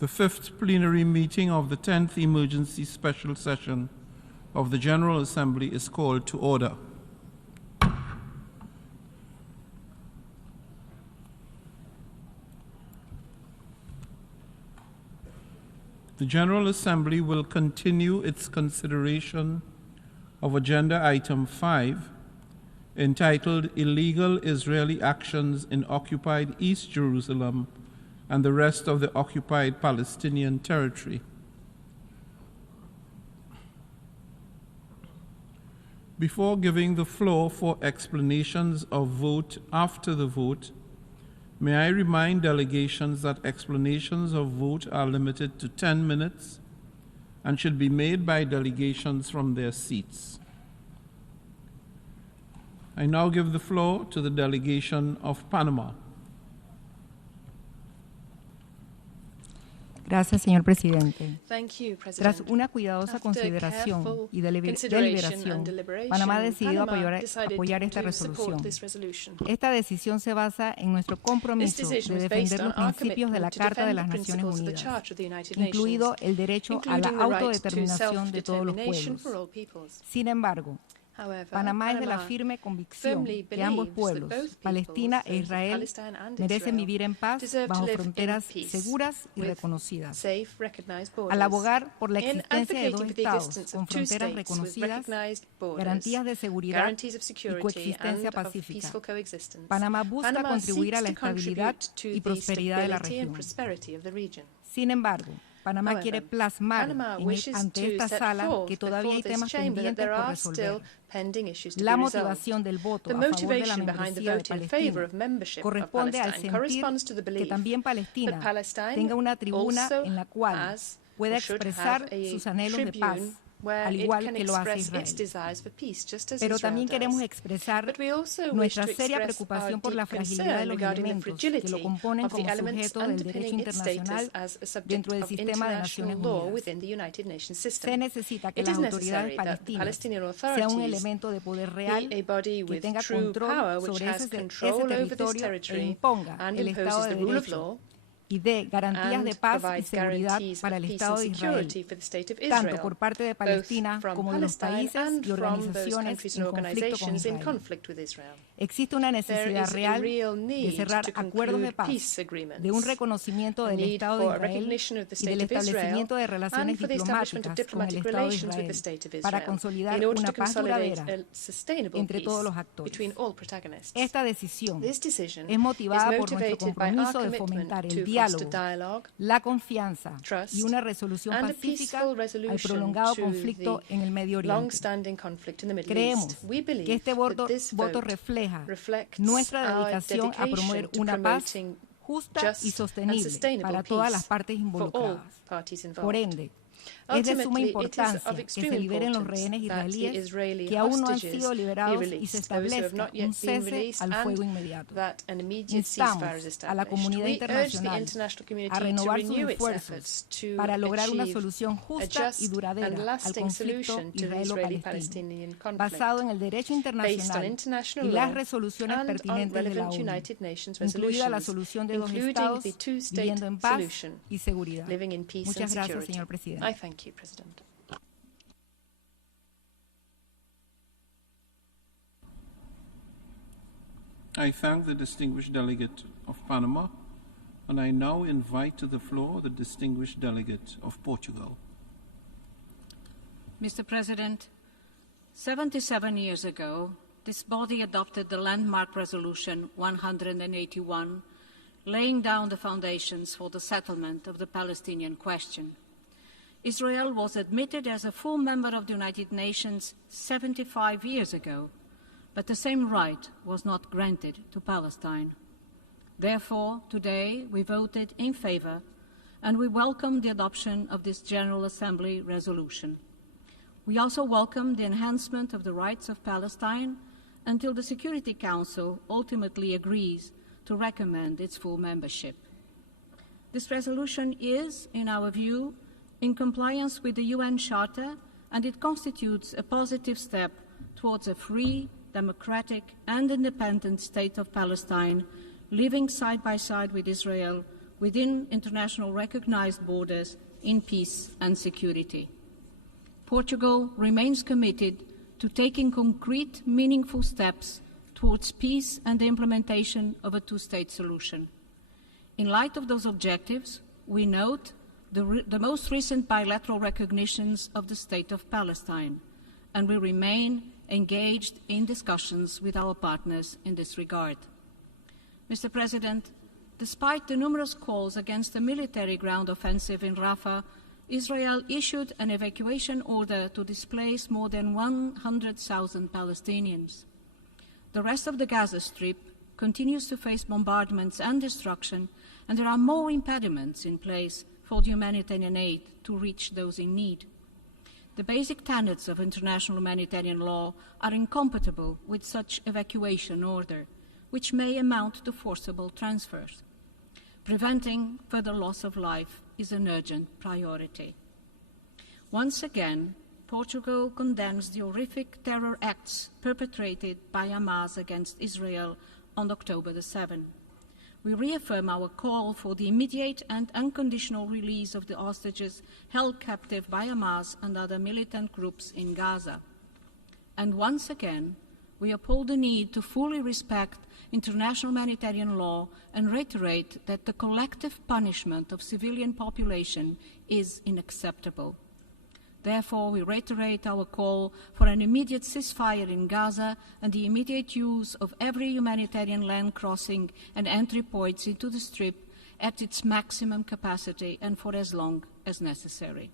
The fifth plenary meeting of the 10th Emergency Special Session of the General Assembly is called to order. The General Assembly will continue its consideration of Agenda Item 5, entitled Illegal Israeli Actions in Occupied East Jerusalem and the Rest of the Occupied Palestinian Territory. Before giving the floor for explanations of vote after the vote, may I remind delegations that explanations of vote are limited to 10 minutes and should be made by delegations from their seats. I now give the floor to the delegation of Panama. Gracias, señor presidente. Tras una cuidadosa consideración y deliberación, Panamá ha decidido apoyar esta resolución. Esta decisión se basa en nuestro compromiso de defender los principios de la Carta de las Naciones Unidas, incluido el derecho a la autodeterminación de todos los pueblos. Sin embargo, Panamá es de la firme convicción que ambos pueblos, Palestina e Israel, merecen vivir en paz bajo fronteras seguras y reconocidas. Al abogar por la existencia de dos estados con fronteras reconocidas, garantías de seguridad y coexistencia pacífica, Panamá busca contribuir a la estabilidad y prosperidad de la región. Sin embargo, Panamá quiere plasmar ante esta sala que todavía hay temas pendientes por resolver. La motivación del voto a favor de la membresía de Palestina corresponde al sentir que también Palestina tenga una tribuna en la cual pueda expresar sus anhelos de paz, al igual que lo hace Israel. Pero también queremos expresar nuestra seria preocupación por la fragilidad de los elementos que lo componen como sujeto del derecho internacional dentro del sistema de Naciones Unidas. Se necesita que las autoridades palestinas sean un elemento de poder real que tenga control sobre ese territorio e imponga el Estado de Derecho y de garantías de paz y seguridad para el Estado de Israel, tanto por parte de Palestina como de los países y organizaciones en conflicto con Israel. Existe una necesidad real de cerrar acuerdos de paz, de un reconocimiento del Estado de Israel y del establecimiento de relaciones diplomáticas con el Estado de Israel para consolidar una paz duradera entre todos los actores. Esta decisión es motivada por nuestro compromiso de fomentar el diálogo, la confianza y una resolución pacífica al prolongado conflicto en el Medio Oriente. Creemos que este voto refleja nuestra dedicación a promover una paz justa y sostenible para todas las partes involucradas. Por ende, es de suma importancia que se liberen los rehenes israelíes que aún no han sido liberados y se establezca un cese al fuego inmediato. Instamos a la comunidad internacional a renovar sus esfuerzos para lograr una solución justa y duradera al conflicto israelo-palestino, basado en el derecho internacional y las resoluciones pertinentes de la ONU, incluida la solución de dos estados viviendo en paz y seguridad. Muchas gracias, señor presidente. I thank you, President. I thank the distinguished delegate of Panama, and I now invite to the floor the distinguished delegate of Portugal. Mr. President, 77 years ago, this body adopted the landmark Resolution 181, laying down the foundations for the settlement of the Palestinian question. Israel was admitted as a full member of the United Nations 75 years ago, but the same right was not granted to Palestine. Therefore, today we voted in favor, and we welcome the adoption of this General Assembly resolution. We also welcome the enhancement of the rights of Palestine until the Security Council ultimately agrees to recommend its full membership. This resolution is, in our view, in compliance with the UN Charter, and it constitutes a positive step towards a free, democratic and independent state of Palestine, living side by side with Israel within international recognized borders in peace and security. Portugal remains committed to taking concrete, meaningful steps towards peace and the implementation of a two-state solution. In light of those objectives, we note the most recent bilateral recognitions of the State of Palestine, and we remain engaged in discussions with our partners in this regard. Mr. President, despite the numerous calls against a military ground offensive in Rafah, Israel issued an evacuation order to displace more than 100,000 Palestinians. The rest of the Gaza Strip continues to face bombardments and destruction, and there are more impediments in place for the humanitarian aid to reach those in need. The basic tenets of international humanitarian law are incompatible with such evacuation order, which may amount to forcible transfers. Preventing further loss of life is an urgent priority. Once again, Portugal condemns the horrific terror acts perpetrated by Hamas against Israel on October the 7th. We reaffirm our call for the immediate and unconditional release of the hostages held captive by Hamas and other militant groups in Gaza. And once again, we uphold the need to fully respect international humanitarian law and reiterate that the collective punishment of civilian population is unacceptable. Therefore, we reiterate our call for an immediate ceasefire in Gaza and the immediate use of every humanitarian land crossing and entry points into the Strip at its maximum capacity and for as long as necessary.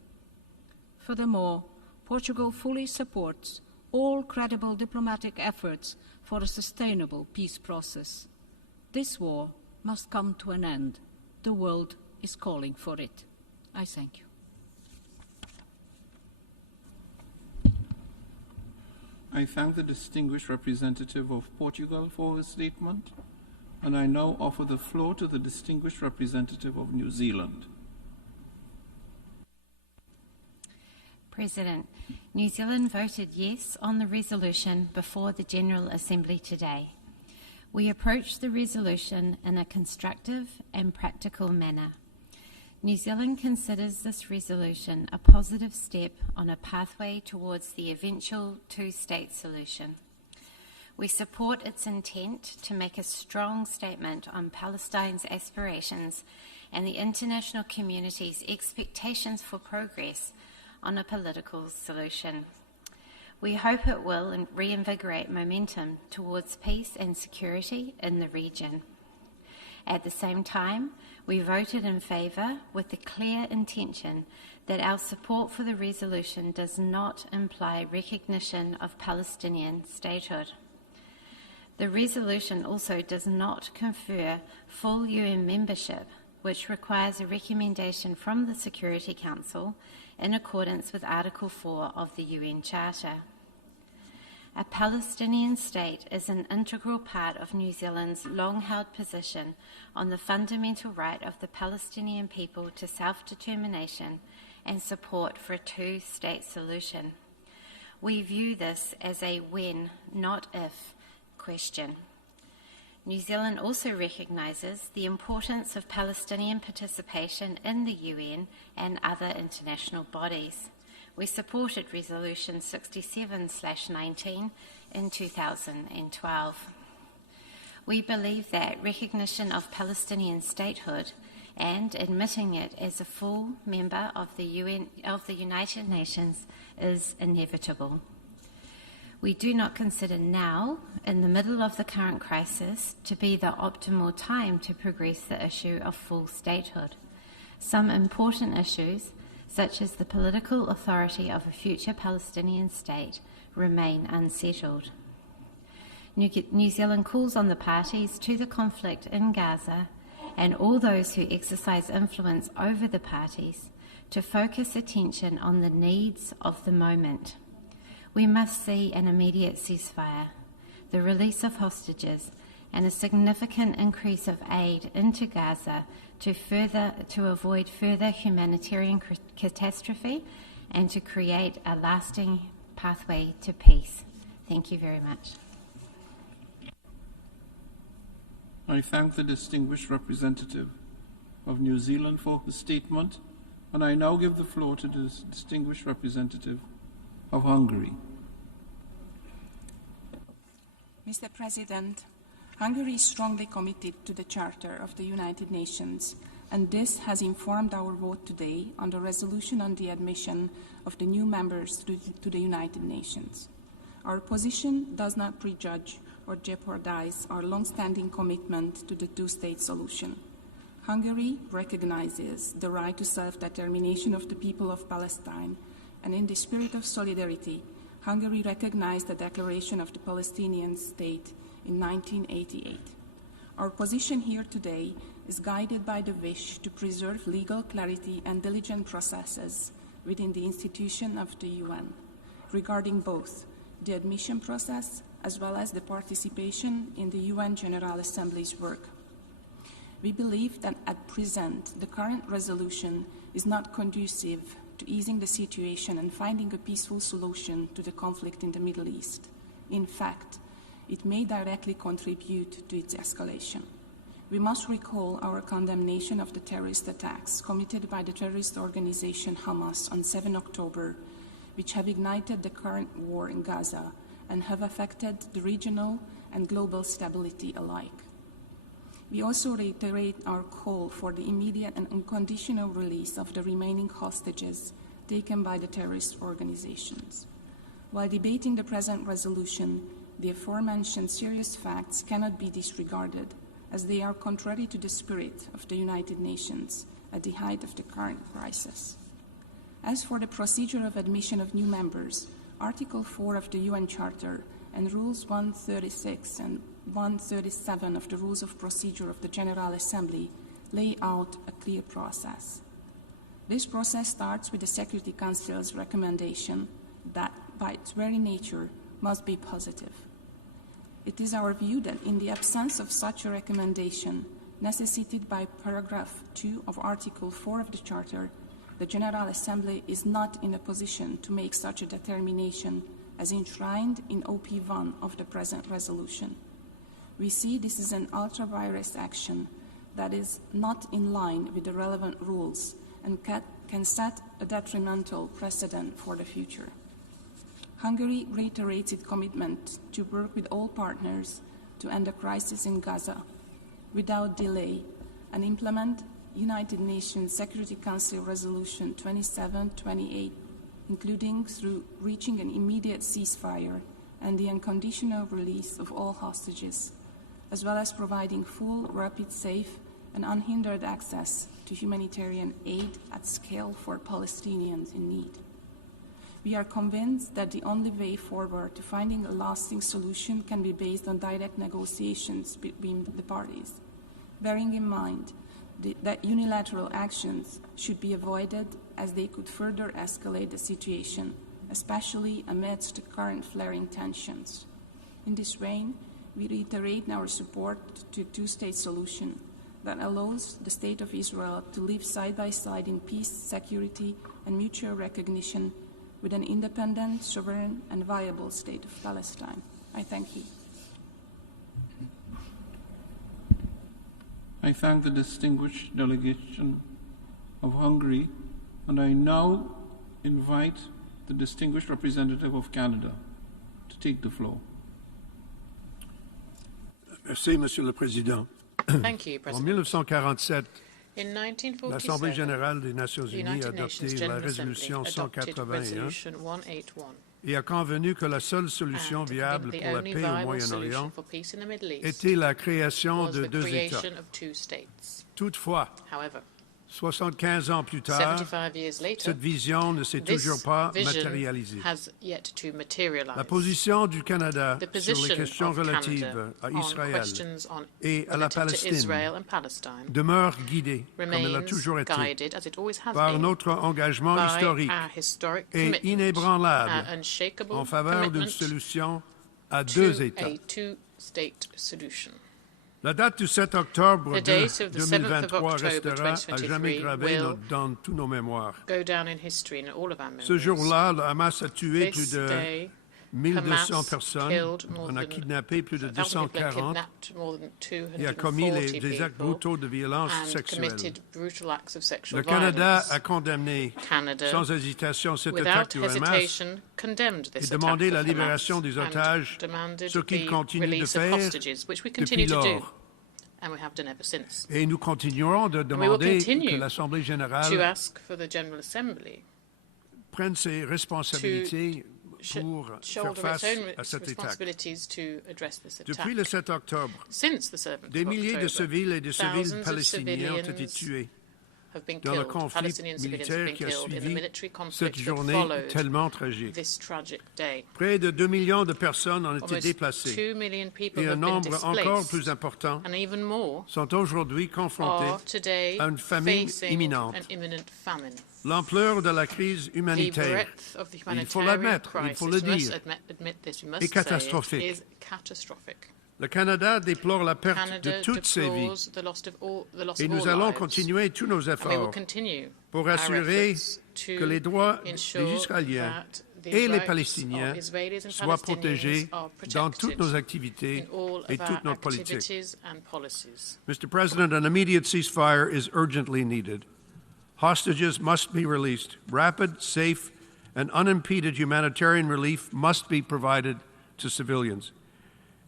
Furthermore, Portugal fully supports all credible diplomatic efforts for a sustainable peace process. This war must come to an end. The world is calling for it. I thank you. I thank the distinguished representative of Portugal for his statement, and I now offer the floor to the distinguished representative of New Zealand. President, New Zealand voted yes on the resolution before the General Assembly today. We approach the resolution in a constructive and practical manner. New Zealand considers this resolution a positive step on a pathway towards the eventual two-state solution. We support its intent to make a strong statement on Palestine's aspirations and the international community's expectations for progress on a political solution. We hope it will reinvigorate momentum towards peace and security in the region. At the same time, we voted in favour with the clear intention that our support for the resolution does not imply recognition of Palestinian statehood. The resolution also does not confer full UN membership, which requires a recommendation from the Security Council in accordance with Article 4 of the UN Charter. A Palestinian state is an integral part of New Zealand's long-held position on the fundamental right of the Palestinian people to self-determination and support for a two-state solution. We view this as a when, not if, question. New Zealand also recognises the importance of Palestinian participation in the UN and other international bodies. We supported Resolution 67/19 in 2012. We believe that recognition of Palestinian statehood and admitting it as a full member of the United Nations is inevitable. We do not consider now, in the middle of the current crisis, to be the optimal time to progress the issue of full statehood. Some important issues, such as the political authority of a future Palestinian state, remain unsettled. New Zealand calls on the parties to the conflict in Gaza and all those who exercise influence over the parties to focus attention on the needs of the moment. We must see an immediate ceasefire, the release of hostages, and a significant increase of aid into Gaza to avoid further humanitarian catastrophe and to create a lasting pathway to peace. Thank you very much. I thank the distinguished representative of New Zealand for his statement, and I now give the floor to the distinguished representative of Hungary. Mr. President, Hungary is strongly committed to the Charter of the United Nations, and this has informed our vote today on the resolution on the admission of the new members to the United Nations. Our position does not prejudge or jeopardize our long-standing commitment to the two-state solution. Hungary recognizes the right to self-determination of the people of Palestine, and in the spirit of solidarity, Hungary recognized the declaration of the Palestinian state in 1988. Our position here today is guided by the wish to preserve legal clarity and diligent processes within the institution of the UN, regarding both the admission process as well as the participation in the UN General Assembly's work. We believe that at present, the current resolution is not conducive to easing the situation and finding a peaceful solution to the conflict in the Middle East. In fact, it may directly contribute to its escalation. We must recall our condemnation of the terrorist attacks committed by the terrorist organization Hamas on 7 October, which have ignited the current war in Gaza and have affected the regional and global stability alike. We also reiterate our call for the immediate and unconditional release of the remaining hostages taken by the terrorist organizations. While debating the present resolution, the aforementioned serious facts cannot be disregarded, as they are contrary to the spirit of the United Nations at the height of the current crisis. As for the procedure of admission of new members, Article 4 of the UN Charter and Rules 136 and 137 of the Rules of Procedure of the General Assembly lay out a clear process. This process starts with the Security Council's recommendation that, by its very nature, must be positive. It is our view that in the absence of such a recommendation, necessitated by paragraph 2 of Article 4 of the Charter, the General Assembly is not in a position to make such a determination as enshrined in OP1 of the present resolution. We see this as an ultra-virus action that is not in line with the relevant rules and can set a detrimental precedent for the future. Hungary reiterates its commitment to work with all partners to end the crisis in Gaza without delay and implement United Nations Security Council Resolution 2728, including through reaching an immediate ceasefire and the unconditional release of all hostages, as well as providing full, rapid, safe, and unhindered access to humanitarian aid at scale for Palestinians in need. We are convinced that the only way forward to finding a lasting solution can be based on direct negotiations between the parties, bearing in mind that unilateral actions should be avoided as they could further escalate the situation, especially amidst the current flaring tensions. In this vein, we reiterate our support to a two-state solution that allows the State of Israel to live side by side in peace, security, and mutual recognition with an independent, sovereign, and viable State of Palestine. I thank you. I thank the distinguished delegation of Hungary, and I now invite the distinguished representative of Canada to take the floor. Merci, Monsieur le Président. Thank you, President. En 1947, In 1947, l'Assemblée générale des Nations the Unies a United adopté Nations la General résolution Assembly adopted 181 Resolution 181, et a convenu que la seule solution and viable the pour la only paix au viable Moyen-Orient solution for peace in the Middle East était la création was de the deux États. creation of two states. Toutefois, However, 75 ans plus tard, 75 years later, cette vision ne s'est this toujours pas vision matérialisée. has yet to materialize. La position du Canada The sur les position questions of relatives Canada à on Israël questions on et à la relative to Palestine Israel and Palestine demeure guidée, comme elle a remains toujours été, guided, as it always has par been, notre engagement by historique our historic et commitment, inébranlable our unshakable en faveur d'une commitment solution à deux to États. a two-state solution. La date du 7 octobre The date of the 7th of 2023 October restera à jamais 2023 gravée will dans tous nos mémoires. go down in history in all of our Ce memories. jour-là, le Hamas a tué This plus de day, 1200 personnes, on a kidnappé plus de 240 et a commis des actes brutaux de violence sexuelle. Le Canada a condamné sans hésitation cette attaque du Hamas et demandé la libération des otages, ce qu'il continue de faire depuis lors. Et nous continuerons de demander que l'Assemblée générale prenne ses responsabilités pour faire face à cette attaque. Depuis le 7 octobre, des milliers de civils et de civils palestiniens ont été tués dans le conflit militaire qui a suivi cette journée tellement tragique. Près de 2 millions de personnes ont été déplacées et un nombre encore plus important sont aujourd'hui confrontés à une famine imminente. L'ampleur de la crise humanitaire, il faut l'admettre, il faut le dire, est catastrophique. Le Canada déplore la perte de toutes ces vies et nous allons continuer tous nos efforts pour assurer que les droits des Israéliens et les Palestiniens soient protégés dans toutes nos activités et toute notre politique. Mr. President, an immediate ceasefire is urgently needed. Hostages must be released. Rapid, safe, and unimpeded humanitarian relief must be provided to civilians.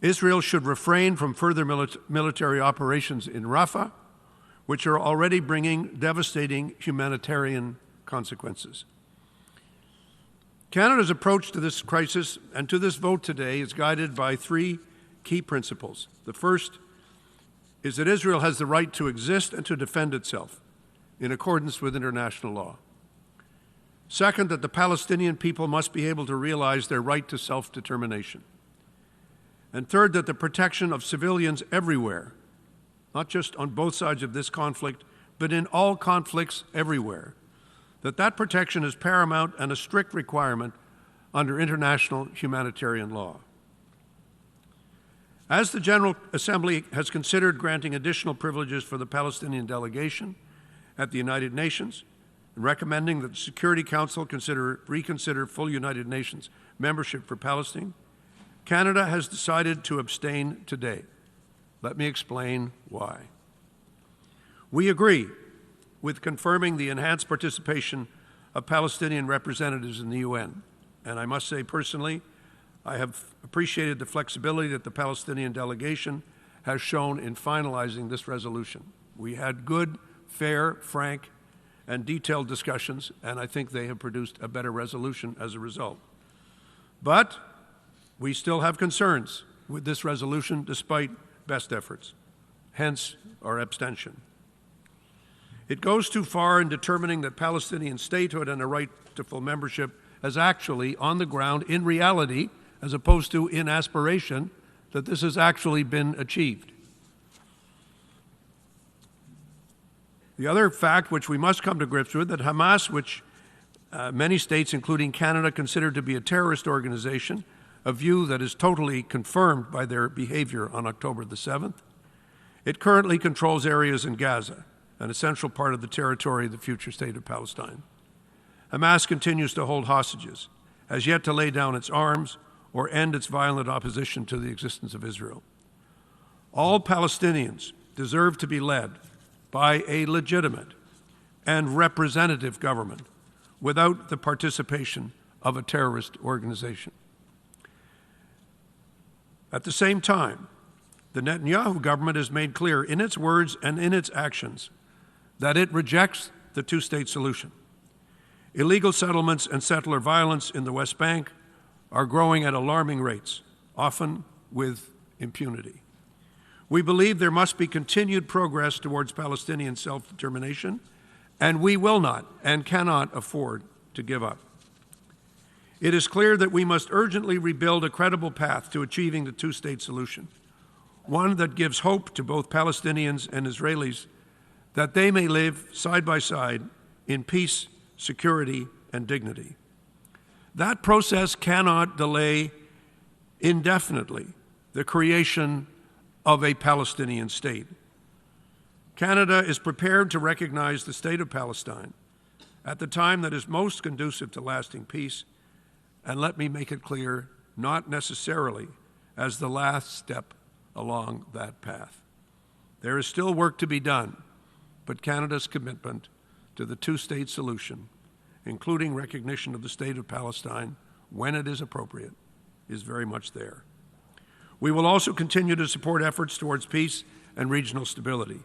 Israel should refrain from further military operations in Rafah, which are already bringing devastating humanitarian consequences. Canada's approach to this crisis and to this vote today is guided by three key principles. The first is that Israel has the right to exist and to defend itself in accordance with international law. Second, that the Palestinian people must be able to realize their right to self-determination. And third, that the protection of civilians everywhere, not just on both sides of this conflict, but in all conflicts everywhere, that protection is paramount and a strict requirement under international humanitarian law. As the General Assembly has considered granting additional privileges for the Palestinian delegation at the United Nations, and recommending that the Security Council reconsider full United Nations membership for Palestine, Canada has decided to abstain today. Let me explain why. We agree with confirming the enhanced participation of Palestinian representatives in the UN. And I must say personally, I have appreciated the flexibility that the Palestinian delegation has shown in finalizing this resolution. We had good, fair, frank, and detailed discussions, and I think they have produced a better resolution as a result. But we still have concerns with this resolution despite best efforts, hence our abstention. It goes too far in determining that Palestinian statehood and a right to full membership has actually, on the ground, in reality, as opposed to in aspiration, that this has actually been achieved. The other fact which we must come to grips with, that Hamas, which many states, including Canada, consider to be a terrorist organization, a view that is totally confirmed by their behavior on October the 7th. It currently controls areas in Gaza, an essential part of the territory of the future state of Palestine. Hamas continues to hold hostages, has yet to lay down its arms or end its violent opposition to the existence of Israel. All Palestinians deserve to be led by a legitimate and representative government without the participation of a terrorist organization. At the same time, the Netanyahu government has made clear in its words and in its actions that it rejects the two-state solution. Illegal settlements and settler violence in the West Bank are growing at alarming rates, often with impunity. We believe there must be continued progress towards Palestinian self-determination, and we will not and cannot afford to give up. It is clear that we must urgently rebuild a credible path to achieving the two-state solution, one that gives hope to both Palestinians and Israelis that they may live side by side in peace, security, and dignity. That process cannot delay indefinitely the creation of a Palestinian state. Canada is prepared to recognize the state of Palestine at the time that is most conducive to lasting peace, and let me make it clear, not necessarily as the last step along that path. There is still work to be done, but Canada's commitment to the two-state solution, including recognition of the state of Palestine when it is appropriate, is very much there. We will also continue to support efforts towards peace and regional stability.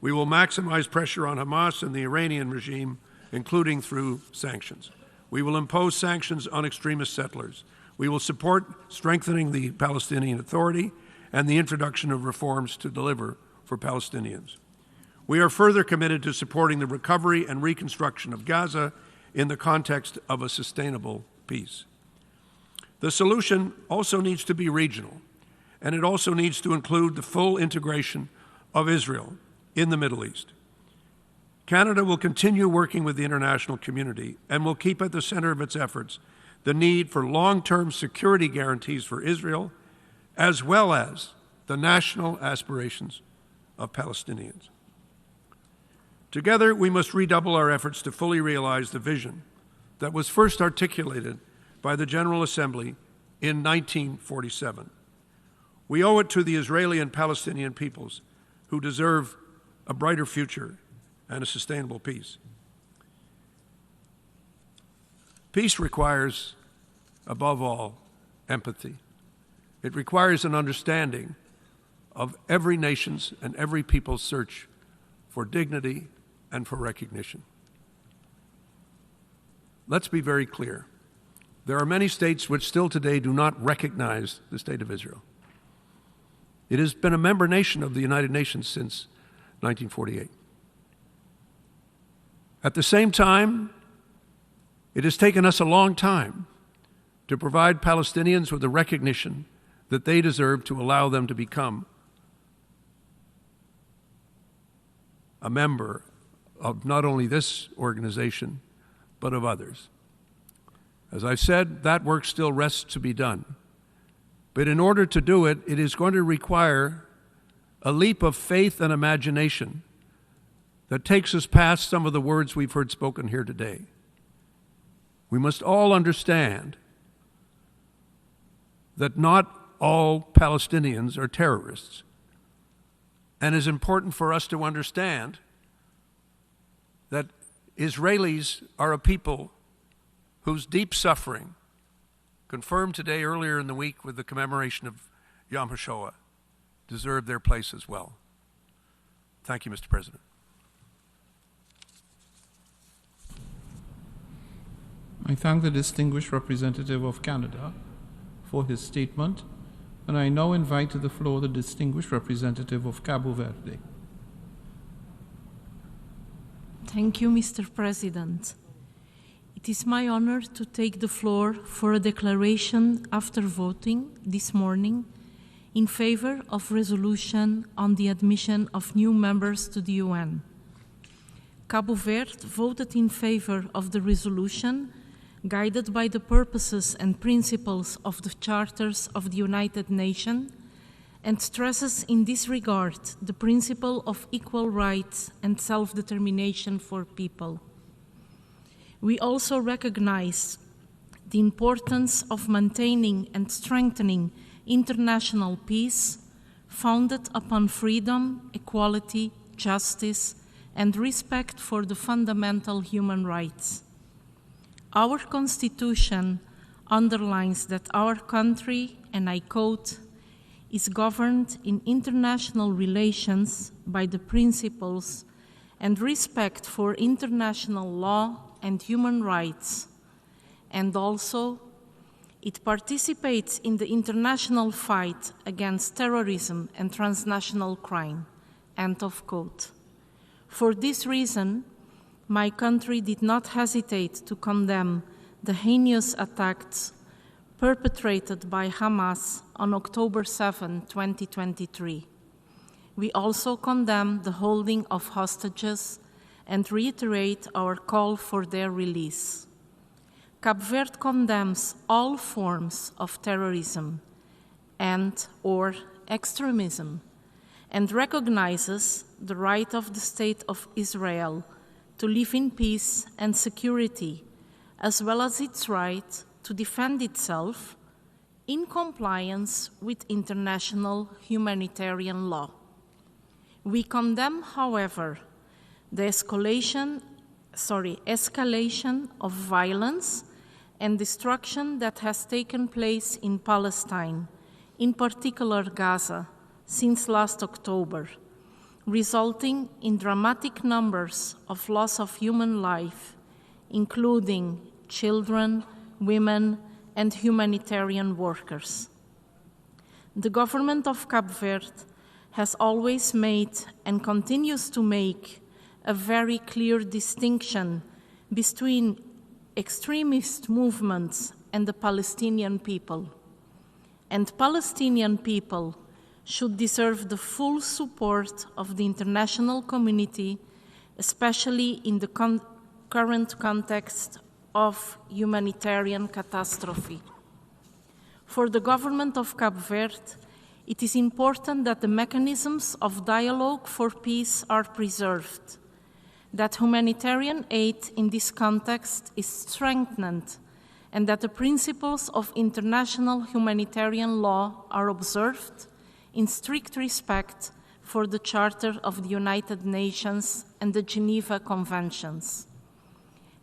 We will maximize pressure on Hamas and the Iranian regime, including through sanctions. We will impose sanctions on extremist settlers. We will support strengthening the Palestinian Authority and the introduction of reforms to deliver for Palestinians. We are further committed to supporting the recovery and reconstruction of Gaza in the context of a sustainable peace. The solution also needs to be regional, and it also needs to include the full integration of Israel in the Middle East. Canada will continue working with the international community and will keep at the center of its efforts the need for long-term security guarantees for Israel, as well as the national aspirations of Palestinians. Together, we must redouble our efforts to fully realize the vision that was first articulated by the General Assembly in 1947. We owe it to the Israeli and Palestinian peoples who deserve a brighter future and a sustainable peace. Peace requires, above all, empathy. It requires an understanding of every nation's and every people's search for dignity and for recognition. Let's be very clear. There are many states which still today do not recognize the State of Israel. It has been a member nation of the United Nations since 1948. At the same time, it has taken us a long time to provide Palestinians with the recognition that they deserve to allow them to become a member of not only this organization, but of others. As I've said, that work still rests to be done. But in order to do it, it is going to require a leap of faith and imagination that takes us past some of the words we've heard spoken here today. We must all understand that not all Palestinians are terrorists. And it's important for us to understand that Israelis are a people whose deep suffering, confirmed today earlier in the week with the commemoration of Yom HaShoah, deserve their place as well. Thank you, Mr. President. I thank the distinguished representative of Canada for his statement, and I now invite to the floor the distinguished representative of Cabo Verde. Thank you, Mr. President. It is my honor to take the floor for a declaration after voting this morning in favor of resolution on the admission of new members to the UN. Cabo Verde voted in favor of the resolution guided by the purposes and principles of the charters of the United Nations and stresses in this regard the principle of equal rights and self-determination for people. We also recognize the importance of maintaining and strengthening international peace founded upon freedom, equality, justice, and respect for the fundamental human rights. Our Constitution underlines that our country, and I quote, is governed in international relations by the principles and respect for international law and human rights, and also it participates in the international fight against terrorism and transnational crime, end of quote. For this reason, my country did not hesitate to condemn the heinous attacks perpetrated by Hamas on October 7, 2023. We also condemn the holding of hostages and reiterate our call for their release. Cape Verde condemns all forms of terrorism and/or extremism and recognizes the right of the State of Israel to live in peace and security, as well as its right to defend itself, in compliance with international humanitarian law. We condemn, however, the escalation of violence and destruction that has taken place in Palestine, in particular Gaza, since last October, resulting in dramatic numbers of loss of human life, including children, women, and humanitarian workers. The government of Cabo Verde has always made and continues to make a very clear distinction between extremist movements and the Palestinian people. And Palestinian people should deserve the full support of the international community, especially in the current context of humanitarian catastrophe. For the government of Cabo Verde, it is important that the mechanisms of dialogue for peace are preserved, that humanitarian aid in this context is strengthened, and that the principles of international humanitarian law are observed in strict respect for the Charter of the United Nations and the Geneva Conventions.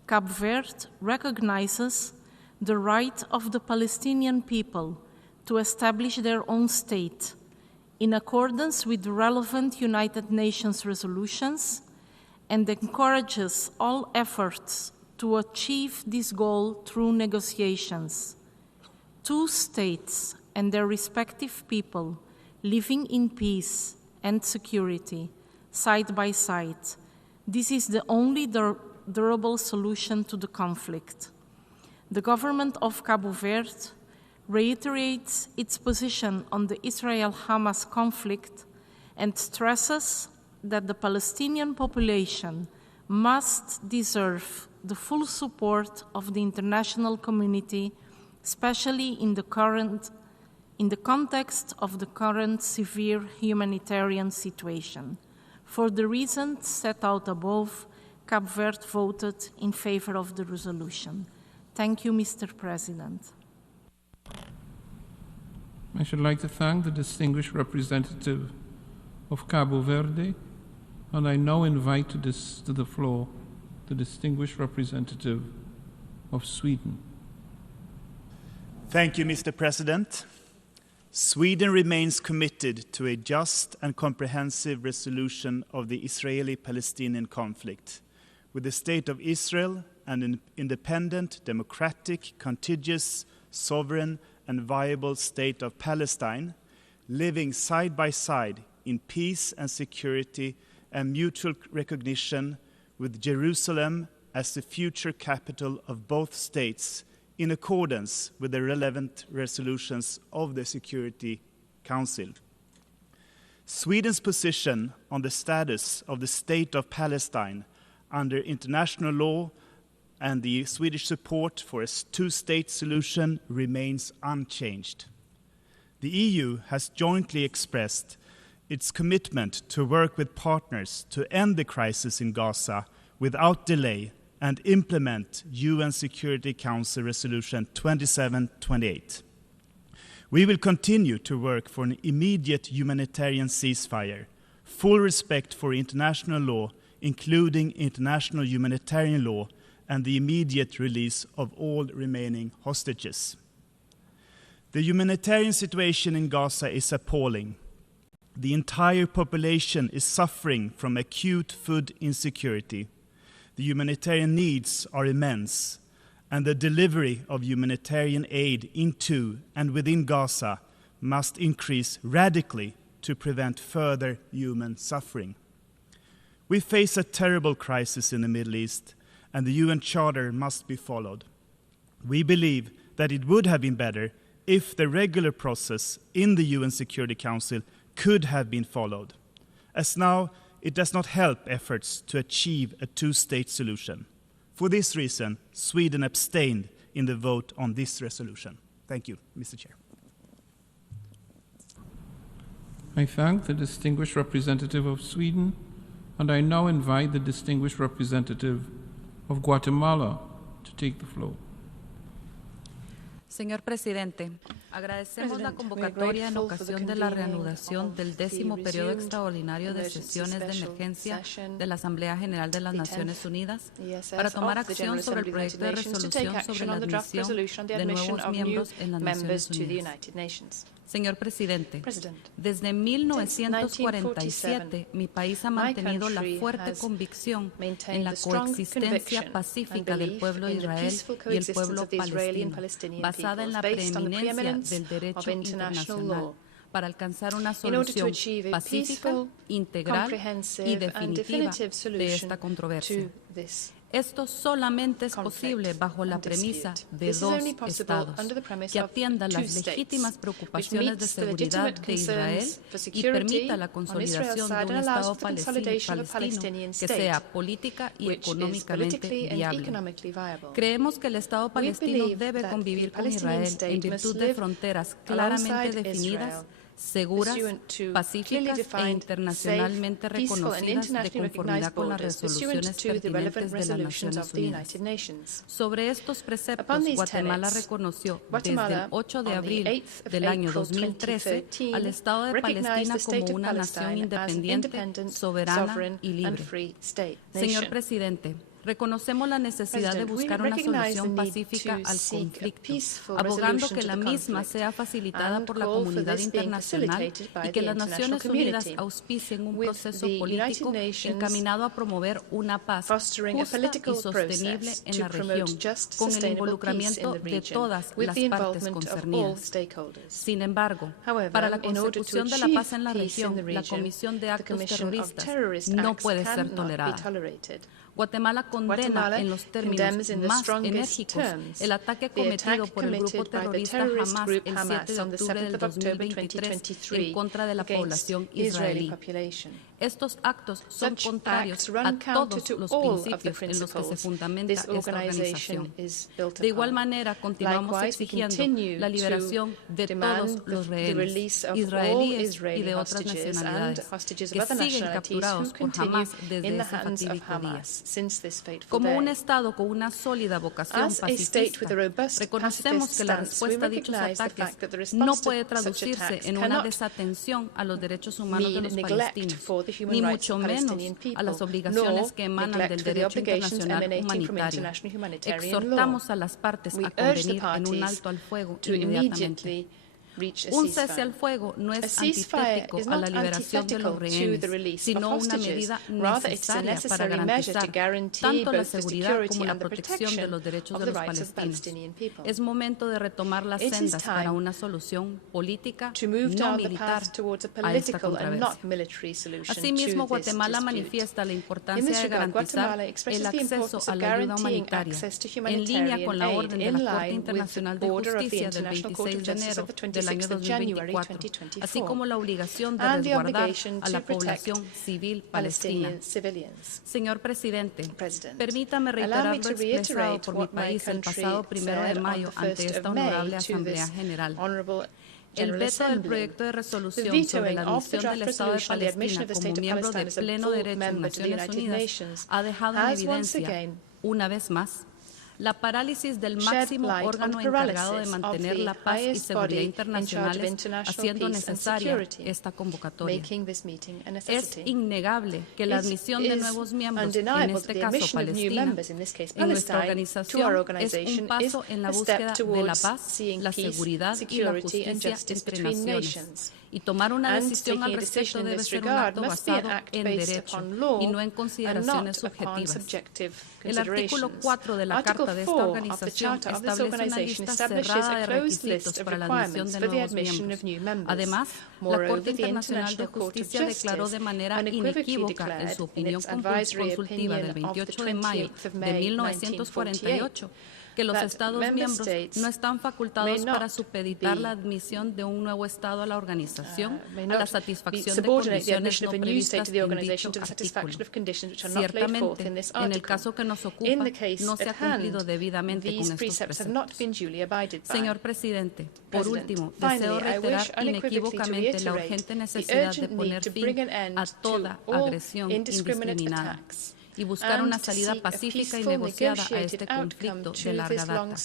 Cabo Verde recognizes the right of the Palestinian people to establish their own state in accordance with the relevant United Nations resolutions and encourages all efforts to achieve this goal through negotiations. Two states and their respective people living in peace and security, side by side. This is the only durable solution to the conflict. The government of Cabo Verde reiterates its position on the Israel-Hamas conflict and stresses that the Palestinian population must deserve the full support of the international community, especially in the context of the current severe humanitarian situation. For the reasons set out above, Cabo Verde voted in favor of the resolution. Thank you, Mr. President. I should like to thank the distinguished representative of Cabo Verde, and I now invite to the floor the distinguished representative of Sweden. Thank you, Mr. President. Sweden remains committed to a just and comprehensive resolution of the Israeli-Palestinian conflict, with the State of Israel and an independent, democratic, contiguous, sovereign, and viable State of Palestine living side by side in peace and security and mutual recognition, with Jerusalem as the future capital of both states, in accordance with the relevant resolutions of the Security Council. Sweden's position on the status of the State of Palestine under international law and the Swedish support for a two-state solution remains unchanged. The EU has jointly expressed its commitment to work with partners to end the crisis in Gaza without delay and implement UN Security Council Resolution 2728. We will continue to work for an immediate humanitarian ceasefire, full respect for international law, including international humanitarian law, and the immediate release of all remaining hostages. The humanitarian situation in Gaza is appalling. The entire population is suffering from acute food insecurity. The humanitarian needs are immense, and the delivery of humanitarian aid into and within Gaza must increase radically to prevent further human suffering. We face a terrible crisis in the Middle East, and the UN Charter must be followed. We believe that it would have been better if the regular process in the UN Security Council could have been followed, as now it does not help efforts to achieve a two-state solution. For this reason, Sweden abstained in the vote on this resolution. Thank you, Mr. Chair. I thank the distinguished representative of Sweden, and I now invite the distinguished representative of Guatemala to take the floor. Señor Presidente, agradecemos la convocatoria en ocasión de la reanudación del 10º periodo extraordinario de sesiones de emergencia de la Asamblea General de las Naciones Unidas para tomar acción sobre el proyecto de resolución sobre la admisión de nuevos miembros en las Naciones Unidas. Señor Presidente, desde 1947 mi país ha mantenido la fuerte convicción en la coexistencia pacífica del pueblo de Israel y el pueblo palestino, basada en la preeminencia del derecho internacional, para alcanzar una solución pacífica, integral y definitiva de esta controversia. Esto solamente es posible bajo la premisa de dos estados, que atiendan las legítimas preocupaciones de seguridad de Israel y permita la consolidación de un Estado palestino que sea política y económicamente viable. Creemos que el Estado palestino debe convivir con Israel en virtud de fronteras claramente definidas, seguras, pacíficas e internacionalmente reconocidas de conformidad con las resoluciones pertinentes de las Naciones Unidas. Sobre estos preceptos, Guatemala reconoció desde el 8 de abril del año 2013 al Estado de Palestina como una nación independiente, soberana y libre. Señor Presidente, reconocemos la necesidad de buscar una solución pacífica al conflicto, abogando que la misma sea facilitada por la comunidad internacional y que las Naciones Unidas auspicien un proceso político encaminado a promover una paz justa y sostenible en la región, con el involucramiento de todas las partes concernidas. Sin embargo, para la consecución de la paz en la región, la comisión de actos terroristas no puede ser tolerada. Guatemala condena en los términos más enérgicos el ataque cometido por el grupo terrorista Hamas el 7 de octubre del 2023 en contra de la población israelí. Estos actos son contrarios a todos los principios en los que se fundamenta esta organización. De igual manera, continuamos exigiendo la liberación de todos los rehenes israelíes y de otras nacionalidades que siguen capturados por Hamas desde ese fatídico día. Como un Estado con una sólida vocación pacifista, reconocemos que la respuesta a dichos ataques no puede traducirse en una desatención a los derechos humanos de los palestinos, ni mucho menos a las obligaciones que emanan del derecho internacional humanitario. Exhortamos a las partes a convenir en un alto al fuego inmediatamente. Un cese al fuego no es antitético a la liberación de los rehenes, sino una medida necesaria para garantizar tanto la seguridad como la protección de los derechos de los palestinos. Es momento de retomar las sendas para una solución política, no militar, a esta controversia. Asimismo, Guatemala manifiesta la importancia de garantizar el acceso a la ayuda humanitaria, en línea con la orden de la Corte Internacional de Justicia del 26 de enero del año 2024, así como la obligación de resguardar a la población civil palestina. Señor Presidente, permítame reiterar lo expresado por mi país el pasado 1 de mayo ante esta honorable Asamblea General. El veto del proyecto de resolución sobre la admisión del Estado de Palestina como miembro de pleno derecho en Naciones Unidas ha dejado en evidencia, una vez más, la parálisis del máximo órgano encargado de mantener la paz y seguridad internacionales, haciendo necesaria esta convocatoria. Es innegable que la admisión de nuevos miembros, en este caso Palestina, en nuestra organización es un paso en la búsqueda de la paz, la seguridad y la justicia entre naciones. Y tomar una decisión al respecto debe ser un acto basado en derecho y no en consideraciones subjetivas. El artículo 4 de la Carta de esta organización establece una lista cerrada de requisitos para la admisión de nuevos miembros. Además, la Corte Internacional de Justicia declaró de manera inequívoca en su opinión consultiva del 28 de mayo de 1948 que los Estados miembros no están facultados para supeditar la admisión de un nuevo Estado a la organización a la satisfacción de condiciones no previstas en dicho artículo. Ciertamente, en el caso que nos ocupa, no se ha cumplido debidamente con estos preceptos. Señor Presidente, por último, deseo reiterar inequívocamente la urgente necesidad de poner fin a toda agresión indiscriminada y buscar una salida pacífica y negociada a este conflicto de larga data.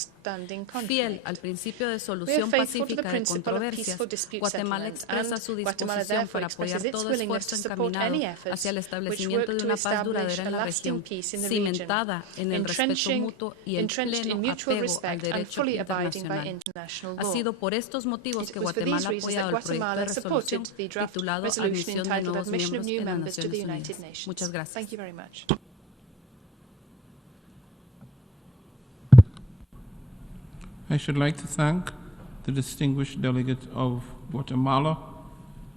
Fiel al principio de solución pacífica de controversias, Guatemala expresa su disposición para apoyar todo esfuerzo encaminado hacia el establecimiento de una paz duradera en la región, cimentada en el respeto mutuo y el pleno apego al derecho internacional. Ha sido por estos motivos que Guatemala ha apoyado el proyecto de resolución titulado Admisión de nuevos miembros en las Naciones Unidas. Muchas gracias. I should like to thank the distinguished delegate of Guatemala.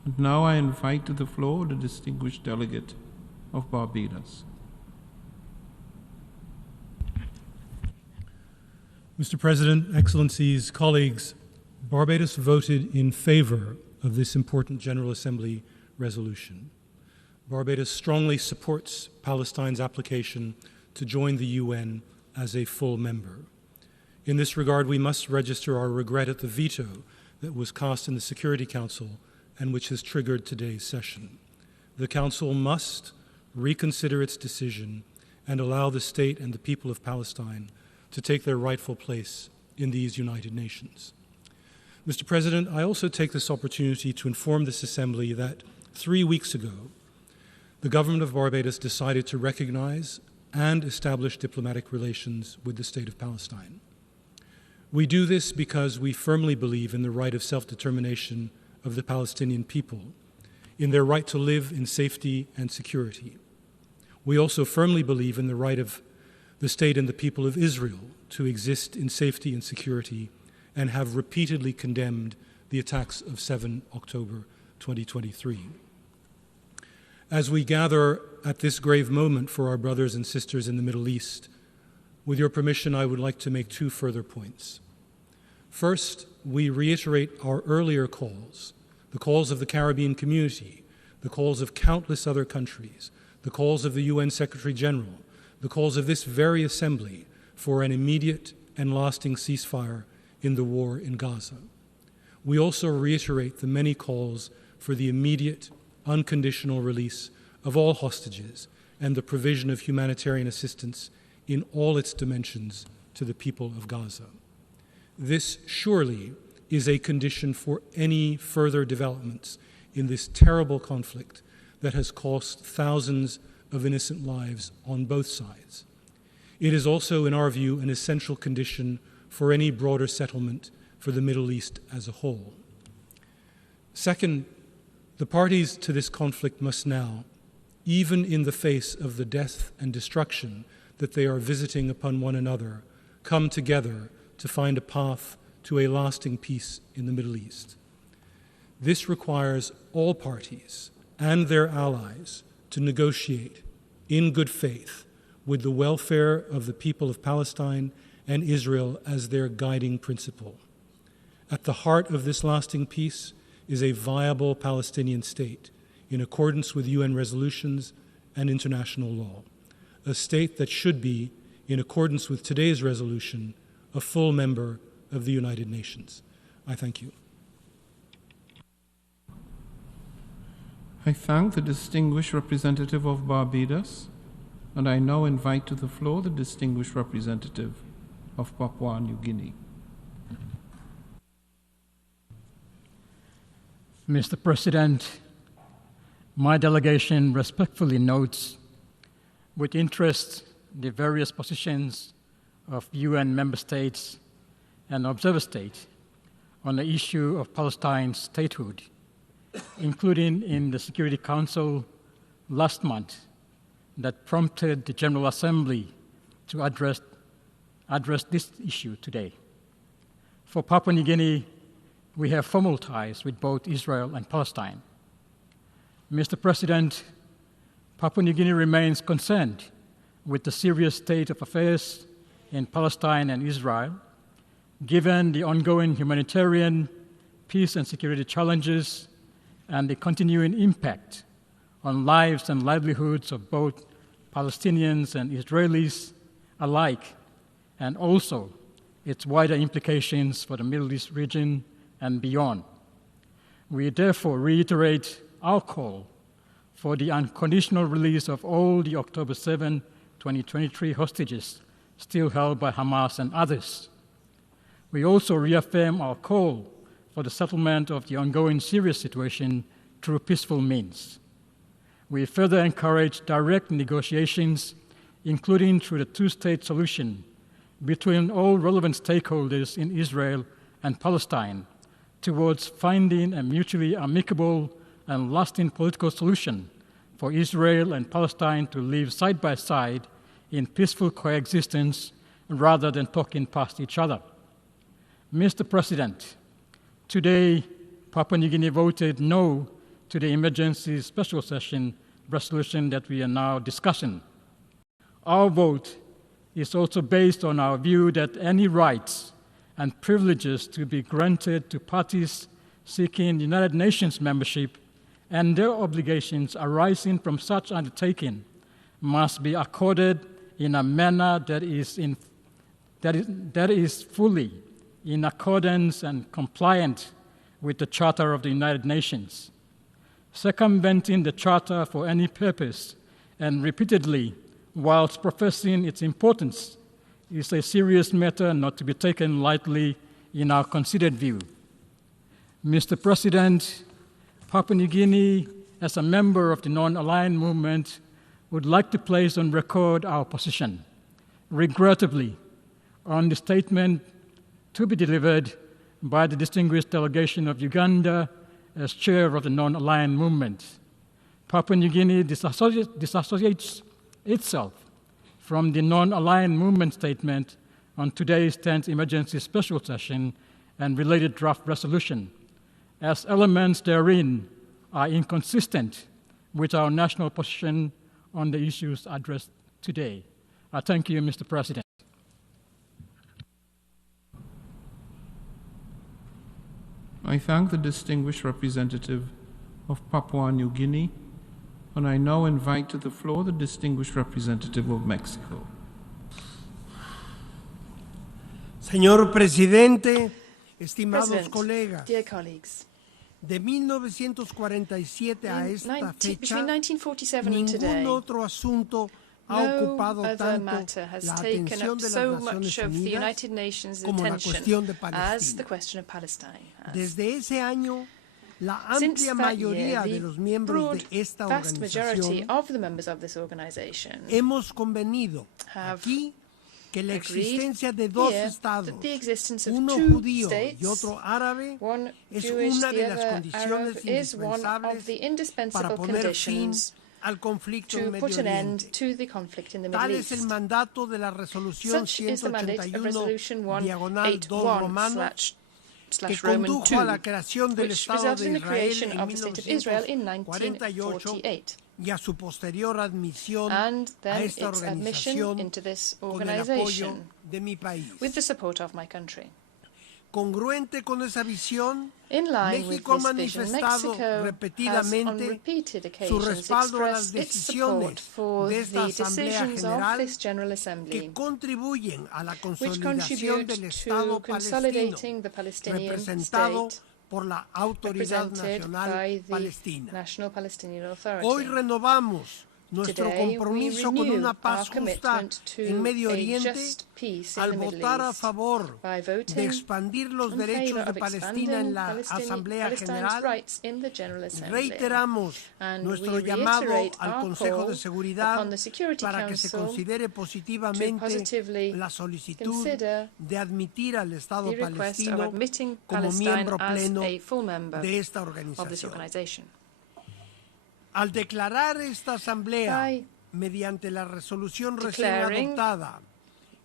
And now I invite to the floor the distinguished delegate of Barbados. Mr. President, Excellencies, colleagues, Barbados voted in favor of this important General Assembly resolution. Barbados strongly supports Palestine's application to join the UN as a full member. In this regard, we must register our regret at the veto that was cast in the Security Council and which has triggered today's session. The Council must reconsider its decision and allow the state and the people of Palestine to take their rightful place in these United Nations. Mr. President, I also take this opportunity to inform this Assembly that 3 weeks ago, the government of Barbados decided to recognize and establish diplomatic relations with the State of Palestine. We do this because we firmly believe in the right of self-determination of the Palestinian people, in their right to live in safety and security. We also firmly believe in the right of the state and the people of Israel to exist in safety and security, and have repeatedly condemned the attacks of 7 October 2023. As we gather at this grave moment for our brothers and sisters in the Middle East, with your permission, I would like to make 2 further points. First, we reiterate our earlier calls, the calls of the Caribbean community, the calls of countless other countries, the calls of the UN Secretary General, the calls of this very Assembly for an immediate and lasting ceasefire in the war in Gaza. We also reiterate the many calls for the immediate, unconditional release of all hostages and the provision of humanitarian assistance in all its dimensions to the people of Gaza. This surely is a condition for any further developments in this terrible conflict that has cost thousands of innocent lives on both sides. It is also, in our view, an essential condition for any broader settlement for the Middle East as a whole. Second, the parties to this conflict must now, even in the face of the death and destruction that they are visiting upon one another, come together to find a path to a lasting peace in the Middle East. This requires all parties and their allies to negotiate in good faith with the welfare of the people of Palestine and Israel as their guiding principle. At the heart of this lasting peace is a viable Palestinian state in accordance with UN resolutions and international law, a state that should be, in accordance with today's resolution, a full member of the United Nations. I thank you. I thank the distinguished representative of Barbados, and I now invite to the floor the distinguished representative of Papua New Guinea. Mr. President, my delegation respectfully notes with interest the various positions of UN member states and observer states on the issue of Palestine's statehood, including in the Security Council last month, that prompted the General Assembly to address this issue today. For Papua New Guinea, we have formal ties with both Israel and Palestine. Mr. President, Papua New Guinea remains concerned with the serious state of affairs in Palestine and Israel, given the ongoing humanitarian, peace and security challenges and the continuing impact on lives and livelihoods of both Palestinians and Israelis alike, and also its wider implications for the Middle East region and beyond. We therefore reiterate our call for the unconditional release of all the October 7, 2023 hostages still held by Hamas and others. We also reaffirm our call for the settlement of the ongoing Syrian situation through peaceful means. We further encourage direct negotiations, including through the two-state solution between all relevant stakeholders in Israel and Palestine, towards finding a mutually amicable and lasting political solution for Israel and Palestine to live side by side in peaceful coexistence rather than talking past each other. Mr. President, today Papua New Guinea voted no to the emergency special session resolution that we are now discussing. Our vote is also based on our view that any rights and privileges to be granted to parties seeking United Nations membership and their obligations arising from such undertaking must be accorded in a manner that is fully in accordance and compliant with the Charter of the United Nations. Circumventing the Charter for any purpose and repeatedly whilst professing its importance is a serious matter not to be taken lightly in our considered view. Mr. President, Papua New Guinea, as a member of the non-aligned movement, would like to place on record our position, regrettably, on the statement to be delivered by the distinguished delegation of Uganda as chair of the non-aligned movement. Papua New Guinea disassociates itself from the non-aligned movement statement on today's 10th emergency special session and related draft resolution, as elements therein are inconsistent with our national position on the issues addressed today. I thank you, Mr. President. I thank the distinguished representative of Papua New Guinea, and I now invite to the floor the distinguished representative of Mexico. Señor Presidente, estimados colegas, dear colleagues, de 1947 a esta fecha, between 1947 and today, ningún otro asunto ha no ocupado other tanto matter has la taken atención up de las so Naciones much of the Unidas United Nations' como la attention cuestión de as the Palestina. question of Palestine. Desde ese año, la Since amplia that mayoría year, de los miembros de esta vast majority organización of the members of this organization hemos convenido have aquí que la agreed existencia de dos here estados, that the existence of uno two judío states, y otro árabe, one es Jewish, una the de las other condiciones Arab, is one of indispensables the para indispensable poner fin conditions al conflicto to en Medio put an end Oriente. to the conflict in the Tal Middle es el East. mandato de la resolución Such is the mandate of Resolution 181/2 que Roman condujo 2, a la creación del which Estado resulted de in the Israel creation en of the State of Israel in 1948 1948, y a su posterior admisión and a then esta its admission organización into this con el apoyo organization de mi país. with the support of my country. Congruente con esa visión, In line with México ha this vision, manifestado Mexico has on repetidamente repeated su occasions respaldo a las expressed its support decisiones for de esta the Asamblea decisions of General this General Assembly, que contribuyen a la which consolidación contribute del Estado to consolidating the palestino, Palestinian representado state, por la Autoridad represented Nacional by the Palestina. National Palestinian Authority. Hoy renovamos nuestro Today, compromiso we con renew una paz our justa commitment to en Medio a Oriente just peace in al the Middle votar a East favor by voting de expandir los in derechos favor de of Palestina en la expanding Asamblea Palestine's General. rights in the General Assembly. Reiteramos And nuestro we llamado reiterate al our Consejo call de Seguridad upon the Security para que se Council considere to positivamente positively la solicitud consider de admitir al Estado the request of palestino admitting como Palestine miembro as pleno a full member de esta of this organización. organization. Al declarar esta Asamblea By mediante la resolución recién declaring adoptada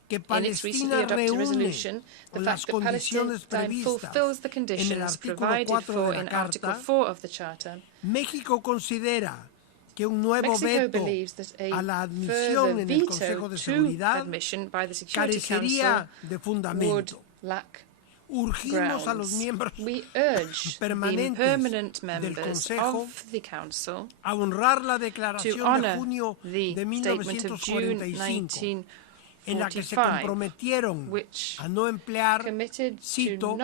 que in its Palestina recently adopted reúne resolution the con las fact that condiciones Palestine fulfills previstas the en el conditions artículo provided 4 for de in la Article Carta, 4 of the Charter, México considera que un nuevo Mexico veto believes that a la a admisión further en el veto Consejo de to Seguridad admission by the Security carecería Council de would fundamento. lack Urgimos a los grounds. miembros We urge the permanentes permanent del members Consejo of the Council a honrar la to declaración de honor junio the de statement of June 1945 en la que se comprometieron a no emplear, cito,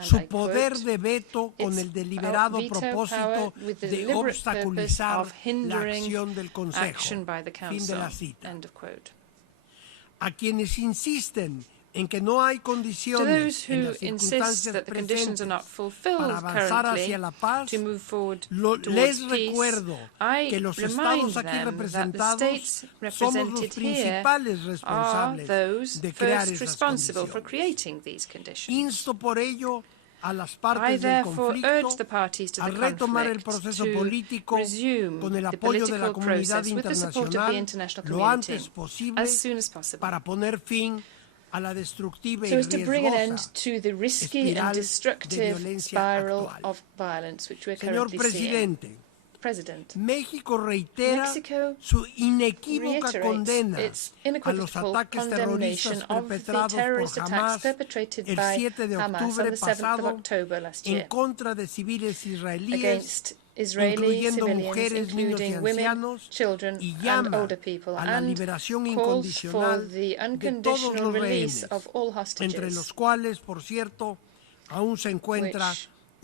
su poder de veto con el deliberado propósito de obstaculizar la acción del Consejo. Fin de la cita. A quienes insisten en que no hay condiciones en las circunstancias presentes para avanzar hacia la paz, les recuerdo que los estados aquí representados somos los principales responsables de crear esas condiciones. Insto por ello a las partes del conflicto a retomar el proceso político con el apoyo de la comunidad internacional lo antes posible para poner fin a la destructiva y riesgosa espiral de violencia actual. Señor Presidente, México reitera su inequívoca condena a los ataques terroristas perpetrados por Hamás el 7 de octubre pasado en contra de civiles israelíes, incluyendo mujeres, niños y ancianos, y llama a la liberación incondicional de todos los rehenes, entre los cuales, por cierto, aún se encuentra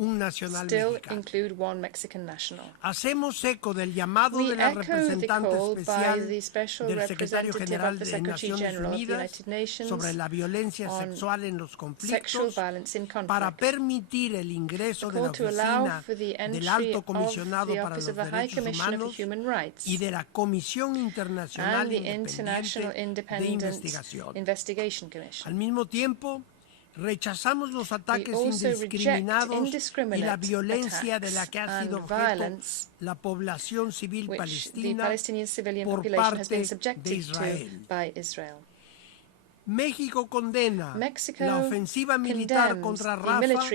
un nacional mexicano. Hacemos eco del llamado de la representante especial del secretario general de Naciones Unidas sobre la violencia sexual en los conflictos para permitir el ingreso de la oficina del Alto Comisionado para los Derechos Humanos y de la Comisión Internacional Independiente de Investigación. Al mismo tiempo, rechazamos los ataques indiscriminados y la violencia de la que ha sido objeto la población civil palestina por parte de Israel. México condena la ofensiva militar contra Rafah,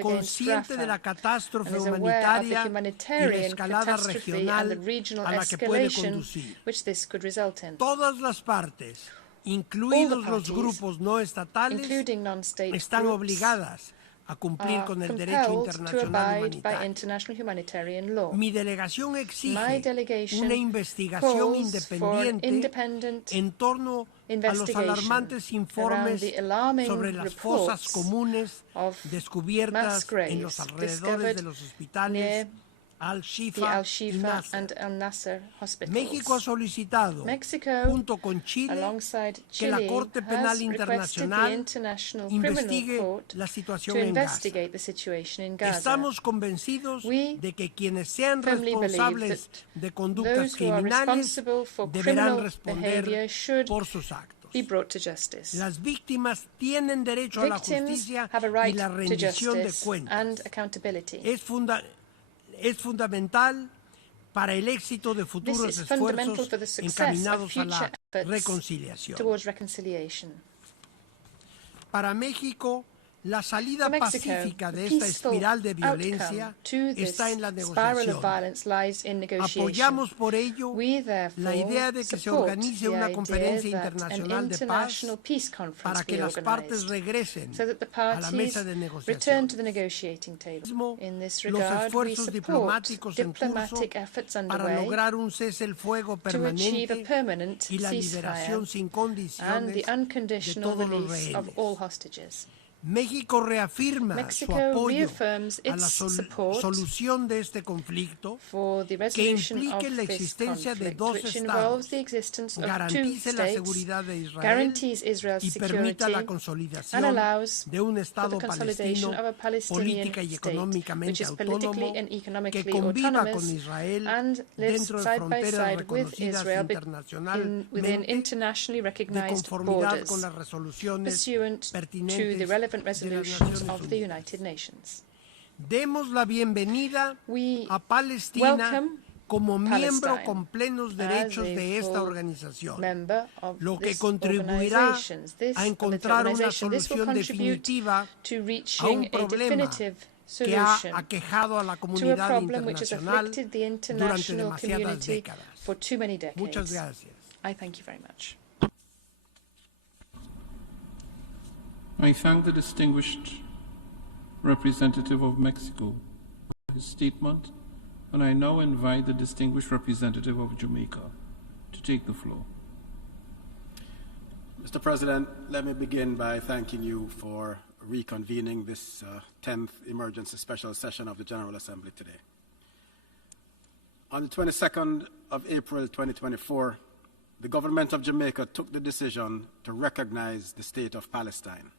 consciente de la catástrofe humanitaria y la escalada regional a la que puede conducir. Todas las partes, incluidos los grupos no estatales, están obligadas a cumplir con el derecho internacional humanitario. Mi delegación exige una investigación independiente en torno a los alarmantes informes sobre las fosas comunes descubiertas en los alrededores de los hospitales Al-Shifa y Nasser. México ha solicitado, junto con Chile, que la Corte Penal Internacional investigue la situación en Gaza. Estamos convencidos de que quienes sean responsables de conductas criminales deberán responder por sus actos. Las víctimas tienen derecho a la justicia y la rendición de cuentas. Es fundamental para el éxito de futuros esfuerzos encaminados a la reconciliación. Para México, la salida pacífica de esta espiral de violencia está en la negociación. Apoyamos por ello la idea de que se organice una conferencia internacional de paz para que las partes regresen a la mesa de negociación. Los esfuerzos diplomáticos en curso para lograr un cese el fuego permanente y la liberación sin condiciones de todos los rehenes. México reafirma su apoyo a la solución de este conflicto que implique la existencia de dos estados, garantice la seguridad de Israel y permita la consolidación de un Estado palestino política y económicamente autónomo que conviva con Israel dentro de fronteras reconocidas internacionalmente de conformidad con las resoluciones pertinentes de las Naciones Unidas. Demos la bienvenida a Palestina como miembro con plenos derechos de esta organización, lo que contribuirá a encontrar una solución definitiva a un problema que ha aquejado a la comunidad internacional durante demasiadas décadas. Muchas gracias. I thank the distinguished representative of Mexico for his statement, and I now invite the distinguished representative of Jamaica to take the floor. Mr. President, let me begin by thanking you for reconvening this 10th Emergency Special Session of the General Assembly today. On the 22nd of April 2024, the government of Jamaica took the decision to recognize the state of Palestine,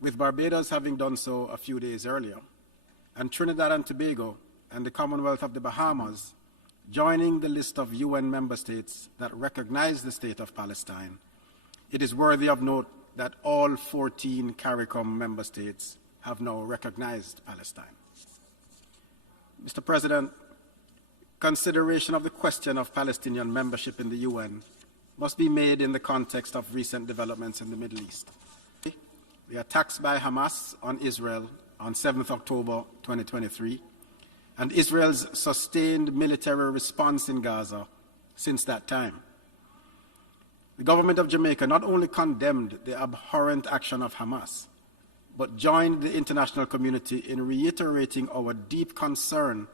with Barbados having done so a few days earlier, and Trinidad and Tobago and the Commonwealth of the Bahamas joining the list of UN member states that recognize the state of Palestine. It is worthy of note that all 14 CARICOM member states have now recognized Palestine. Mr. President, consideration of the question of Palestinian membership in the UN must be made in the context of recent developments in the Middle East. The attacks by Hamas on Israel on 7th October 2023, and Israel's sustained military response in Gaza since that time. The government of Jamaica not only condemned the abhorrent action of Hamas, but joined the international community in reiterating our deep concern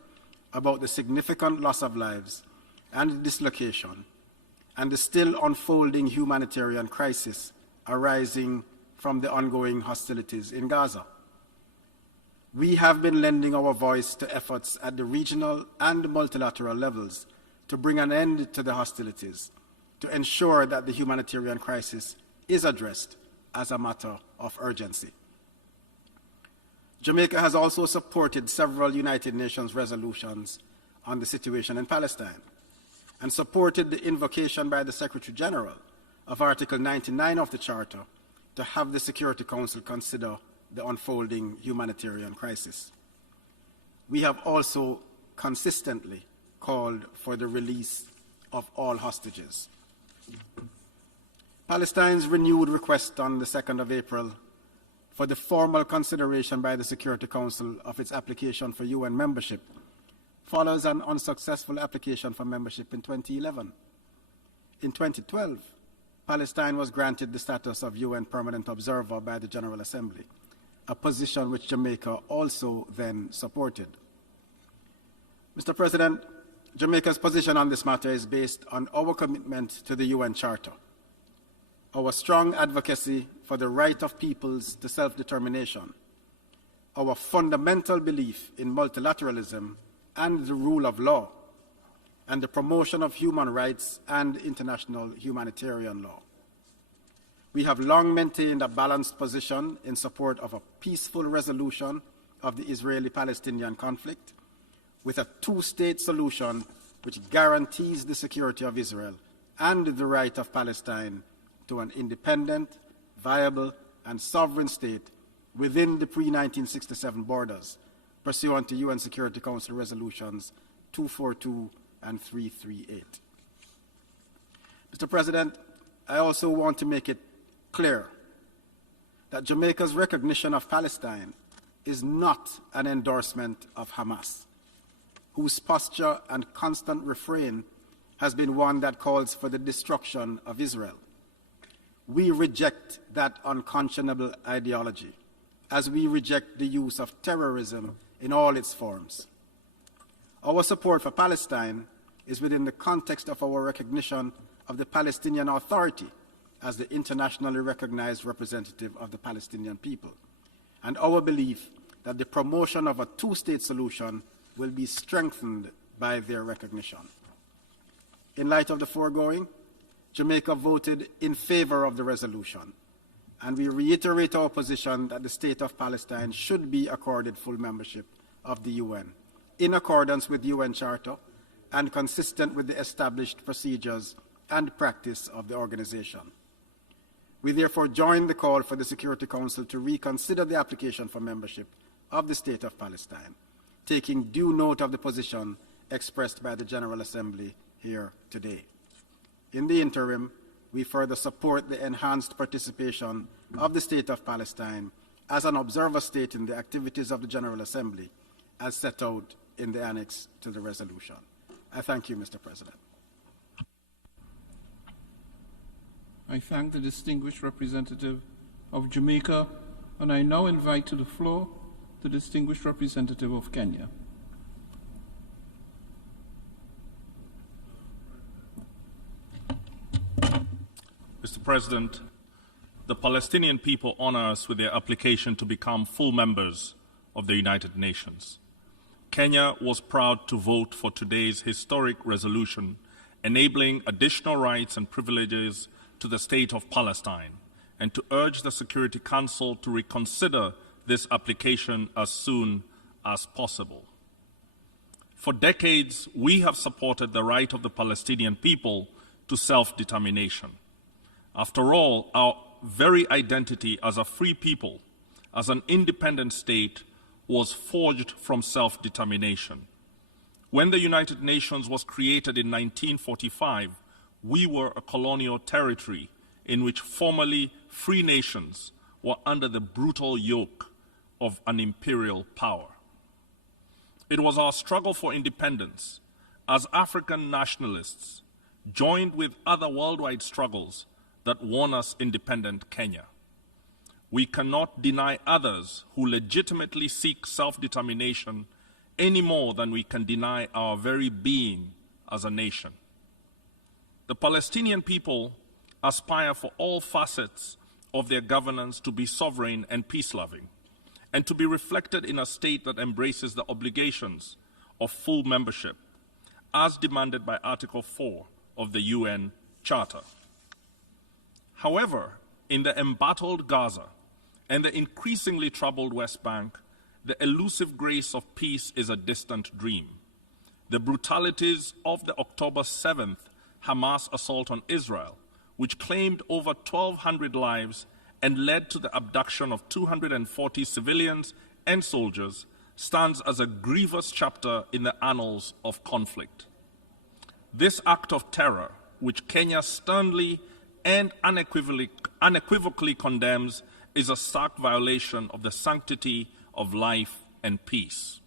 about the significant loss of lives and dislocation and the still unfolding humanitarian crisis arising from the ongoing hostilities in Gaza. We have been lending our voice to efforts at the regional and multilateral levels to bring an end to the hostilities, to ensure that the humanitarian crisis is addressed as a matter of urgency. Jamaica has also supported several United Nations resolutions on the situation in Palestine and supported the invocation by the Secretary General of Article 99 of the Charter to have the Security Council consider the unfolding humanitarian crisis. We have also consistently called for the release of all hostages. Palestine's renewed request on the 2nd of April for the formal consideration by the Security Council of its application for UN membership follows an unsuccessful application for membership in 2011. In 2012, Palestine was granted the status of UN Permanent Observer by the General Assembly, a position which Jamaica also then supported. Mr. President, Jamaica's position on this matter is based on our commitment to the UN Charter, our strong advocacy for the right of peoples to self-determination, our fundamental belief in multilateralism and the rule of law, and the promotion of human rights and international humanitarian law. We have long maintained a balanced position in support of a peaceful resolution of the Israeli-Palestinian conflict with a two-state solution which guarantees the security of Israel and the right of Palestine to an independent, viable, and sovereign state within the pre-1967 borders, pursuant to UN Security Council Resolutions 242 and 338. Mr. President, I also want to make it clear that Jamaica's recognition of Palestine is not an endorsement of Hamas, whose posture and constant refrain has been one that calls for the destruction of Israel. We reject that unconscionable ideology, as we reject the use of terrorism in all its forms. Our support for Palestine is within the context of our recognition of the Palestinian Authority as the internationally recognized representative of the Palestinian people, and our belief that the promotion of a two-state solution will be strengthened by their recognition. In light of the foregoing, Jamaica voted in favor of the resolution, and we reiterate our position that the state of Palestine should be accorded full membership of the UN, in accordance with the UN Charter and consistent with the established procedures and practice of the organization. We therefore join the call for the Security Council to reconsider the application for membership of the State of Palestine, taking due note of the position expressed by the General Assembly here today. In the interim, we further support the enhanced participation of the State of Palestine as an observer state in the activities of the General Assembly, as set out in the annex to the resolution. I thank you, Mr. President. I thank the distinguished representative of Jamaica, and I now invite to the floor the distinguished representative of Kenya. Mr. Mr. President, the Palestinian people honor us with their application to become full members of the United Nations. Kenya was proud to vote for today's historic resolution enabling additional rights and privileges to the state of Palestine, and to urge the Security Council to reconsider this application as soon as possible. For decades, we have supported the right of the Palestinian people to self-determination. After all, our very identity as a free people, as an independent state, was forged from self-determination. When the United Nations was created in 1945, we were a colonial territory in which formerly free nations were under the brutal yoke of an imperial power. It was our struggle for independence as African nationalists, joined with other worldwide struggles, that won us independent Kenya. We cannot deny others who legitimately seek self-determination any more than we can deny our very being as a nation. The Palestinian people aspire for all facets of their governance to be sovereign and peace-loving, and to be reflected in a state that embraces the obligations of full membership, as demanded by Article 4 of the UN Charter. However, in the embattled Gaza and the increasingly troubled West Bank, the elusive grace of peace is a distant dream. The brutalities of the October 7th Hamas assault on Israel, which claimed over 1,200 lives and led to the abduction of 240 civilians and soldiers, stands as a grievous chapter in the annals of conflict. This act of terror, which Kenya sternly and unequivocally condemns, is a stark violation of the sanctity of life and peace.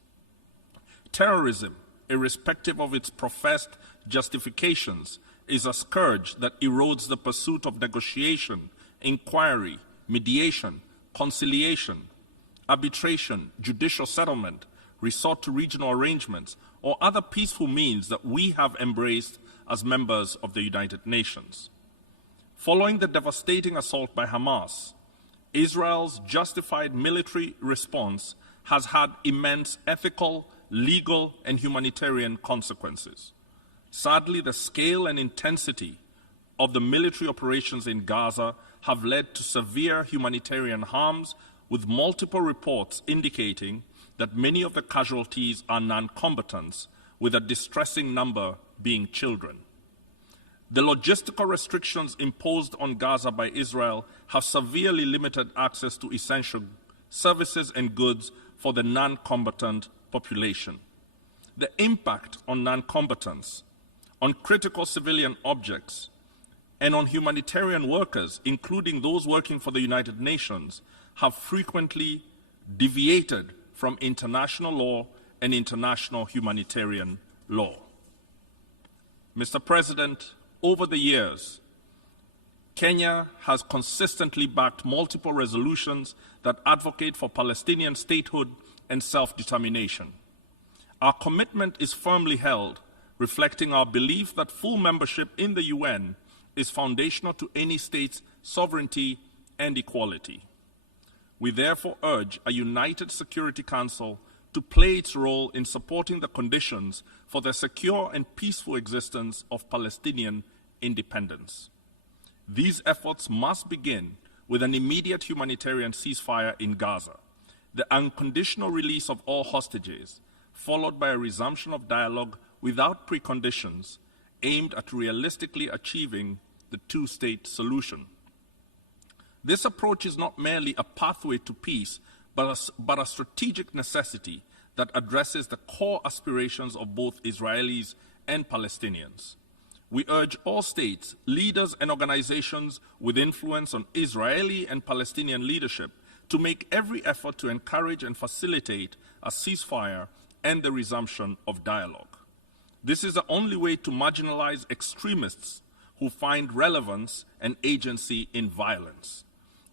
Terrorism, irrespective of its professed justifications, is a scourge that erodes the pursuit of negotiation, inquiry, mediation, conciliation, arbitration, judicial settlement, resort to regional arrangements, or other peaceful means that we have embraced as members of the United Nations. Following the devastating assault by Hamas, Israel's justified military response has had immense ethical, legal, and humanitarian consequences. Sadly, the scale and intensity of the military operations in Gaza have led to severe humanitarian harms, with multiple reports indicating that many of the casualties are non-combatants, with a distressing number being children. The logistical restrictions imposed on Gaza by Israel have severely limited access to essential services and goods for the non-combatant population. The impact on non-combatants, on critical civilian objects, and on humanitarian workers, including those working for the United Nations, have frequently deviated from international law and international humanitarian law. Mr. President, over the years, Kenya has consistently backed multiple resolutions that advocate for Palestinian statehood and self-determination. Our commitment is firmly held, reflecting our belief that full membership in the UN is foundational to any state's sovereignty and equality. We therefore urge a united Security Council to play its role in supporting the conditions for the secure and peaceful existence of Palestinian independence. These efforts must begin with an immediate humanitarian ceasefire in Gaza, the unconditional release of all hostages, followed by a resumption of dialogue without preconditions aimed at realistically achieving the two-state solution. This approach is not merely a pathway to peace, but a strategic necessity that addresses the core aspirations of both Israelis and Palestinians. We urge all states, leaders, and organizations with influence on Israeli and Palestinian leadership to make every effort to encourage and facilitate a ceasefire and the resumption of dialogue. This is the only way to marginalize extremists who find relevance and agency in violence.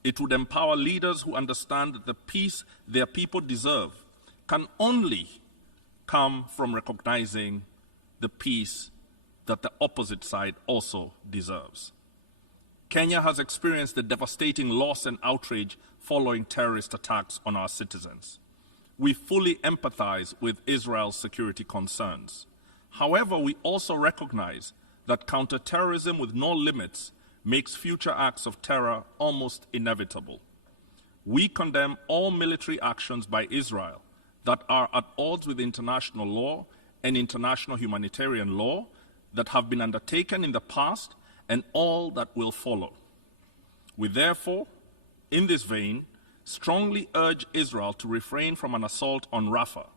It would empower leaders who understand that the peace their people deserve can only come from recognizing the peace that the opposite side also deserves. Kenya has experienced the devastating loss and outrage following terrorist attacks on our citizens. We fully empathize with Israel's security concerns. However, we also recognize that counterterrorism with no limits makes future acts of terror almost inevitable. We condemn all military actions by Israel that are at odds with international law and international humanitarian law that have been undertaken in the past and all that will follow. We therefore, in this vein, strongly urge Israel to refrain from an assault on Rafah,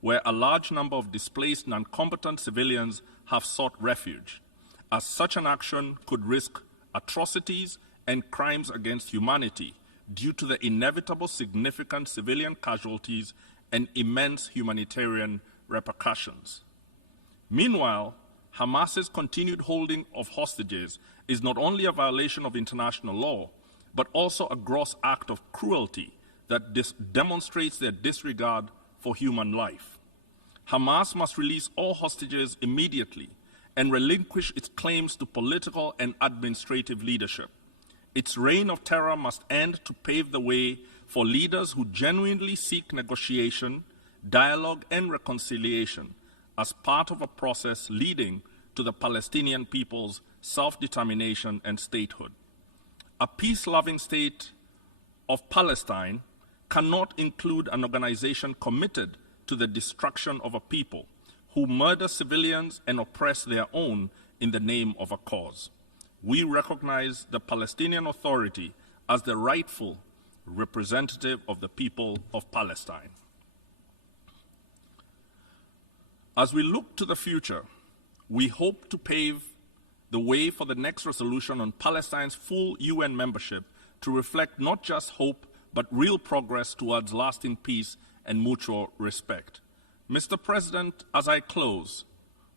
where a large number of displaced non-combatant civilians have sought refuge, as such an action could risk atrocities and crimes against humanity due to the inevitable significant civilian casualties and immense humanitarian repercussions. Meanwhile, Hamas's continued holding of hostages is not only a violation of international law, but also a gross act of cruelty that demonstrates their disregard for human life. Hamas must release all hostages immediately and relinquish its claims to political and administrative leadership. Its reign of terror must end to pave the way for leaders who genuinely seek negotiation, dialogue, and reconciliation as part of a process leading to the Palestinian people's self-determination and statehood. A peace-loving state of Palestine cannot include an organization committed to the destruction of a people who murder civilians and oppress their own in the name of a cause. We recognize the Palestinian Authority as the rightful representative of the people of Palestine. As we look to the future, we hope to pave the way for the next resolution on Palestine's full UN membership to reflect not just hope, but real progress towards lasting peace and mutual respect. Mr. President, as I close,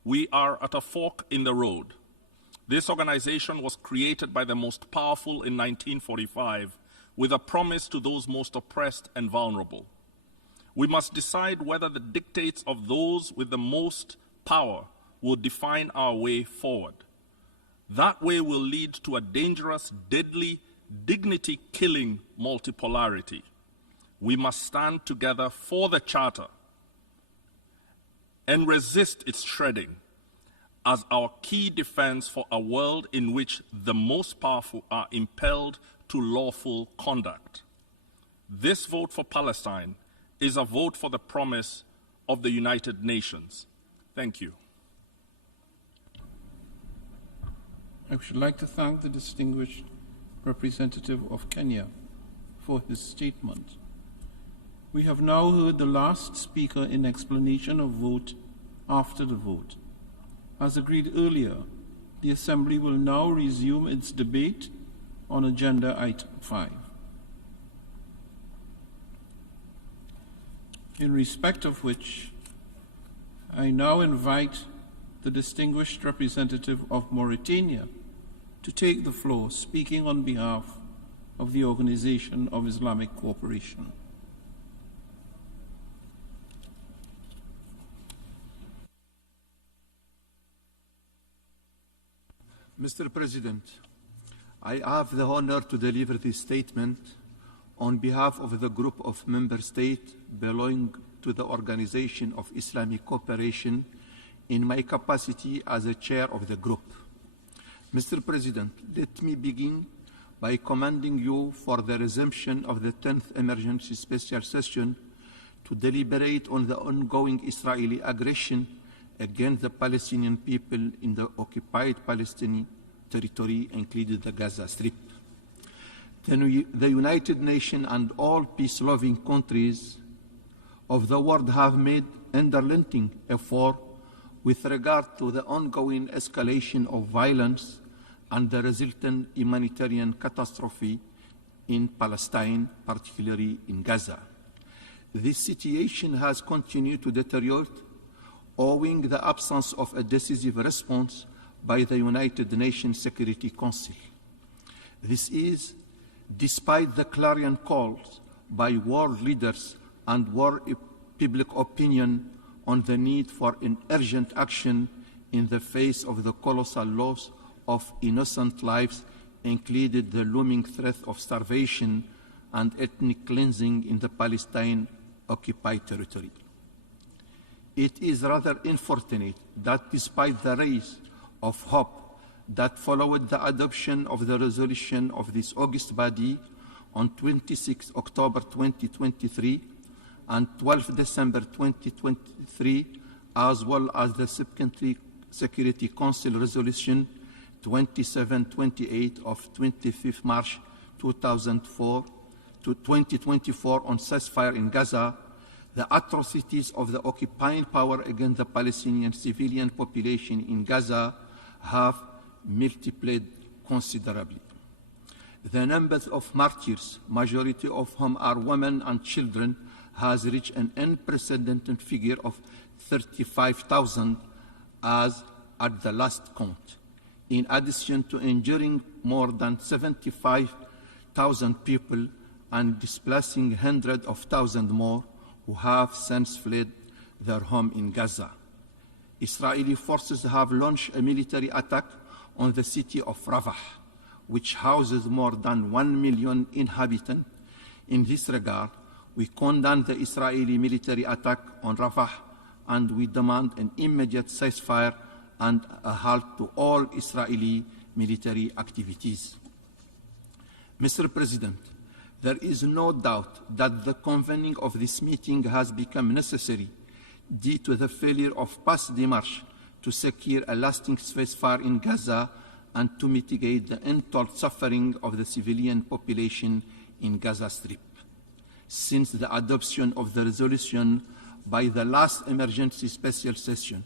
we are at a fork in the road. This organization was created by the most powerful in 1945 with a promise to those most oppressed and vulnerable. We must decide whether the dictates of those with the most power will define our way forward. That way will lead to a dangerous, deadly, dignity-killing multipolarity. We must stand together for the Charter and resist its shredding as our key defense for a world in which the most powerful are impelled to lawful conduct. This vote for Palestine is a vote for the promise of the United Nations. Thank you. I should like to thank the distinguished representative of Kenya for his statement. We have now heard the last speaker in explanation of vote after the vote. As agreed earlier, the Assembly will now resume its debate on Agenda Item 5. In respect of which, I now invite the distinguished representative of Mauritania to take the floor, speaking on behalf of the Organization of Islamic Cooperation. Mr. President, I have the honor to deliver this statement on behalf of the group of member states belonging to the Organization of Islamic Cooperation in my capacity as a chair of the group. Mr. President, let me begin by commending you for the resumption of the 10th Emergency Special Session to deliberate on the ongoing Israeli aggression against the Palestinian people in the occupied Palestinian territory, including the Gaza Strip. The United Nations and all peace-loving countries of the world have made unrelenting effort with regard to the ongoing escalation of violence and the resultant humanitarian catastrophe in Palestine, particularly in Gaza. This situation has continued to deteriorate owing to the absence of a decisive response by the United Nations Security Council. This is despite the clarion calls by world leaders and world public opinion on the need for an urgent action in the face of the colossal loss of innocent lives included the looming threat of starvation and ethnic cleansing in the Palestine-occupied territory. It is rather unfortunate that despite the rays of hope that followed the adoption of the resolution of this august body on 26 October 2023 and 12 December 2023, as well as the Subcommittee Security Council Resolution 2728 of 25 March 2024 on ceasefire in Gaza, the atrocities of the occupying power against the Palestinian civilian population in Gaza have multiplied considerably. The numbers of martyrs, majority of whom are women and children, has reached an unprecedented figure of 35,000 as at the last count, in addition to injuring more than 75,000 people and displacing hundreds of thousands more who have since fled their home in Gaza. Israeli forces have launched a military attack on the city of Rafah, which houses more than 1 million inhabitants. In this regard, we condemn the Israeli military attack on Rafah, and we demand an immediate ceasefire and a halt to all Israeli military activities. Mr. President, there is no doubt that the convening of this meeting has become necessary due to the failure of past démarches to secure a lasting ceasefire in Gaza and to mitigate the untold suffering of the civilian population in Gaza Strip. Since the adoption of the resolution by the last emergency special session,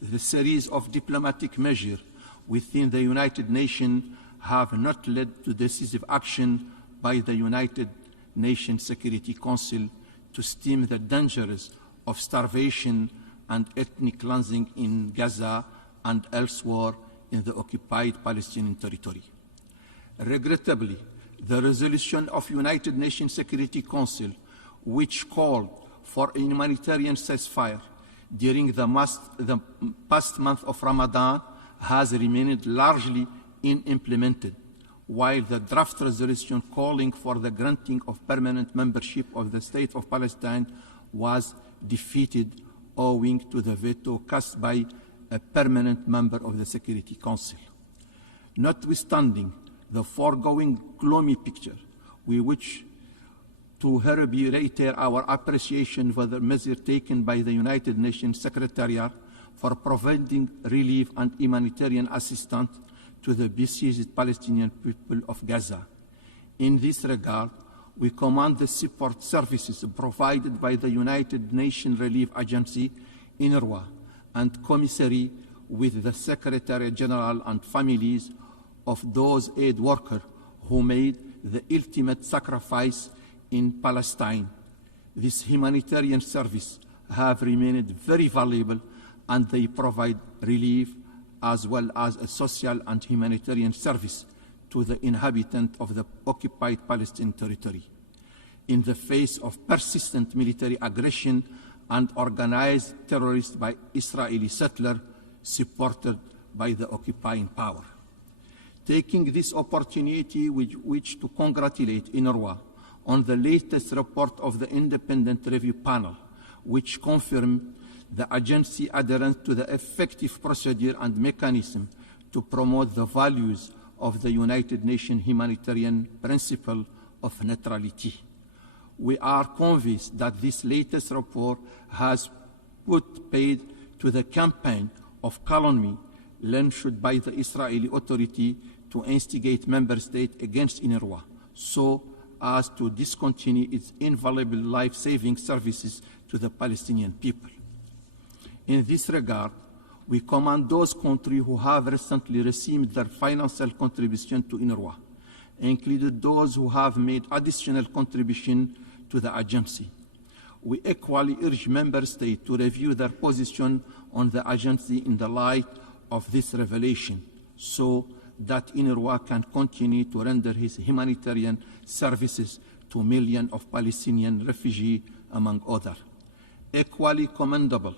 the series of diplomatic measures within the United Nations have not led to decisive action by the United Nations Security Council to stem the dangers of starvation and ethnic cleansing in Gaza and elsewhere in the occupied Palestinian territory. Regrettably, the resolution of United Nations Security Council, which called for a humanitarian ceasefire during the past month of Ramadan, has remained largely unimplemented, while the draft resolution calling for the granting of permanent membership of the State of Palestine was defeated owing to the veto cast by a permanent member of the Security Council. Notwithstanding the foregoing gloomy picture, we wish to hereby reiterate our appreciation for the measures taken by the United Nations Secretariat for providing relief and humanitarian assistance to the besieged Palestinian people of Gaza. In this regard, we commend the support services provided by the United Nations Relief Agency, UNRWA, and commissary with the Secretary General and families of those aid workers who made the ultimate sacrifice in Palestine. This humanitarian service have remained very valuable, and they provide relief as well as a social and humanitarian service to the inhabitants of the occupied Palestinian territory. In the face of persistent military aggression and organized terrorism by Israeli settlers supported by the occupying power. Taking this opportunity with which to congratulate UNRWA on the latest report of the Independent Review Panel, which confirmed the agency adherence to the effective procedure and mechanism to promote the values of the United Nations humanitarian principle of neutrality. We are convinced that this latest report has put paid to the campaign of calumny launched by the Israeli authority to instigate member states against UNRWA, so as to discontinue its invaluable life-saving services to the Palestinian people. In this regard, we commend those countries who have recently received their financial contribution to UNRWA, including those who have made additional contribution to the agency. We equally urge member states to review their position on the agency in the light of this revelation, so that UNRWA can continue to render his humanitarian services to millions of Palestinian refugees, among others. Equally commendable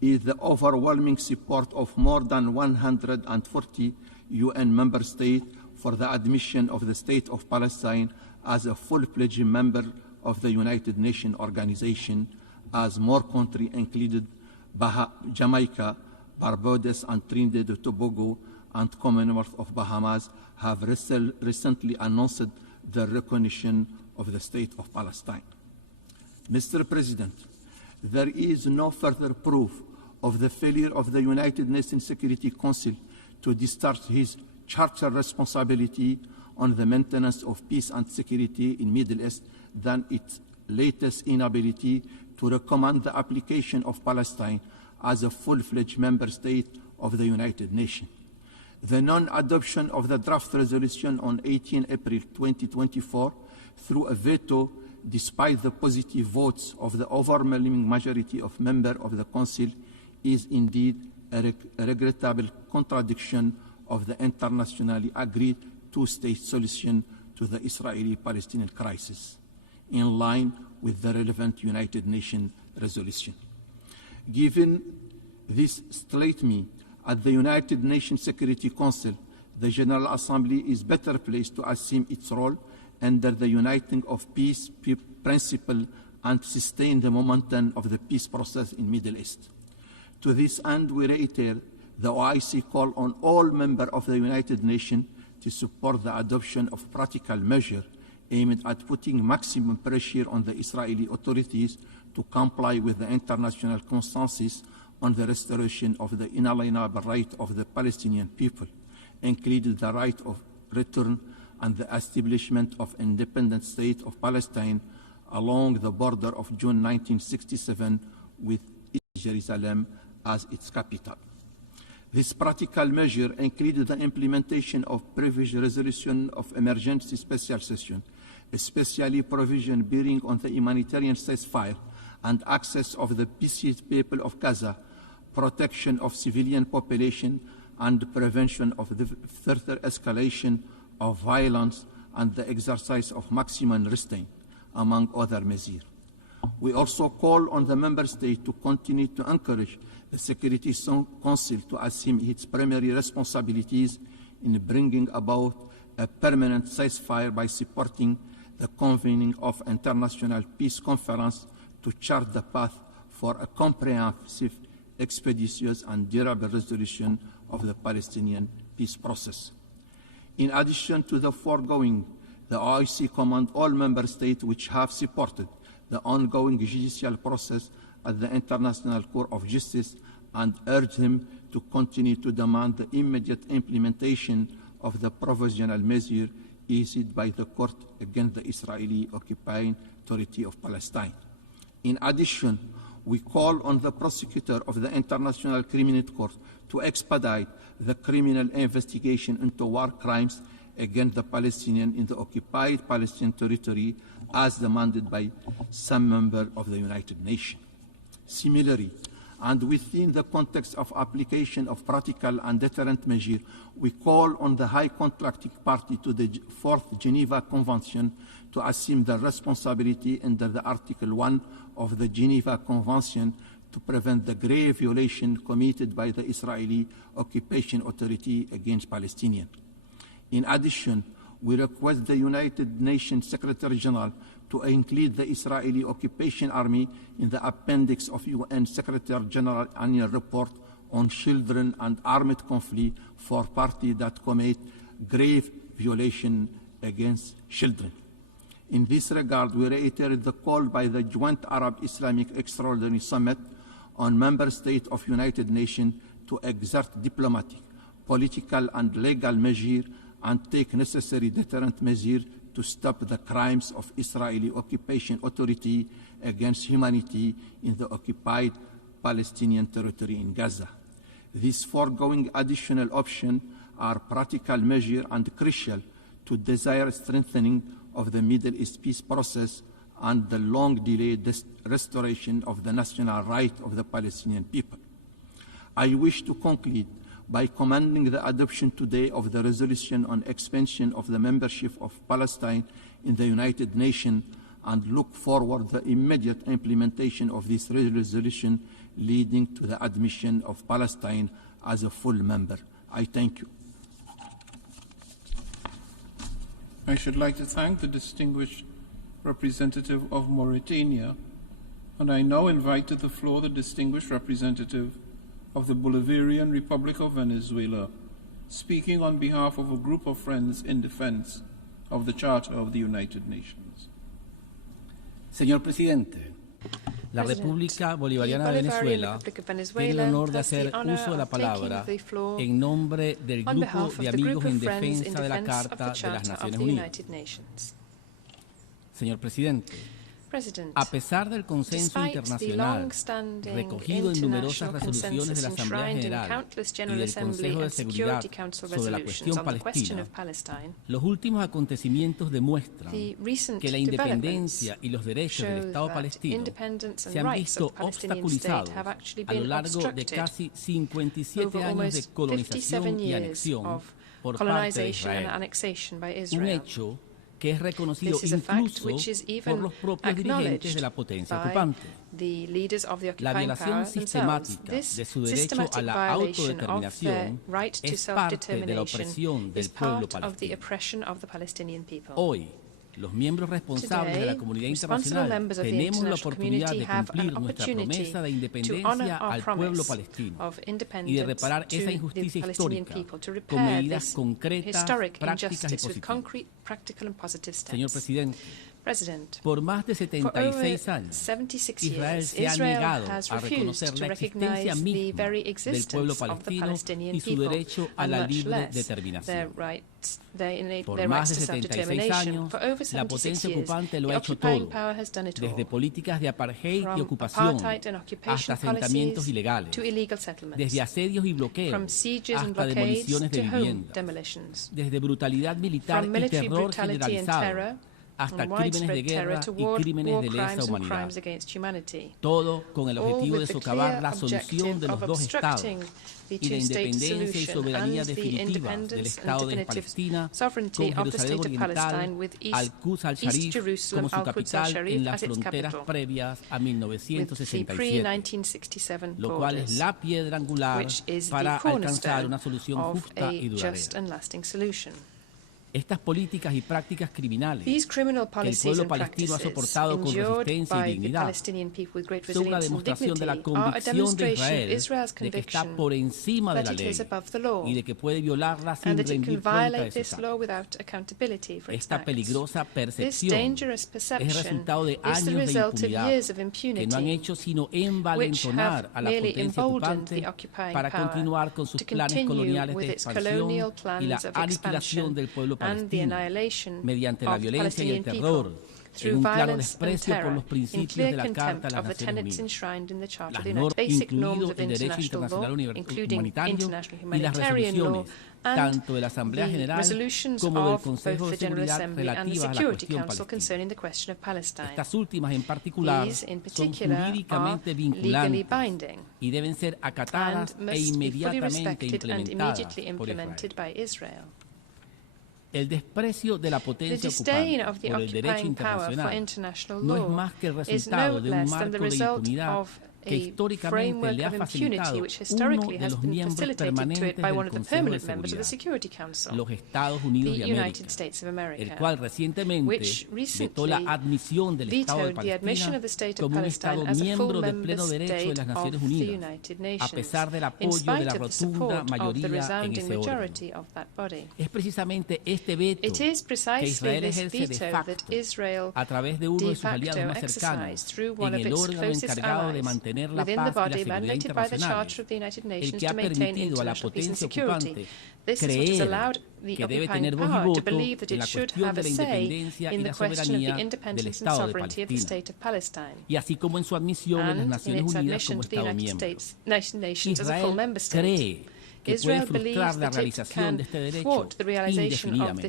is the overwhelming support of more than 140 UN member states for the admission of the State of Palestine as a full-fledged member of the United Nations Organization, as more countries included Jamaica, Barbados, and Trinidad and Tobago, and Commonwealth of Bahamas have recently announced the recognition of the State of Palestine. Mr. President, there is no further proof of the failure of the United Nations Security Council to discharge his charter responsibility on the maintenance of peace and security in Middle East than its latest inability to recommend the application of Palestine as a full-fledged member state of the United Nations. The non-adoption of the draft resolution on 18 April 2024 through a veto, despite the positive votes of the overwhelming majority of members of the Council, is indeed a regrettable contradiction of the internationally agreed two-state solution to the Israeli-Palestinian crisis, in line with the relevant United Nations resolution. Given this statement, at the United Nations Security Council, the General Assembly is better placed to assume its role under the uniting of peace principle and sustain the momentum of the peace process in Middle East. To this end, we reiterate the OIC call on all members of the United Nations to support the adoption of practical measures aimed at putting maximum pressure on the Israeli authorities to comply with the international consensus on the restoration of the inalienable right of the Palestinian people, including the right of return and the establishment of an independent state of Palestine along the border of June 1967 with Jerusalem as its capital. This practical measure included the implementation of previous resolution of emergency special session, especially provision bearing on the humanitarian ceasefire and access of the besieged people of Gaza, protection of civilian population, and prevention of the further escalation of violence and the exercise of maximum restraint, among other measures. We also call on the Member States to continue to encourage the Security Council to assume its primary responsibilities in bringing about a permanent ceasefire by supporting the convening of an international peace conference to chart the path for a comprehensive, expeditious, and durable resolution of the Palestinian peace process. In addition to the foregoing, the OIC commends all Member States which have supported the ongoing judicial process at the International Court of Justice and urge him to continue to demand the immediate implementation of the provisional measure issued by the court against the Israeli occupying Authority of Palestine. In addition, we call on the prosecutor of the International Criminal Court to expedite the criminal investigation into war crimes against the Palestinians in the occupied Palestinian territory as demanded by some members of the United Nations. Similarly, and within the context of application of practical and deterrent measures, we call on the high contracting party to the Fourth Geneva Convention to assume the responsibility under the Article 1 of the Geneva Convention to prevent the grave violation committed by the Israeli Occupation Authority against Palestinians. In addition, we request the United Nations Secretary General to include the Israeli Occupation Army in the appendix of UN Secretary General Annual Report on Children and Armed Conflict for parties that commit grave violation against children. In this regard, we reiterate the call by the Joint Arab-Islamic Extraordinary Summit on Member States of United Nations to exert diplomatic, political, and legal measures and take necessary deterrent measures to stop the crimes of Israeli Occupation Authority against humanity in the occupied Palestinian territory in Gaza. These foregoing additional options are practical measures and crucial to desire strengthening of the Middle East peace process and the long-delayed restoration of the national right of the Palestinian people. I wish to conclude by commending the adoption today of the resolution on expansion of the membership of Palestine in the United Nations and look forward to the immediate implementation of this resolution leading to the admission of Palestine as a full member. I thank you. I should like to thank the distinguished representative of Mauritania, and I now invite to the floor the distinguished representative of the Bolivarian Republic of Venezuela, speaking on behalf of a group of friends in defense of the Charter of the United Nations. Señor Presidente, la República Bolivariana de Venezuela tiene el honor de hacer uso de la palabra en nombre del Grupo de Amigos en Defensa de la Carta de las Naciones Unidas. Señor Presidente, a pesar del consenso internacional recogido en numerosas resoluciones de la Asamblea General y del Consejo de Seguridad sobre la cuestión palestina, los últimos acontecimientos demuestran que la independencia y los derechos del Estado palestino se han visto obstaculizados a lo largo de casi 57 años de colonización y anexión por parte de Israel, un hecho que es reconocido incluso por los propios dirigentes de la potencia ocupante. La violación sistemática de su derecho a la autodeterminación es parte de la opresión del pueblo palestino. Hoy, los miembros responsables de la comunidad internacional tenemos la oportunidad de cumplir nuestra promesa de independencia al pueblo palestino y de reparar esa injusticia histórica con medidas concretas, prácticas y positivas. Señor Presidente, por más de 76 años, Israel se ha negado a reconocer la existencia misma del pueblo palestino y su derecho a la libre determinación. Por más de 76 años, la potencia ocupante lo ha hecho todo, desde políticas de apartheid y ocupación hasta asentamientos ilegales, desde asedios y bloqueos hasta demoliciones de viviendas, desde brutalidad militar y terror generalizado hasta crímenes de guerra y crímenes de lesa humanidad. Todo con el objetivo de socavar la solución de los dos estados y la independencia y soberanía definitiva del Estado de Palestina, con Jerusalén Oriental, Al-Quds al-Sharif como su capital en las fronteras previas a 1967, lo cual es la piedra angular para alcanzar una solución justa y duradera. Estas políticas y prácticas criminales que el pueblo palestino ha soportado con resistencia y dignidad son una demostración de la convicción de Israel de que está por encima de la ley y de que puede violarla sin rendir cuenta de sus actos. Esta peligrosa percepción es el resultado de años de impunidad que no han hecho sino envalentonar a la potencia ocupante para continuar con sus planes coloniales de expansión y la aniquilación del pueblo palestino mediante la violencia y el terror, en un claro desprecio por los principios de la Carta de las Naciones Unidas, las normas, incluido el derecho internacional humanitario y las resoluciones tanto de la Asamblea General como del Consejo de Seguridad relativas a la cuestión palestina. Estas últimas en particular son jurídicamente vinculantes y deben ser acatadas e inmediatamente implementadas por Israel. El desprecio de la potencia ocupante por el derecho internacional no es más que el resultado de un marco de impunidad que históricamente le ha facilitado uno de los miembros permanentes del Consejo de Seguridad, los Estados Unidos de América, el cual recientemente vetó la admisión del Estado de Palestina como un Estado miembro de pleno derecho de las Naciones Unidas, a pesar del apoyo de la rotunda mayoría en ese órgano. Es precisamente este veto que Israel ejerce de facto a través de uno de sus aliados más cercanos en el órgano encargado de mantener la paz y la seguridad internacional, el que ha permitido a la potencia ocupante creer que debe tener voz y voto en la cuestión de la independencia y la soberanía del Estado de Palestina, y así como en su admisión en las Naciones Unidas como Estado miembro. Israel cree que puede frustrar la realización de este derecho indefinidamente.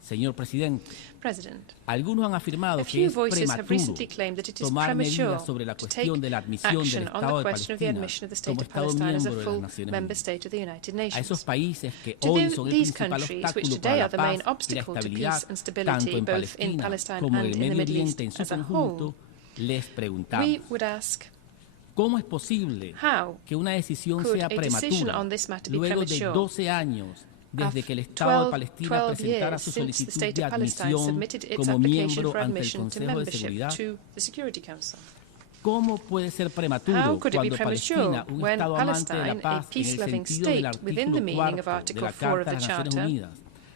Señor Presidente, algunos han afirmado que es prematuro tomar medidas sobre la cuestión de la admisión del Estado de Palestina como Estado miembro de las Naciones Unidas. A esos países que hoy son el principal obstáculo para la paz y la estabilidad, tanto en Palestina como en el Medio Oriente en su conjunto, les preguntamos: ¿cómo es posible que una decisión sea prematura luego de 12 años desde que el Estado de Palestina presentara su solicitud de admisión como miembro ante el Consejo de Seguridad? ¿Cómo puede ser prematuro cuando Palestina, un Estado amante de la paz en el sentido del artículo 4 de la Carta de las Naciones Unidas,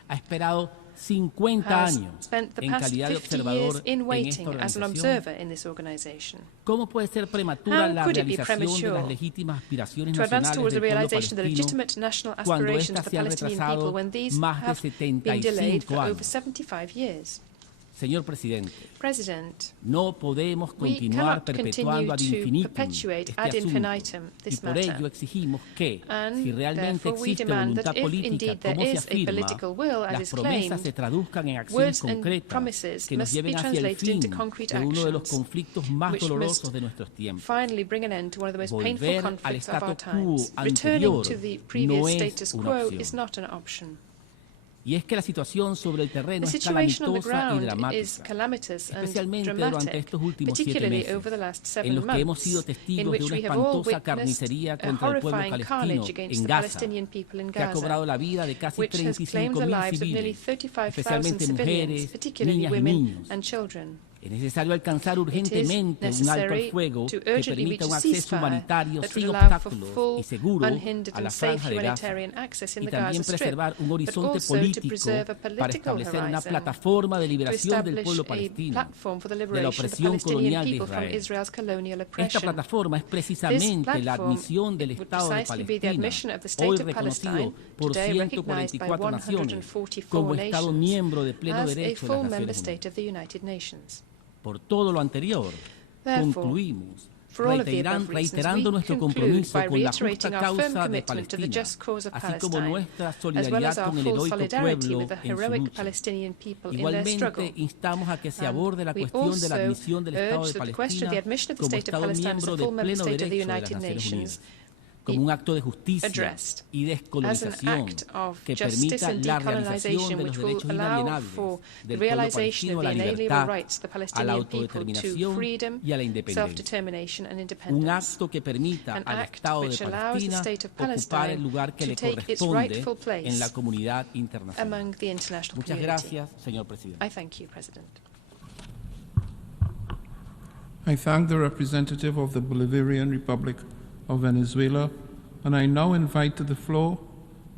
ha esperado 50 años en calidad de observador en esta organización? ¿Cómo puede ser prematura la realización de las legítimas aspiraciones nacionales del pueblo palestino cuando éstas se han retrasado más de 75 años? Señor Presidente, no podemos continuar perpetuando ad infinitum este asunto y por ello exigimos que, si realmente existe voluntad política como se afirma, las promesas se traduzcan en acciones concretas que nos lleven hacia el fin de uno de los conflictos más dolorosos de nuestros tiempos. Volver al statu quo anterior no es una opción. Y es que la situación sobre el terreno es calamitosa y dramática, especialmente durante estos últimos 7 meses, en los que hemos sido testigos de una espantosa carnicería contra el pueblo palestino en Gaza, que ha cobrado la vida de casi 35.000 civiles, especialmente mujeres, niñas y niños. Es necesario alcanzar urgentemente un alto al fuego que permita un acceso humanitario sin obstáculos y seguro a la franja de Gaza, y también preservar un horizonte político para establecer una plataforma de liberación del pueblo palestino de la opresión colonial de Israel. Esta plataforma es precisamente la admisión del Estado de Palestina, hoy reconocido por 144 naciones como Estado miembro de pleno derecho de las Naciones Unidas. Por todo lo anterior, concluimos reiterando nuestro compromiso con la justa causa de Palestina, así como nuestra solidaridad con el heroico pueblo en su lucha. Igualmente, instamos a que se aborde la cuestión de la admisión del Estado de Palestina como Estado miembro de pleno derecho de las Naciones Unidas, como un acto de justicia y descolonización que permita la realización de los derechos inalienables del pueblo palestino a la libertad, a la autodeterminación y a la independencia. Un acto que permita al Estado de Palestina ocupar el lugar que le corresponde en la comunidad internacional. Muchas gracias, señor Presidente. I thank the representative of the Bolivarian Republic of Venezuela, and I now invite to the floor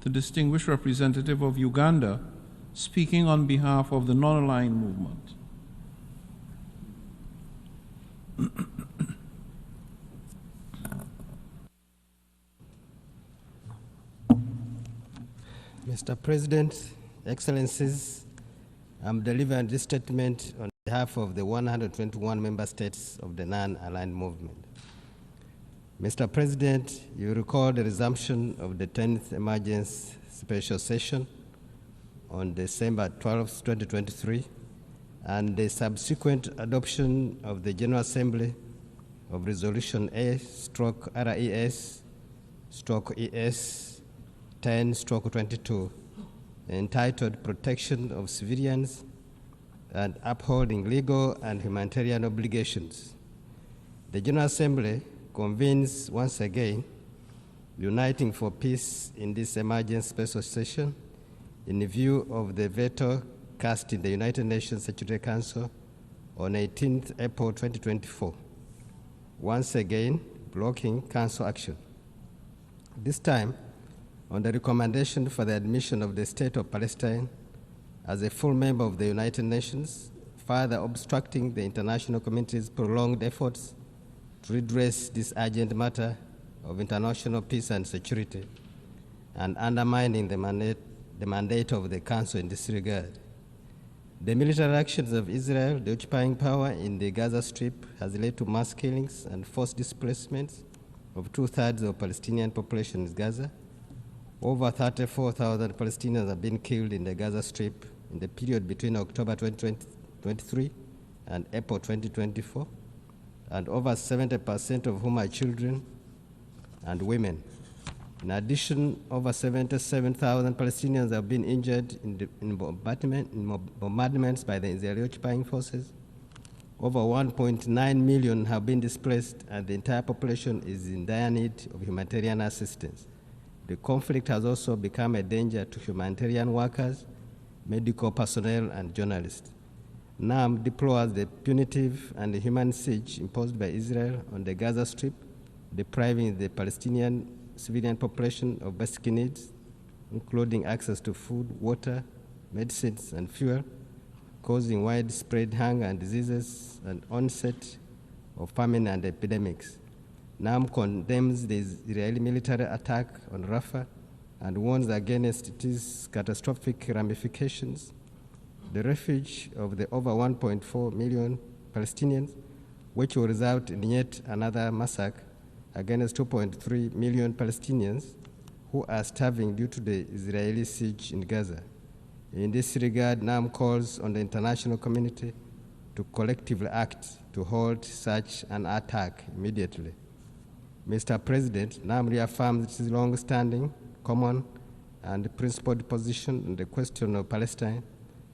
the distinguished representative of Uganda, speaking on behalf of the Non-Aligned Movement. Mr. President, Excellencies, I'm delivering this statement on behalf of the 121 member states of the Non-Aligned Movement. Mr. President, you recall the resumption of the 10th Emergency Special Session on December 12, 2023, and the subsequent adoption of the General Assembly of Resolution A/RES/ES/10/22, entitled Protection of Civilians and Upholding Legal and Humanitarian Obligations. The General Assembly convenes once again, uniting for peace in this emergency special session in view of the veto cast in the United Nations Security Council on 18th April 2024, once again blocking Council action. This time, on the recommendation for the admission of the State of Palestine as a full member of the United Nations, further obstructing the international community's prolonged efforts to redress this urgent matter of international peace and security, and undermining the mandate of the Council in this regard. The military actions of Israel, the occupying power in the Gaza Strip, has led to mass killings and forced displacements of 2/3 of Palestinian population in Gaza. Over 34,000 Palestinians have been killed in the Gaza Strip in the period between October 2023 and April 2024. And over 70% of whom are children and women. In addition, over 77,000 Palestinians have been injured in bombardments by the Israeli occupying forces. Over 1.9 million have been displaced, and the entire population is in dire need of humanitarian assistance. The conflict has also become a danger to humanitarian workers, medical personnel, and journalists. NAM deplores the punitive and human siege imposed by Israel on the Gaza Strip, depriving the Palestinian civilian population of basic needs, including access to food, water, medicines, and fuel, causing widespread hunger and diseases and onset of famine and epidemics. NAM condemns the Israeli military attack on Rafah and warns against its catastrophic ramifications. The refuge of the over 1.4 million Palestinians, which will result in yet another massacre against 2.3 million Palestinians who are starving due to the Israeli siege in Gaza. In this regard, NAM calls on the international community to collectively act to halt such an attack immediately. Mr. President, NAM reaffirms its long-standing, common, and principled position on the question of Palestine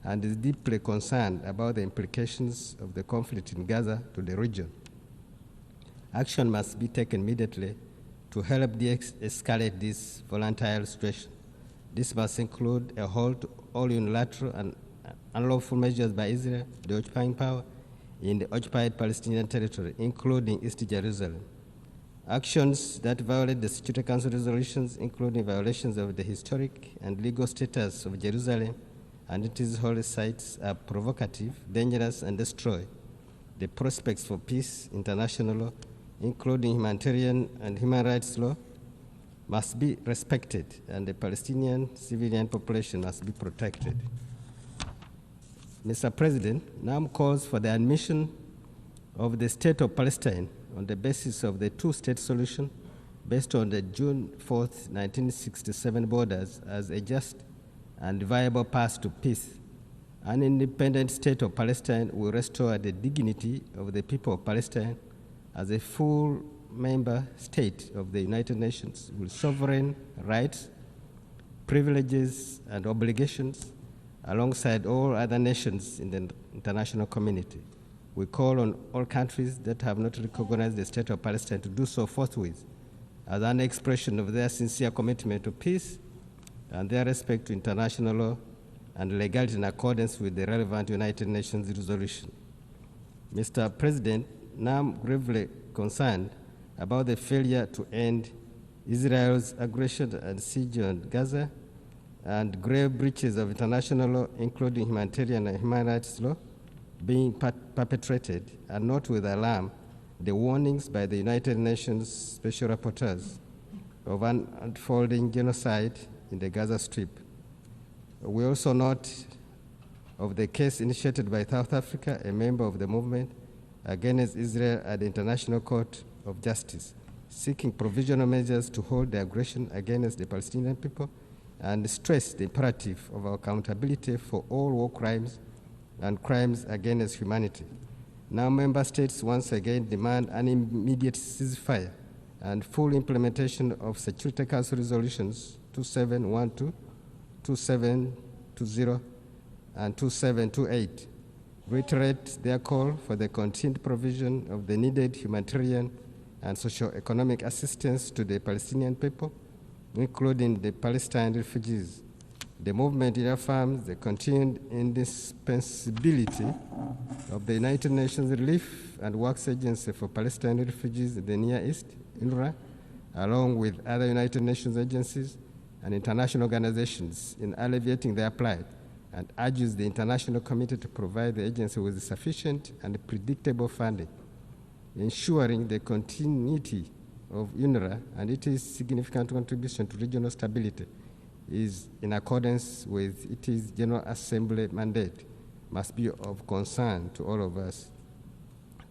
and is deeply concerned about the implications of the conflict in Gaza to the region. Action must be taken immediately to help de-escalate this volatile situation. This must include a halt to all unilateral and unlawful measures by Israel, the occupying power, in the occupied Palestinian territory, including East Jerusalem. Actions that violate the Security Council resolutions, including violations of the historic and legal status of Jerusalem and its holy sites, are provocative, dangerous, and destroy the prospects for peace, international law, including humanitarian and human rights law, must be respected, and the Palestinian civilian population must be protected. Mr. President, NAM calls for the admission of the state of Palestine on the basis of the two-state solution based on the June 4, 1967 borders as a just and viable path to peace. An independent state of Palestine will restore the dignity of the people of Palestine as a full member state of the United Nations with sovereign rights, privileges, and obligations alongside all other nations in the international community. We call on all countries that have not recognized the state of Palestine to do so forthwith as an expression of their sincere commitment to peace and their respect to international law and legality in accordance with the relevant United Nations resolution. Mr. President, NAM gravely concerned about the failure to end Israel's aggression and siege on Gaza and grave breaches of international law, including humanitarian and human rights law, being perpetrated, and not with alarm the warnings by the United Nations Special Rapporteurs of an unfolding genocide in the Gaza Strip. We also note of the case initiated by South Africa, a member of the movement, against Israel at the International Court of Justice, seeking provisional measures to hold the aggression against the Palestinian people and stress the imperative of accountability for all war crimes and crimes against humanity. Now member states once again demand an immediate ceasefire and full implementation of Security Council resolutions 2712, 2720, and 2728. Reiterate their call for the continued provision of the needed humanitarian and socio-economic assistance to the Palestinian people, including the Palestinian refugees. The movement reaffirms the continued indispensability of the United Nations Relief and Works Agency for Palestinian Refugees in the Near East, UNRWA, along with other United Nations agencies and international organizations in alleviating their plight, and urges the international community to provide the agency with sufficient and predictable funding, ensuring the continuity of UNRWA and its significant contribution to regional stability is in accordance with its General Assembly mandate, must be of concern to all of us.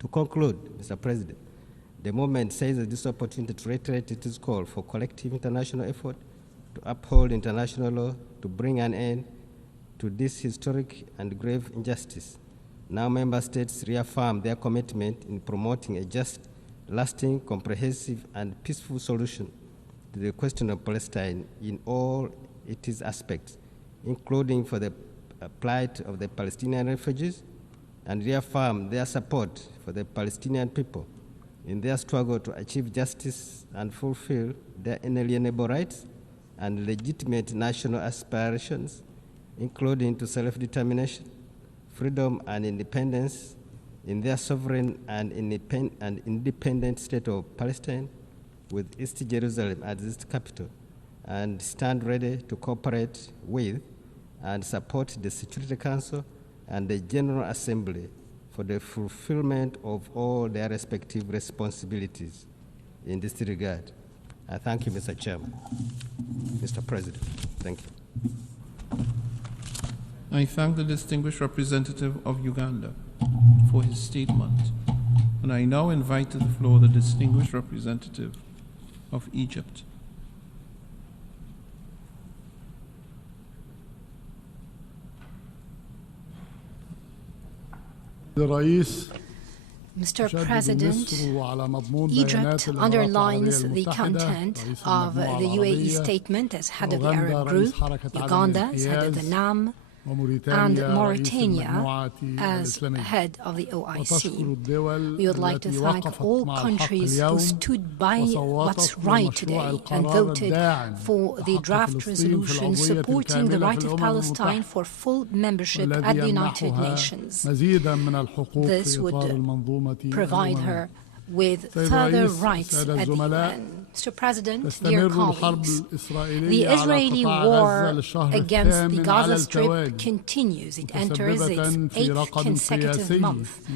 To conclude, Mr. President, the movement seizes this opportunity to reiterate its call for collective international effort to uphold international law to bring an end to this historic and grave injustice. Now member states reaffirm their commitment in promoting a just, lasting, comprehensive, and peaceful solution to the question of Palestine in all its aspects, including for the plight of the Palestinian refugees, and reaffirm their support for the Palestinian people in their struggle to achieve justice and fulfill their inalienable rights and legitimate national aspirations, including to self-determination, freedom and independence in their sovereign and independent state of Palestine, with East Jerusalem as its capital, and stand ready to cooperate with and support the Security Council and the General Assembly for the fulfillment of all their respective responsibilities in this regard. I thank you, Mr. Chairman. Mr. President, thank you. I thank the distinguished representative of Uganda for his statement. And I now invite to the floor the distinguished representative of Egypt. Mr. President, Egypt underlines the content of the UAE statement as head of the Arab Group, Uganda as head of the NAM, and Mauritania as head of the OIC. We would like to thank all countries who stood by what's right today and voted for the draft resolution supporting the right of Palestine for full membership at the United Nations. This would provide her with further rights at the UN. Mr. President, dear colleagues, the Israeli war against the Gaza Strip continues. It enters its 8th consecutive month,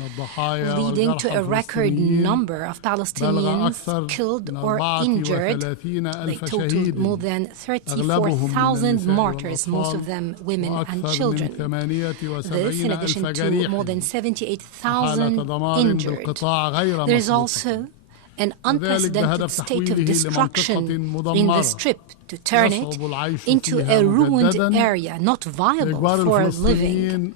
leading to a record number of Palestinians killed or injured. They totaled more than 34,000 martyrs, most of them women and children. This, in addition to more than 78,000 injured. There is also an unprecedented state of destruction in the Strip to turn it into a ruined area, not viable for living.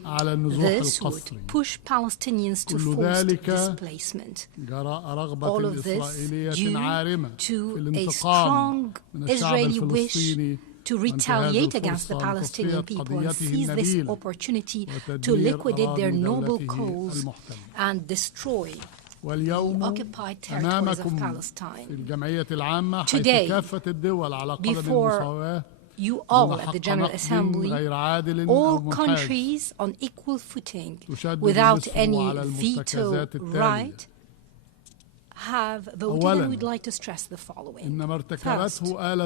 This would push Palestinians to forced displacement. All of this due to a strong Israeli wish to retaliate against the Palestinian people and seize this opportunity to liquidate their noble cause and destroy the occupied territories of Palestine. Today, before you all at the General Assembly, all countries on equal footing, without any veto right, have voted, and we'd like to stress the following. First, what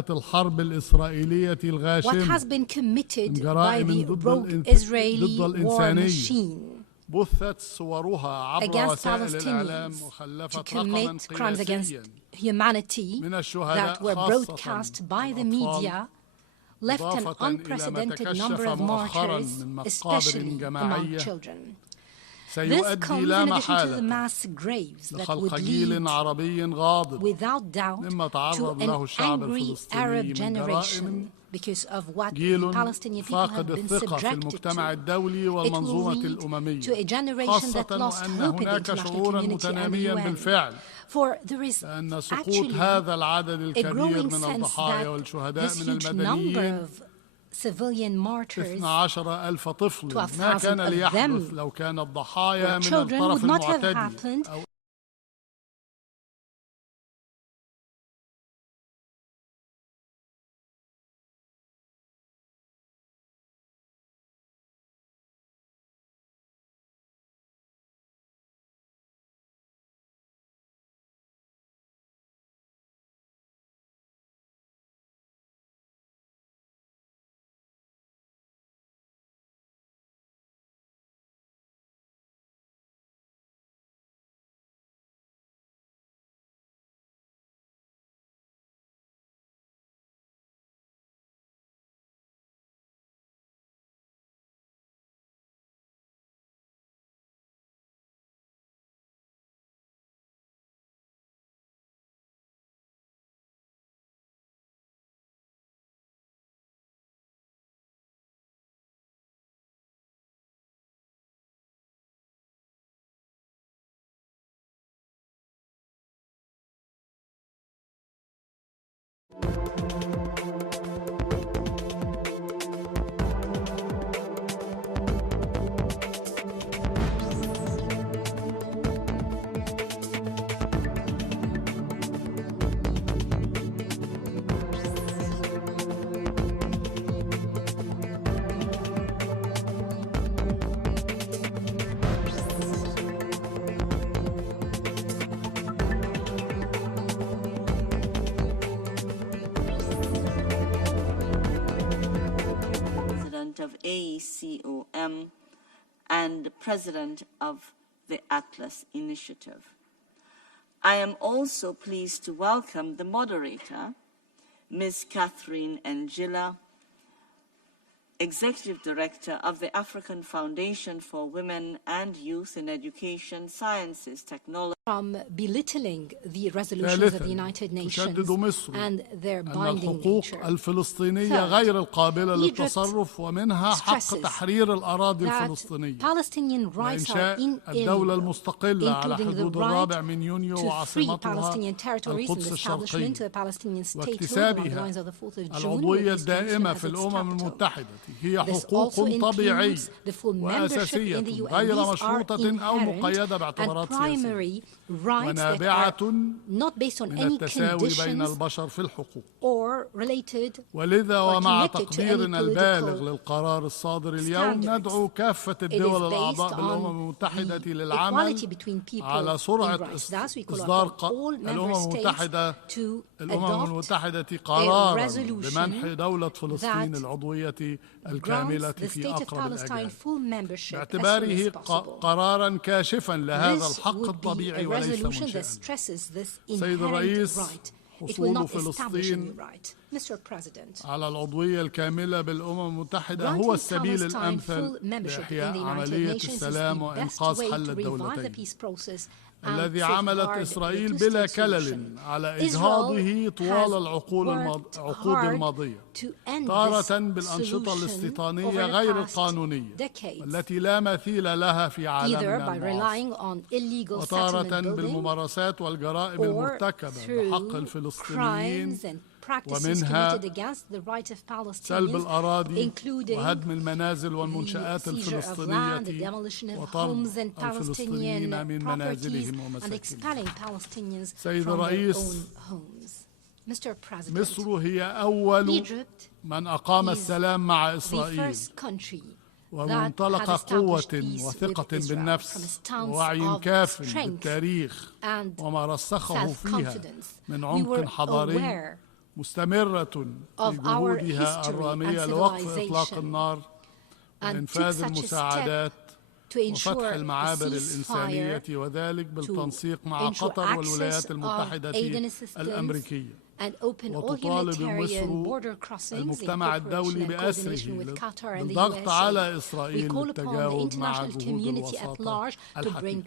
has been committed by the rogue Israeli war machine against Palestinians to commit crimes against humanity that were broadcast by the media left an unprecedented number of martyrs, especially among children. This comes in addition to the mass graves that would lead, without doubt, to an angry Arab generation because of what the Palestinian people have been subjected to. It will lead to a generation that lost hope in the international community and the UN. For there is actually a growing sense that this huge number of civilian martyrs, 12,000 of them were children, would not have happened AECOM and President of the Atlas Initiative. I am also pleased to welcome the moderator, Ms. Catherine Ngila, Executive Director of the African Foundation for Women and Youth in Education, Sciences, Technology. From belittling the resolutions of the United Nations and their binding nature. Third, Palestinian rights are inalienable, including the right to free Palestinian territories and the establishment of a Palestinian statehood along the lines of the 4th of June, with its Jerusalem as its capital. This also includes the full membership in the UN. These are inherent and primary rights that are not based on any conditions or related or connected to any political standards. It is based on the equality between people in rights. Thus, we call upon all member states to adopt a resolution that grants the state of Palestine full membership as soon as possible. This would be a resolution that stresses this inherent right. It will not establish a new right. Mr. President, granting Palestine full membership in the United Nations is the best way to revive the peace process الذي عملت إسرائيل بلا كلل على إجهاضه طوال العقود الماضية تارة بالأنشطة الاستيطانية غير القانونية التي لا مثيل لها في عالمنا المعاصر وتارة بالممارسات والجرائم المرتكبة بحق الفلسطينيين ومنها سلب الأراضي وهدم المنازل والمنشآت الفلسطينية وطرد الفلسطينيين من منازلهم ومساكنهم. سيد الرئيس، مصر هي أول من أقام السلام مع إسرائيل ومنطلق قوة وثقة بالنفس ووعي كاف بالتاريخ وما رسخه فيها من عمق حضاري مستمرة في جهودها الرامية لوقف إطلاق النار وإنفاذ المساعدات وفتح المعابر الإنسانية وذلك بالتنسيق مع قطر والولايات المتحدة الأمريكية وتطالب مصر المجتمع الدولي بأسره بالضغط على إسرائيل بالتجاوب مع جهود الوساطة الحتمية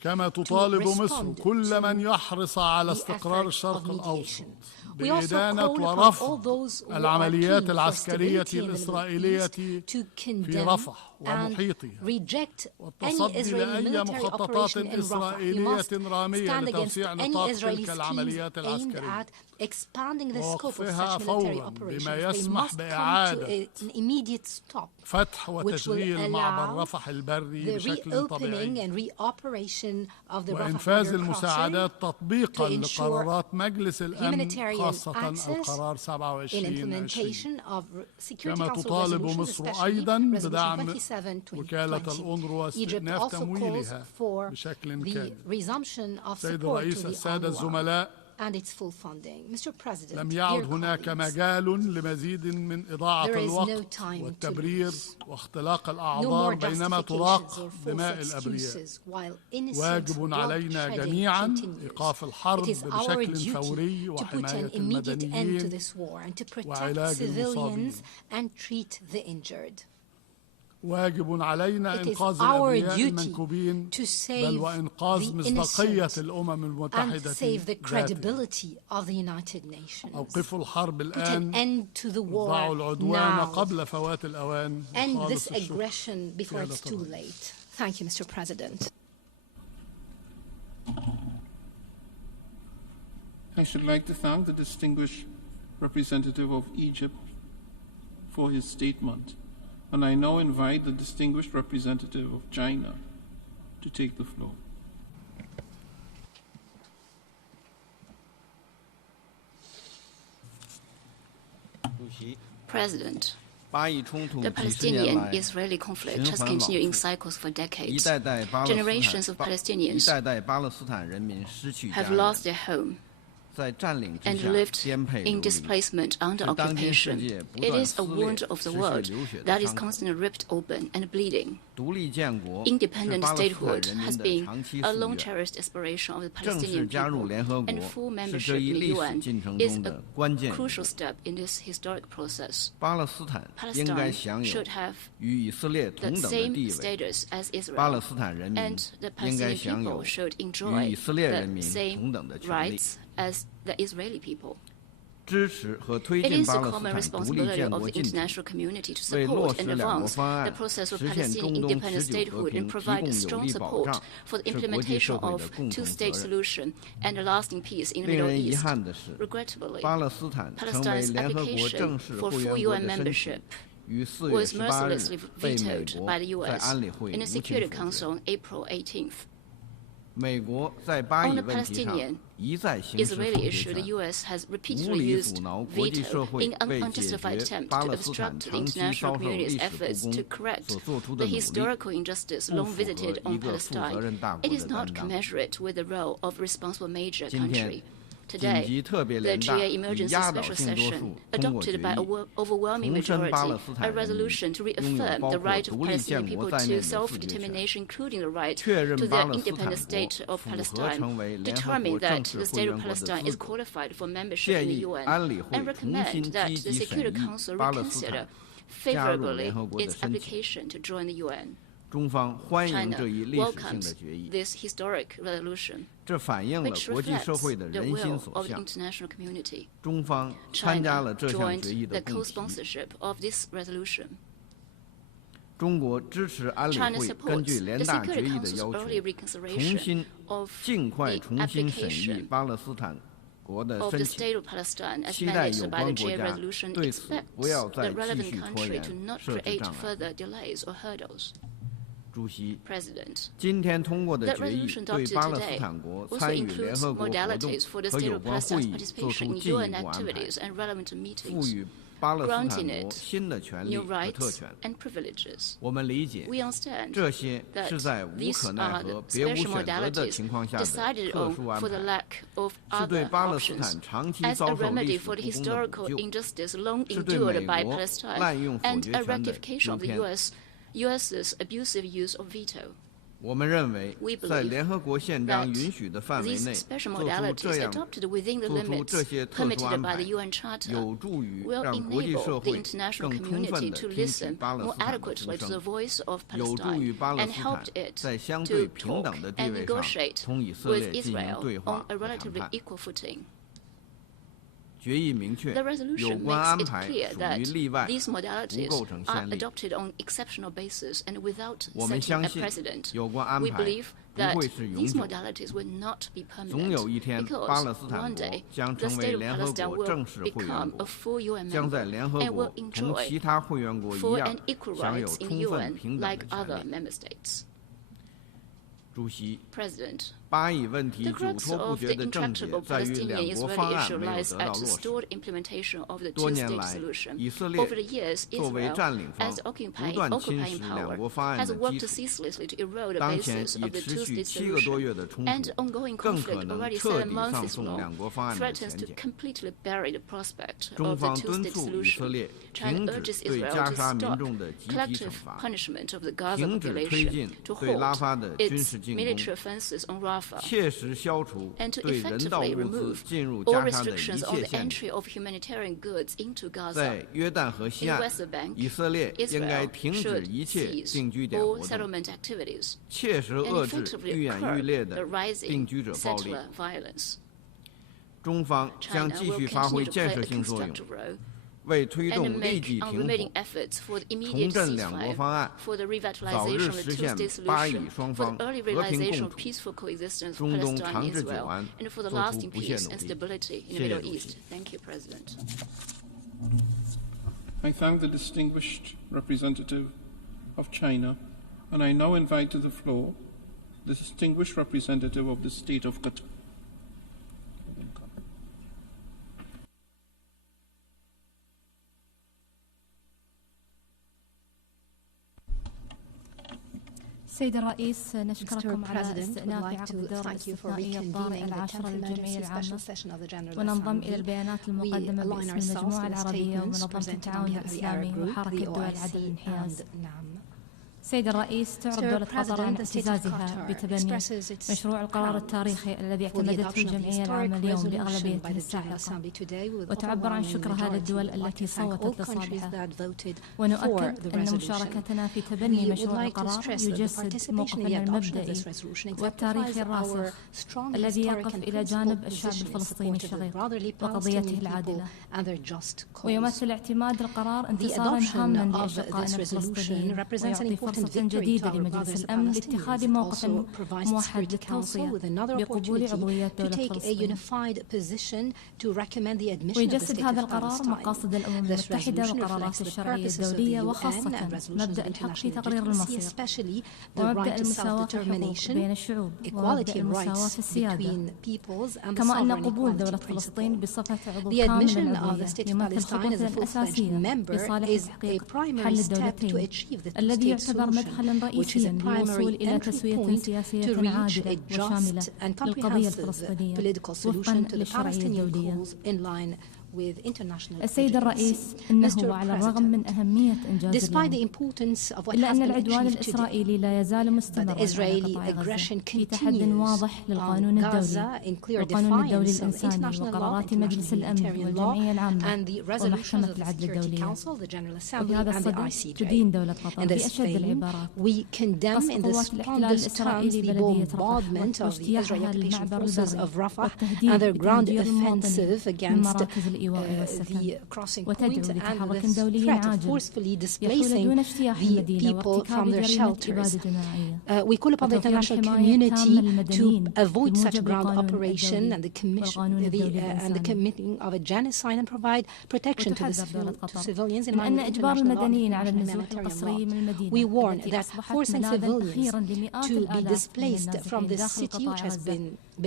كما تطالب مصر كل من يحرص على استقرار الشرق الأوسط بإدانة ورفض العمليات العسكرية الإسرائيلية في رفح ومحيطها والتصدي لأي مخططات إسرائيلية رامية لتوسيع نطاق تلك العمليات العسكرية ووقفها فورا بما يسمح بإعادة فتح وتشغيل معبر رفح البري بشكل طبيعي وإنفاذ المساعدات تطبيقا لقرارات مجلس الأمن خاصة القرار 27/20 كما تطالب مصر أيضا بدعم وكالة الأونروا واستئناف تمويلها بشكل كامل. سيد الرئيس، السادة الزملاء، لم يعد هناك مجال لمزيد من إضاعة الوقت والتبرير واختلاق الأعذار بينما تراق دماء الأبرياء. واجب علينا جميعا إيقاف الحرب بشكل فوري وحماية المدنيين وعلاج المصابين. واجب علينا إنقاذ الأبرياء المنكوبين بل وإنقاذ مصداقية الأمم المتحدة أوقفوا الحرب الآن وضعوا العدوان قبل فوات الأوان وخالص الشكر. Thank you, Mr. President. I should like to thank the distinguished representative of Egypt for his statement. And I now invite the distinguished representative of China to take the floor. President, the Palestinian-Israeli conflict has continued in cycles for decades. Generations of Palestinians have lost their home. and lived in displacement under occupation. It is a wound of the world that is constantly ripped open and bleeding. Independent statehood has been a long-cherished aspiration of the Palestinian people, and full membership in the UN is a crucial step in this historic process. Palestine should have the same status as Israel, and the Palestinian people should enjoy the same rights as the Israeli people. It is the common responsibility of the international community to support and advance the process of Palestinian independent statehood and provide strong support for the implementation of two-state solution and a lasting peace in the Middle East. Regrettably, Palestine's application for full UN membership was mercilessly vetoed by the US in the Security Council on April 18th. On the Palestinian-Israeli issue, the U.S. has repeatedly used veto in an unjustified attempt to obstruct the international community's efforts to correct the historical injustice long visited on Palestine. It is not commensurate with the role of responsible major country. Today, the GA Emergency Special Session adopted by overwhelming majority a resolution to reaffirm the right of Palestinian people to self-determination, including the right to the independent state of Palestine, determine that the state of Palestine is qualified for membership in the UN, and recommend that the Security Council reconsider favorably its application to join the UN. China welcomes this historic resolution, which reflects the will of the international community. China joined the co-sponsorship of this resolution. China supports the Security Council's early reconsideration of the application of the State of Palestine as mandated by the GA resolution, expects the relevant country to not create further delays or hurdles. President, the resolution adopted today also includes modalities for the State of Palestine's participation in UN activities and relevant meetings, granting it new rights and privileges. We understand that these are the special modalities decided on for the lack of other options as a remedy for the historical injustice long endured by Palestine and a rectification of the U.S.'s abusive use of veto. We believe that these special modalities adopted within the limits permitted by the UN Charter will enable the international community to listen more adequately to the voice of Palestine and help it to talk and negotiate with Israel on a relatively equal footing. The resolution makes it clear that these modalities are adopted on exceptional basis and without setting a precedent. We believe that these modalities will not be permanent because one day the State of Palestine will become a full UN member and will enjoy full and equal rights in the UN like other member states. President, the crux of the intractable Palestinian-Israeli issue lies at the stalled implementation of the two-state solution. Over the years, Israel, as the occupying power, has worked ceaselessly to erode the basis of the two-state solution, and the ongoing conflict, already 7 months long, threatens to completely bury the prospect of the two-state solution. China urges Israel to stop collective punishment of the Gaza population, to halt its military offenses on Rafah, and to effectively remove all restrictions on the entry of humanitarian goods into Gaza. In the West Bank, Israel should cease all settlement activities and effectively curb the rising settler violence. China will continue to play a constructive role and make unremitting efforts for the immediate ceasefire, for the revitalization of the two-state solution, for the early realization of peaceful coexistence of Palestine and Israel, and for the lasting peace and stability in the Middle East. Thank you, President. I thank the distinguished representative of China, and I now invite to the floor the distinguished representative of the State of Qatar. سيد الرئيس نشكركم على استئناف عقد الدورة الاستثنائية الطارئة العاشرة للجمعية العامة وننضم إلى البيانات المقدمة باسم المجموعة العربية ومنظمة التعاون الإسلامي وحركة دول عدم الانحياز. سيد الرئيس، تعرب دولة قطر عن اعتزازها بتبني مشروع القرار التاريخي الذي اعتمدته الجمعية العامة اليوم بأغلبيتها الساحقة، وتعبر عن شكرها للدول التي صوتت لصالحه، ونؤكد أن مشاركتنا في تبني مشروع القرار يجسد موقفنا المبدئي والتاريخي الراسخ الذي يقف إلى جانب الشعب الفلسطيني الشقيق وقضيته العادلة، ويمثل اعتماد القرار انتصارا هاما لأشقائنا الفلسطينيين، ويعطي فرصة جديدة لمجلس الأمن لاتخاذ موقف موحد للتوصية بقبول عضوية دولة فلسطين. ويجسد هذا القرار مقاصد الأمم المتحدة وقرارات الشرعية الدولية، وخاصة مبدأ الحق في تقرير المصير، ومبدأ المساواة في الحقوق بين الشعوب، ومبدأ المساواة في السيادة، كما أن قبول دولة فلسطين بصفة عضو كامل للعضوية يمثل خطوة أساسية لصالح تحقيق حل الدولتين الذي يعتبر مدخلا رئيسيا للوصول إلى تسوية سياسية عادلة وشاملة للقضية الفلسطينية وفقا للشرعية الدولية. السيد الرئيس، إنه على الرغم من أهمية إنجاز اليوم إلا أن العدوان الإسرائيلي لا يزال مستمرا على قطاع غزة في تحد واضح للقانون الدولي والقانون الدولي الإنساني وقرارات مجلس الأمن والجمعية العامة ومحكمة العدل الدولية. وفي هذا الصدد تدين دولة قطر في أشد العبارات قصف قوات الاحتلال الإسرائيلي بلدية رفح واجتياحها للمعبر البري والتهديد بتهجير المواطنين من مراكز الإيواء والسكن، وتدعو لتحرك دولي عاجل يحول دون اجتياح المدينة وارتكاب جريمة إبادة جماعية، وتوفير حماية تامة للمدنيين بموجب القانون الدولي وتحذر دولة قطر من أن إجبار المدنيين على النزوح القسري من المدينة التي أصبحت ملاذا أخيرا لمئات الآلاف من النازحين داخل قطاع غزة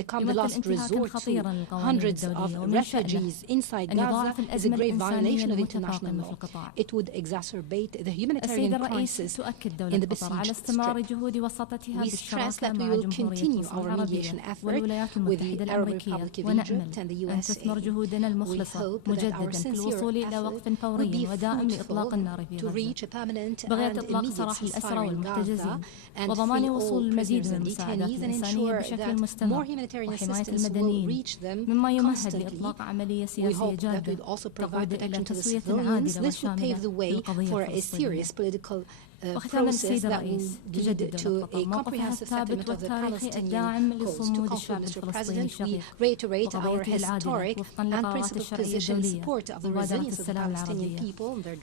يمثل انتهاكا خطيرا للقوانين الدولية، ومن شأنه أن يضاعف الأزمة الإنسانية المتفاقمة في القطاع. السيد الرئيس، تؤكد دولة قطر على استمرار جهود وساطتها بالشراكة مع جمهورية مصر العربية والولايات المتحدة الأمريكية، ونأمل أن تثمر جهودنا المخلصة مجددا في الوصول إلى وقف فوري ودائم لإطلاق النار في غزة، بغية إطلاق سراح الأسرى والمحتجزين، وضمان وصول المزيد من المساعدات الإنسانية بشكل مستمر، وحماية المدنيين، مما يمهد لإطلاق عملية سياسية جادة تقود إلى تسوية عادلة وشاملة للقضية الفلسطينية. وختاما السيد الرئيس، تجدد دولة قطر موقفها الثابت والتاريخي الداعم لصمود الشعب الفلسطيني الشقيق وقضيته العادلة وفقا لقرارات الشرعية الدولية ومبادرة السلام العربية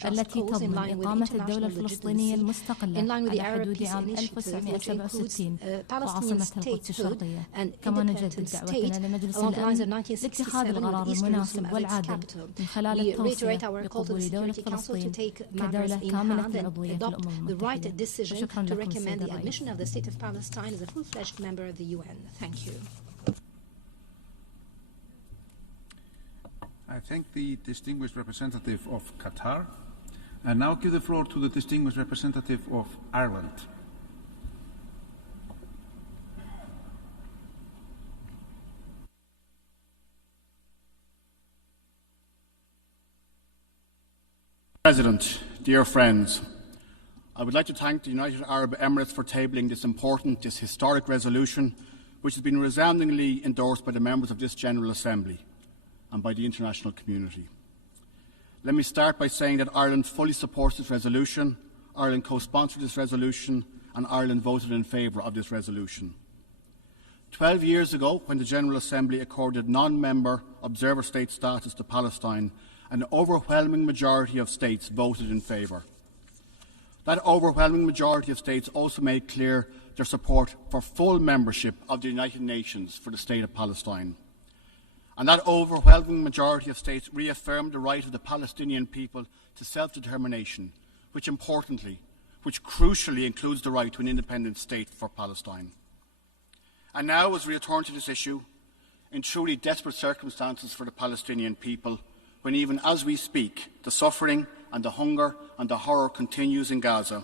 التي تضمن إقامة الدولة الفلسطينية المستقلة على حدود عام 1967 وعاصمتها القدس الشرقية. كما نجدد دعوتنا لمجلس الأمن لاتخاذ القرار المناسب والعادل من خلال التوصية بقبول دولة فلسطين كدولة كاملة العضوية في الأمم the right decision to recommend the admission of the State of Palestine as a full-fledged member of the UN. Thank you. I thank the distinguished representative of Qatar, and now give the floor to the distinguished representative of Ireland. President, dear friends, I would like to thank the United Arab Emirates for tabling this historic resolution, which has been resoundingly endorsed by the members of this General Assembly and by the international community. Let me start by saying that Ireland fully supports this resolution, Ireland co-sponsored this resolution, and Ireland voted in favour of this resolution. 12 years ago, when the General Assembly accorded non-member observer state status to Palestine, an overwhelming majority of states voted in favour. That overwhelming majority of states also made clear their support for full membership of the United Nations for the State of Palestine. And that overwhelming majority of states reaffirmed the right of the Palestinian people to self-determination, which crucially includes the right to an independent state for Palestine. And now, as we return to this issue, in truly desperate circumstances for the Palestinian people, when even as we speak, the suffering and the hunger and the horror continues in Gaza,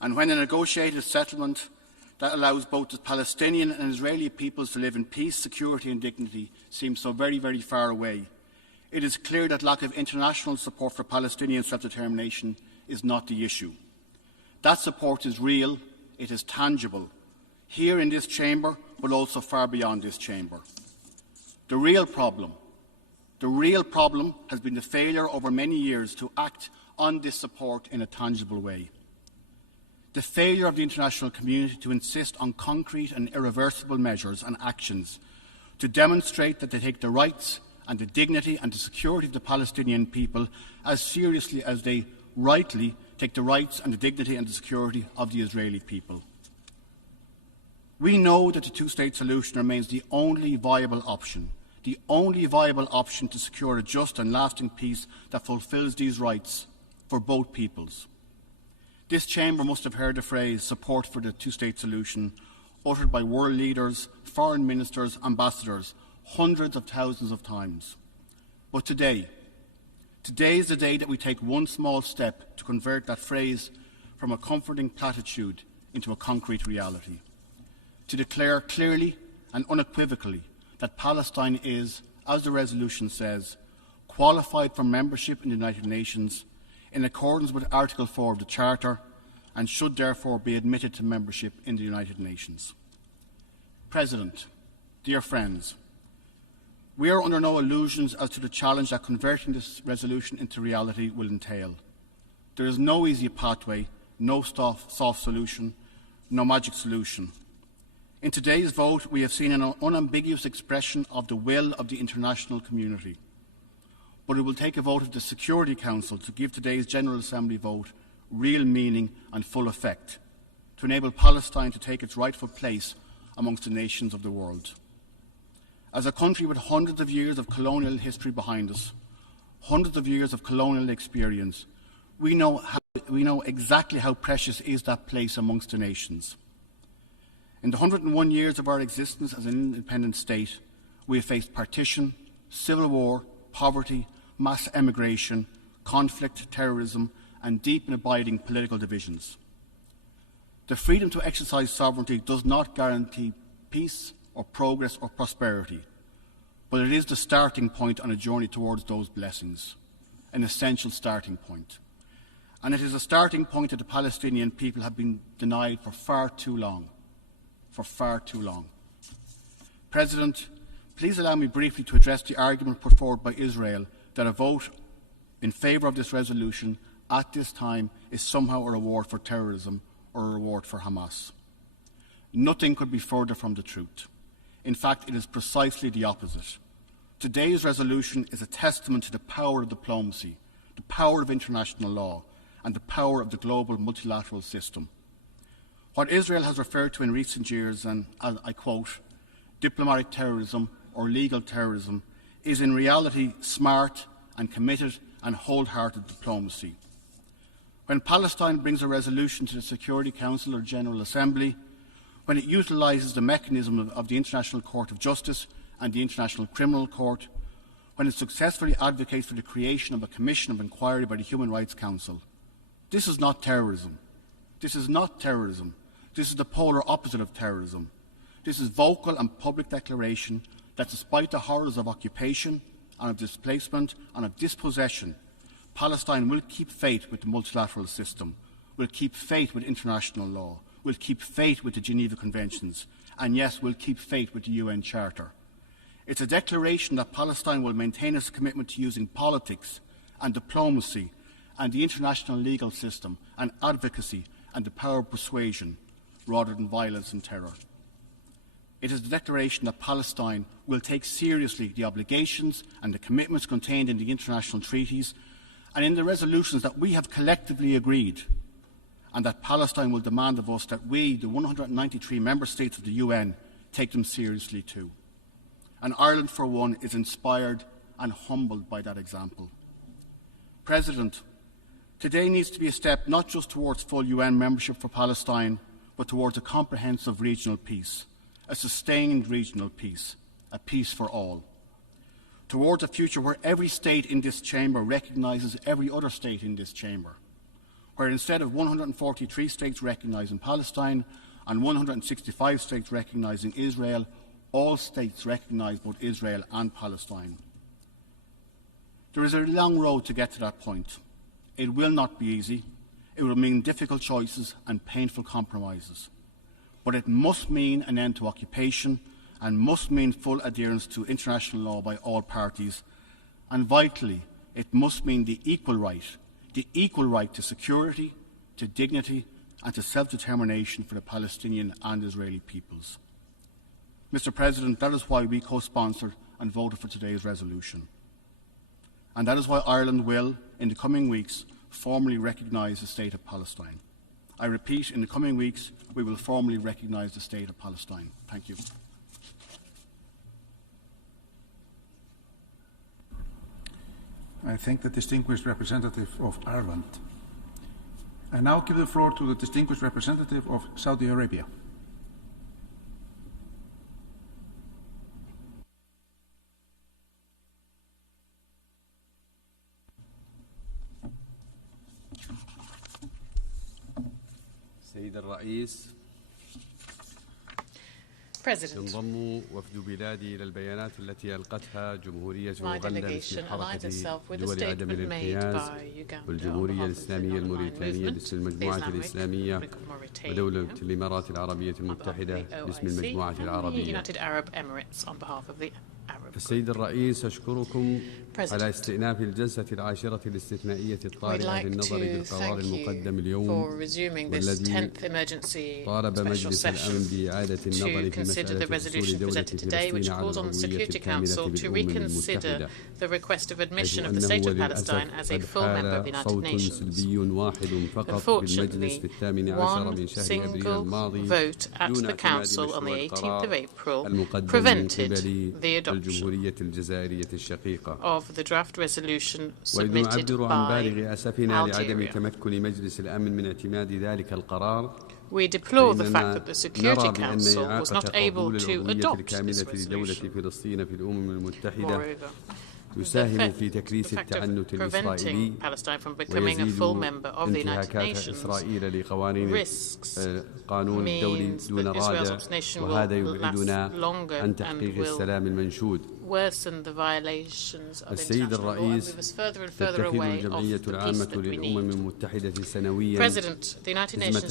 And when a negotiated settlement that allows both the Palestinian and Israeli peoples to live in peace, security and dignity seems so very, very far away, it is clear that lack of international support for Palestinian self-determination is not the issue. That support is real, it is tangible, here in this chamber, but also far beyond this chamber. The real problem has been the failure over many years to act on this support in a tangible way. The failure of the international community to insist on concrete and irreversible measures and actions to demonstrate that they take the rights and the dignity and the security of the Palestinian people as seriously as they rightly take the rights and the dignity and the security of the Israeli people. We know that the two-state solution remains the only viable option to secure a just and lasting peace that fulfills these rights for both peoples. This chamber must have heard the phrase support for the two-state solution uttered by world leaders, foreign ministers, ambassadors, hundreds of thousands of times. But today is the day that we take one small step to convert that phrase from a comforting platitude into a concrete reality. To declare clearly and unequivocally that Palestine is, as the resolution says, qualified for membership in the United Nations in accordance with Article 4 of the Charter and should therefore be admitted to membership in the United Nations. President, dear friends, we are under no illusions as to the challenge that converting this resolution into reality will entail. There is no easy pathway, no soft solution, no magic solution. In today's vote, we have seen an unambiguous expression of the will of the international community. But it will take a vote of the Security Council to give today's General Assembly vote real meaning and full effect, to enable Palestine to take its rightful place amongst the nations of the world. As a country with hundreds of years of colonial history behind us, hundreds of years of colonial experience, we know exactly how precious is that place amongst the nations. In the 101 years of our existence as an independent state, we have faced partition, civil war, poverty, mass emigration, conflict, terrorism, and deep and abiding political divisions. The freedom to exercise sovereignty does not guarantee peace or progress or prosperity, but it is the starting point on a journey towards those blessings, an essential starting point. And it is a starting point that the Palestinian people have been denied for far too long. President, please allow me briefly to address the argument put forward by Israel that a vote in favour of this resolution at this time is somehow a reward for terrorism or a reward for Hamas. Nothing could be further from the truth. In fact, it is precisely the opposite. Today's resolution is a testament to the power of diplomacy, the power of international law, and the power of the global multilateral system. What Israel has referred to in recent years, and I quote, diplomatic terrorism or legal terrorism, is in reality smart and committed and wholehearted diplomacy. When Palestine brings a resolution to the Security Council or General Assembly, when it utilises the mechanism of the International Court of Justice and the International Criminal Court, when it successfully advocates for the creation of a commission of inquiry by the Human Rights Council, this is not terrorism. This is not terrorism. This is the polar opposite of terrorism. This is vocal and public declaration that despite the horrors of occupation and of displacement and of dispossession, Palestine will keep faith with the multilateral system, will keep faith with international law, will keep faith with the Geneva Conventions, and yes, will keep faith with the UN Charter. It's a declaration that Palestine will maintain its commitment to using politics and diplomacy and the international legal system and advocacy and the power of persuasion rather than violence and terror. It is the declaration that Palestine will take seriously the obligations and the commitments contained in the international treaties and in the resolutions that we have collectively agreed, and that Palestine will demand of us that we, the 193 member states of the UN, take them seriously too. And Ireland, for one, is inspired and humbled by that example. President, today needs to be a step not just towards full UN membership for Palestine, but towards a comprehensive regional peace, a sustained regional peace, a peace for all. Towards a future where every state in this chamber recognises every other state in this chamber, where instead of 143 states recognising Palestine and 165 states recognising Israel, all states recognise both Israel and Palestine. There is a long road to get to that point. It will not be easy. It will mean difficult choices and painful compromises. But it must mean an end to occupation and must mean full adherence to international law by all parties. And vitally, it must mean the equal right to security, to dignity, and to self-determination for the Palestinian and Israeli peoples. Mr. President, that is why we co-sponsored and voted for today's resolution. And that is why Ireland will, in the coming weeks, formally recognise the State of Palestine. I repeat, in the coming weeks, we will formally recognise the State of Palestine. Thank you. I thank the distinguished representative of Ireland. I now give the floor to the distinguished representative of Saudi Arabia. سيد الرئيس ينضم وفد بلادي إلى البيانات التي ألقتها جمهورية أوغندا باسم حركة دول عدم الانحياز والجمهورية الإسلامية الموريتانية باسم المجموعة الإسلامية ودولة الإمارات العربية المتحدة باسم المجموعة العربية. السيد الرئيس أشكركم على استئناف الجلسة العاشرة الاستثنائية الطارئة للنظر بالقرار المقدم اليوم والذي طالب مجلس الأمن بإعادة النظر في مسألة حصول دولة فلسطين على العضوية الكاملة بالأمم المتحدة حيث أنه وللأسف قد حال صوت سلبي واحد فقط بالمجلس في 18 من شهر أبريل الماضي دون اعتماد مشروع القرار المقدم من قبل الجمهورية الجزائرية الشقيقة. وإذ نعبر عن بالغ أسفنا لعدم تمكن مجلس الأمن من اعتماد ذلك القرار. We deplore the fact that the Security Council was not able to adopt this resolution. Moreover, يساهم في تكريس التعنت الإسرائيلي ويزيد انتهاكات إسرائيل لقوانين القانون الدولي دون رادع وهذا يبعدنا عن تحقيق السلام المنشود. السيد الرئيس تتخذ الجمعية العامة للأمم المتحدة سنويا حزمة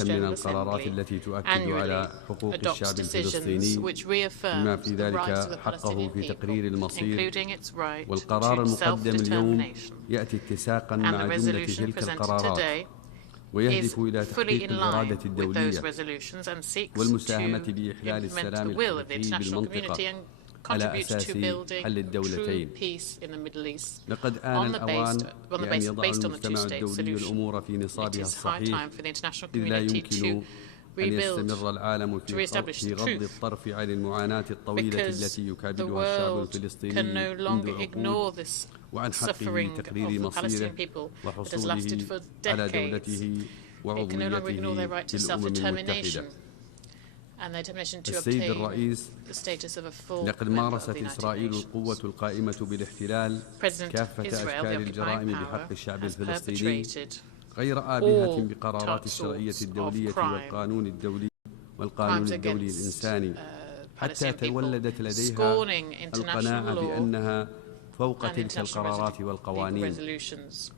من القرارات التي تؤكد على حقوق الشعب الفلسطيني بما في ذلك حقه في تقرير المصير. والقرار المقدم اليوم يأتي اتساقا مع جملة تلك القرارات ويهدف إلى تحقيق الإرادة الدولية والمساهمة بإحلال السلام الحقيقي بالمنطقة على أساس حل الدولتين. لقد آن الأوان لأن يضع المجتمع الدولي الأمور في نصابها الصحيح إذ لا يمكن أن يستمر العالم في غض الطرف عن المعاناة الطويلة التي يكابدها الشعب الفلسطيني منذ عقود وعن حقه تقرير مصيره وحصوله على دولته وعضويته في الأمم المتحدة. السيد الرئيس لقد مارست إسرائيل القوة القائمة بالاحتلال كافة أشكال الجرائم بحق الشعب الفلسطيني غير آبهة بقرارات الشرعية الدولية والقانون الدولي الإنساني حتى تولدت لديها القناعة بأنها فوق تلك القرارات والقوانين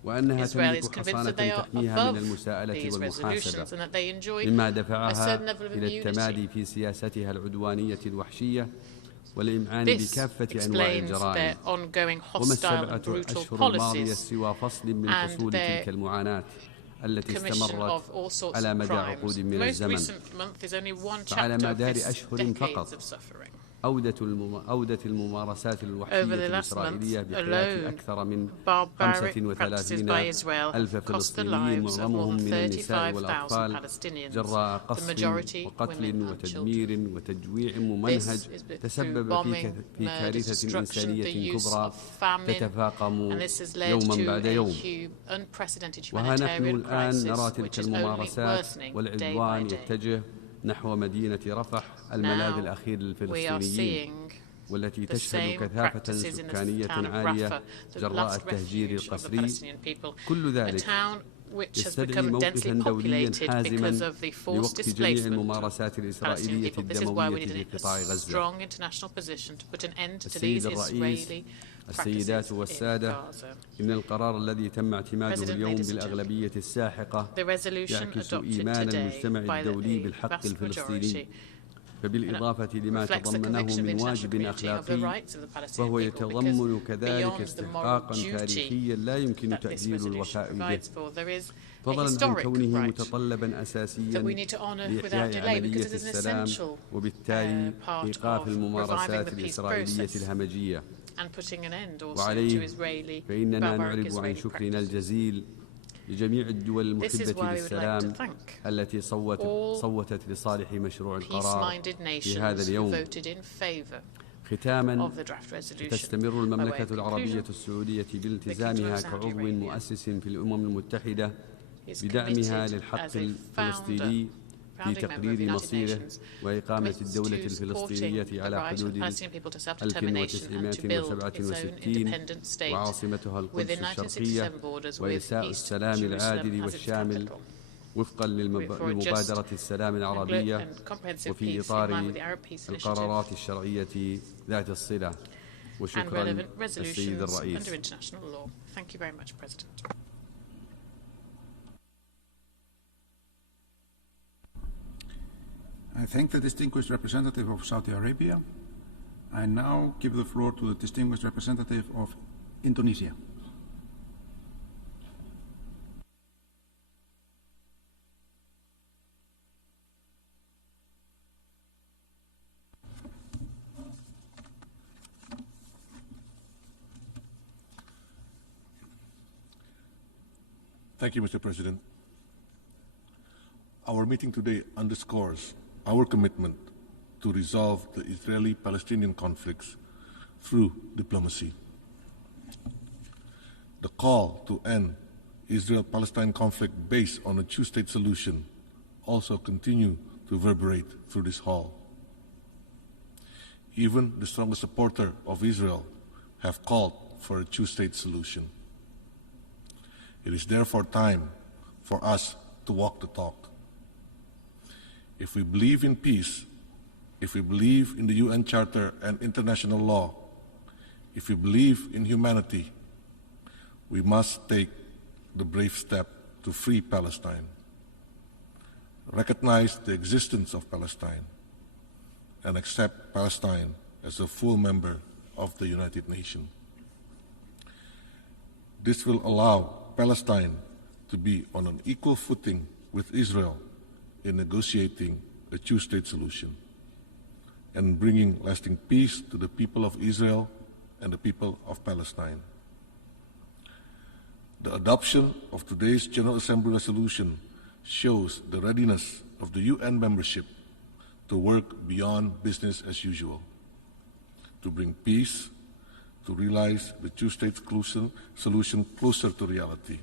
وأنها تملك حصانة تحميها من المساءلة والمحاسبة مما دفعها إلى التمادي في سياستها العدوانية الوحشية والإمعان بكافة أنواع الجرائم. وما السبعة أشهر الماضية سوى فصل من فصول تلك المعاناة التي استمرت على مدى عقود من الزمن. فعلى مدار أشهر فقط أودت الممارسات الوحشية الإسرائيلية بحياة أكثر من 35,000 فلسطيني معظمهم من النساء والأطفال جراء قصف وقتل وتدمير وتجويع ممنهج تسبب في كارثة إنسانية كبرى تتفاقم يوما بعد يوم. وها نحن الآن نرى تلك الممارسات والعدوان يتجه نحو مدينة رفح الملاذ الأخير للفلسطينيين والتي تشهد كثافة سكانية عالية جراء التهجير القسري. كل ذلك which has become densely populated because of the forced displacement. Palestinian people. This is why we need a strong international position to put an end to these Israeli السيدات والسادة إن القرار الذي تم اعتماده اليوم بالأغلبية الساحقة يعكس إيمان المجتمع الدولي بالحق الفلسطيني فبالإضافة لما تضمنه من واجب أخلاقي فهو يتضمن كذلك استحقاقا تاريخيا لا يمكن تأجيل الوفاء به فضلا عن كونه متطلبا أساسيا لإحياء عملية السلام وبالتالي إيقاف الممارسات الإسرائيلية الهمجية وعليه فإننا نعرب عن شكرنا الجزيل لجميع الدول المحبة للسلام التي صوتت لصالح مشروع القرار في هذا اليوم. ختاما تستمر المملكة العربية السعودية بالتزامها كعضو مؤسس في الأمم المتحدة بدعمها للحق الفلسطيني في تقرير مصيره وإقامة الدولة الفلسطينية على حدود 1967 وعاصمتها القدس الشرقية وإرساء السلام العادل والشامل وفقا لمبادرة السلام العربية وفي إطار القرارات الشرعية ذات الصلة. وشكرا السيد الرئيس. I thank the distinguished representative of Saudi Arabia. I now give the floor to the distinguished representative of Indonesia. Thank you, Mr. President. Our meeting today underscores our commitment to resolve the Israeli-Palestinian conflicts through diplomacy. The call to end Israel-Palestine conflict based on a two-state solution also continue to reverberate through this hall. Even the strongest supporter of Israel have called for a two-state solution. It is therefore time for us to walk the talk. If we believe in peace, if we believe in the UN Charter and international law, if we believe in humanity, we must take the brave step to free Palestine, recognize the existence of Palestine, and accept Palestine as a full member of the United Nations. This will allow Palestine to be on an equal footing with Israel in negotiating a two-state solution and bringing lasting peace to the people of Israel and the people of Palestine. The adoption of today's General Assembly resolution shows the readiness of the UN membership to work beyond business as usual, to bring peace, to realize the two-state solution closer to reality.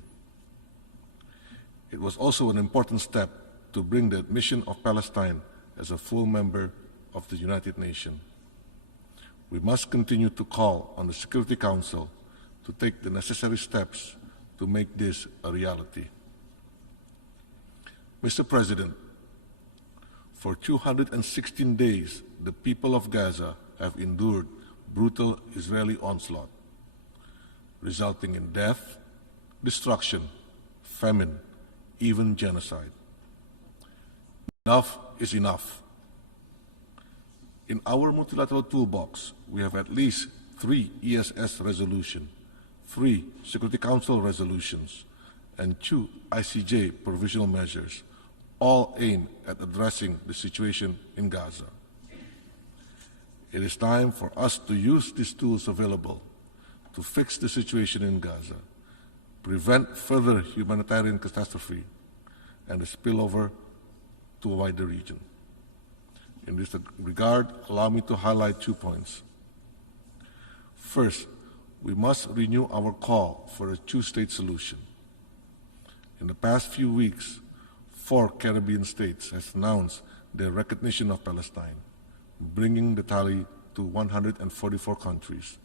It was also an important step to bring the admission of Palestine as a full member of the United Nations. We must continue to call on the Security Council to take the necessary steps to make this a reality. Mr. President, for 216 days, the people of Gaza have endured brutal Israeli onslaught, resulting in death, destruction, famine, even genocide. Enough is enough. In our multilateral toolbox, we have at least 3 ESS resolutions, 3 Security Council resolutions, and 2 ICJ provisional measures, all aimed at addressing the situation in Gaza. It is time for us to use these tools available to fix the situation in Gaza, prevent further humanitarian catastrophe, and the spillover to a wider region. In this regard, allow me to highlight 2 points. First, we must renew our call for a two-state solution. In the past few weeks, 4 Caribbean states have announced their recognition of Palestine, bringing the tally to 144 countries.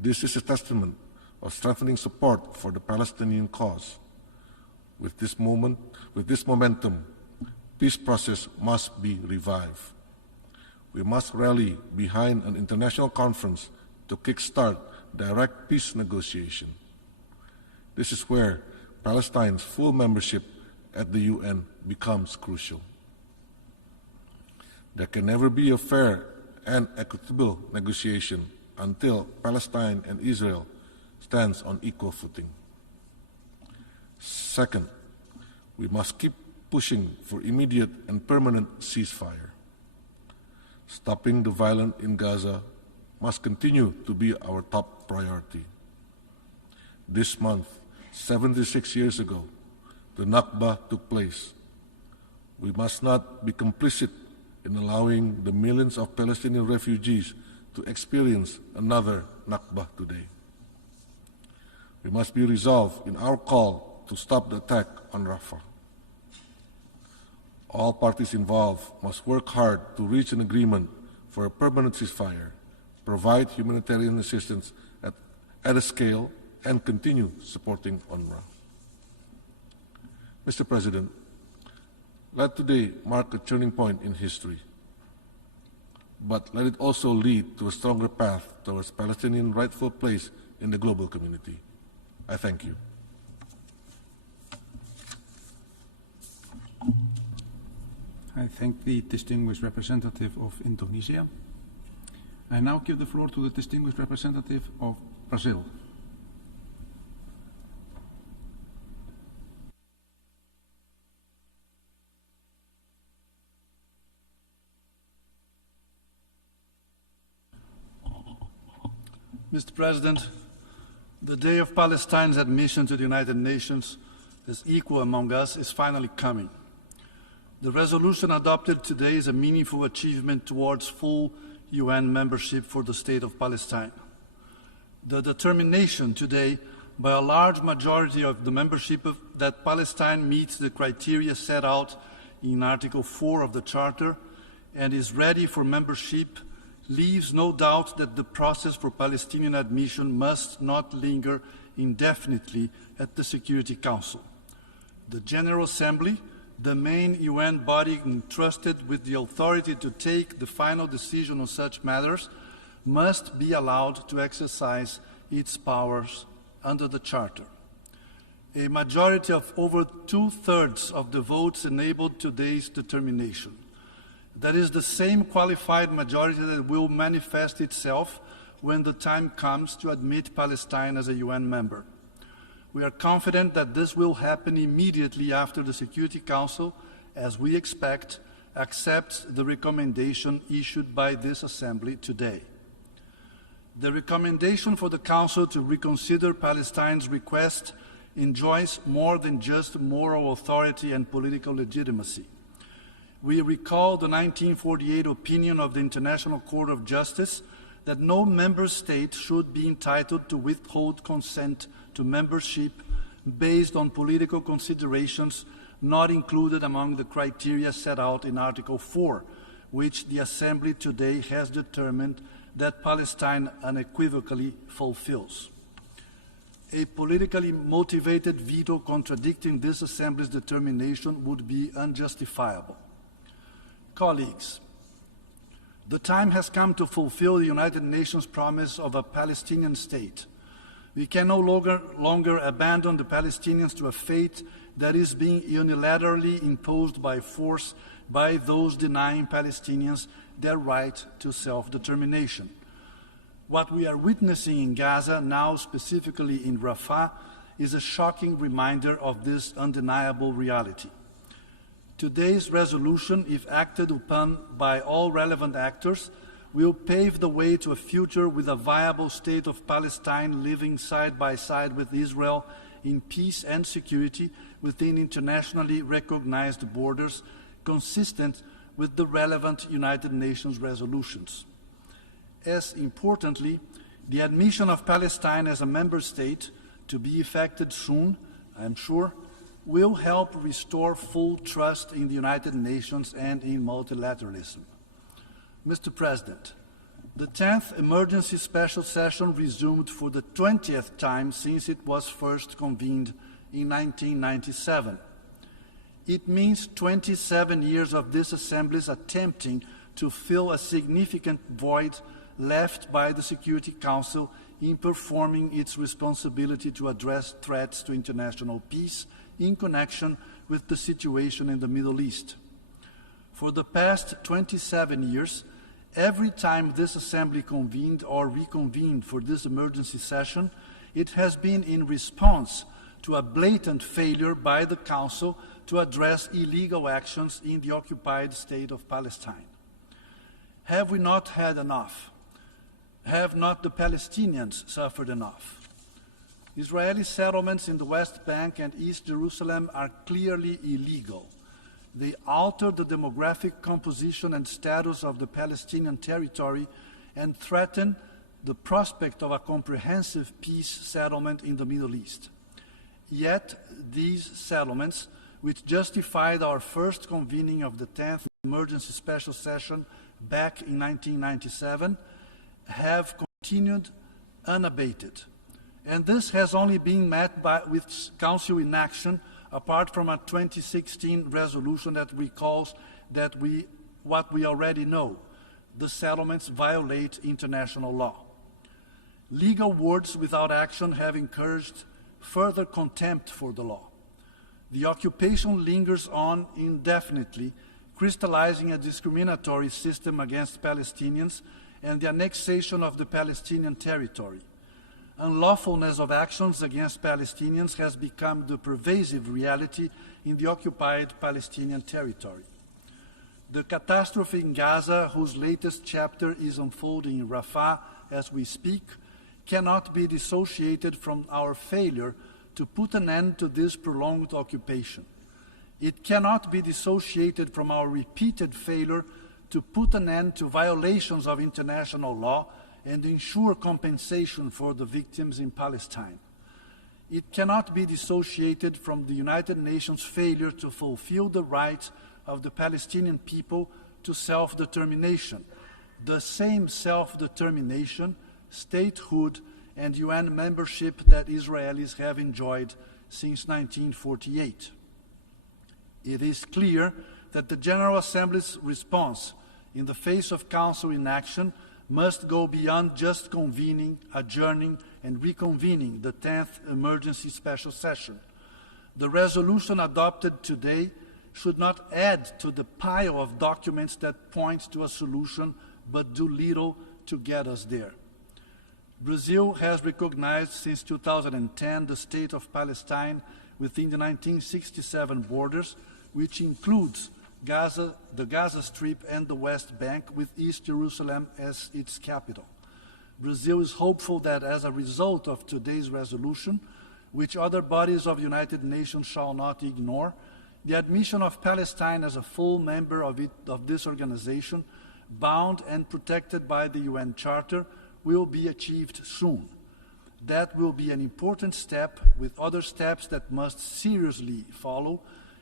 This is a testament of strengthening support for the Palestinian cause With this momentum, peace process must be revived. We must rally behind an international conference to kickstart direct peace negotiation. This is where Palestine's full membership at the UN becomes crucial. There can never be a fair and equitable negotiation until Palestine and Israel stands on equal footing. Second, we must keep pushing for immediate and permanent ceasefire. Stopping the violence in Gaza must continue to be our top priority. This month, 76 years ago, the Nakba took place. We must not be complicit in allowing the millions of Palestinian refugees to experience another Nakba today. We must be resolved in our call to stop the attack on Rafah. All parties involved must work hard to reach an agreement for a permanent ceasefire, provide humanitarian assistance at a scale, and continue supporting UNRWA. Mr. President, let today mark a turning point in history, but let it also lead to a stronger path towards Palestinian rightful place in the global community. I thank you. I thank the distinguished representative of Indonesia. I now give the floor to the distinguished representative of Brazil. Mr. President, the day of Palestine's admission to the United Nations as equal among us is finally coming. The resolution adopted today is a meaningful achievement towards full UN membership for the State of Palestine. The determination today by a large majority of the membership that Palestine meets the criteria set out in Article 4 of the Charter and is ready for membership leaves no doubt that the process for Palestinian admission must not linger indefinitely at the Security Council. The General Assembly, the main UN body entrusted with the authority to take the final decision on such matters, must be allowed to exercise its powers under the Charter. A majority of over 2/3 of the votes enabled today's determination. That is the same qualified majority that will manifest itself when the time comes to admit Palestine as a UN member. We are confident that this will happen immediately after the Security Council, as we expect, accepts the recommendation issued by this Assembly today. The recommendation for the Council to reconsider Palestine's request enjoys more than just moral authority and political legitimacy. We recall the 1948 opinion of the International Court of Justice that no member state should be entitled to withhold consent to membership based on political considerations not included among the criteria set out in Article 4, which the Assembly today has determined that Palestine unequivocally fulfills. A politically motivated veto contradicting this Assembly's determination would be unjustifiable. Colleagues, the time has come to fulfill the United Nations promise of a Palestinian state. We can no longer abandon the Palestinians to a fate that is being unilaterally imposed by force by those denying Palestinians their right to self-determination. What we are witnessing in Gaza, now specifically in Rafah, is a shocking reminder of this undeniable reality. Today's resolution, if acted upon by all relevant actors, will pave the way to a future with a viable state of Palestine living side by side with Israel in peace and security within internationally recognized borders, consistent with the relevant United Nations resolutions. As importantly, the admission of Palestine as a member state, to be effected soon, I'm sure, will help restore full trust in the United Nations and in multilateralism. Mr. President, the 10th Emergency Special Session resumed for the 20th time since it was first convened in 1997. It means 27 years of this Assembly's attempting to fill a significant void left by the Security Council in performing its responsibility to address threats to international peace in connection with the situation in the Middle East. For the past 27 years, every time this Assembly convened or reconvened for this emergency session, it has been in response to a blatant failure by the Council to address illegal actions in the occupied state of Palestine. Have we not had enough? Have not the Palestinians suffered enough? Israeli settlements in the West Bank and East Jerusalem are clearly illegal. They alter the demographic composition and status of the Palestinian territory and threaten the prospect of a comprehensive peace settlement in the Middle East. Yet these settlements, which justified our first convening of the 10th Emergency Special Session back in 1997, have continued unabated. And this has only been met with Council inaction, apart from a 2016 resolution that recalls that what we already know: the settlements violate international law. Legal words without action have encouraged further contempt for the law. The occupation lingers on indefinitely, crystallizing a discriminatory system against Palestinians and the annexation of the Palestinian territory. Unlawfulness of actions against Palestinians has become the pervasive reality in the occupied Palestinian territory. The catastrophe in Gaza, whose latest chapter is unfolding in Rafah as we speak, cannot be dissociated from our failure to put an end to this prolonged occupation. It cannot be dissociated from our repeated failure to put an end to violations of international law and ensure compensation for the victims in Palestine. It cannot be dissociated from the United Nations' failure to fulfill the rights of the Palestinian people to self-determination, the same self-determination, statehood, and UN membership that Israelis have enjoyed since 1948. It is clear that the General Assembly's response in the face of Council inaction must go beyond just convening, adjourning, and reconvening the 10th Emergency Special Session. The resolution adopted today should not add to the pile of documents that point to a solution but do little to get us there. Brazil has recognized since 2010 the state of Palestine within the 1967 borders, which includes Gaza, the Gaza Strip and the West Bank, with East Jerusalem as its capital. Brazil is hopeful that as a result of today's resolution, which other bodies of the United Nations shall not ignore, the admission of Palestine as a full member of this organization, bound and protected by the UN Charter, will be achieved soon. That will be an important step, with other steps that must seriously follow